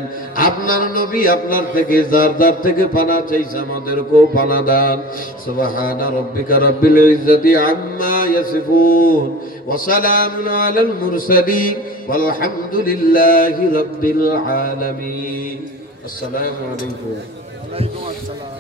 আপনার নবী আপনার থেকে যার থেকে পানা চাইছে আমাদেরকেও পানা দেন। সুবহানা রাব্বিকা রাব্বিল ইজ্জাতি আম্মা ইয়াসিফুন ওয়া সালামুন আলাল মুরসালিন ওয়ালহামদুলিল্লাহি রাব্বিল আলামিন। আসসালামু আলাইকুম। ওয়ালাইকুম আসসালাম।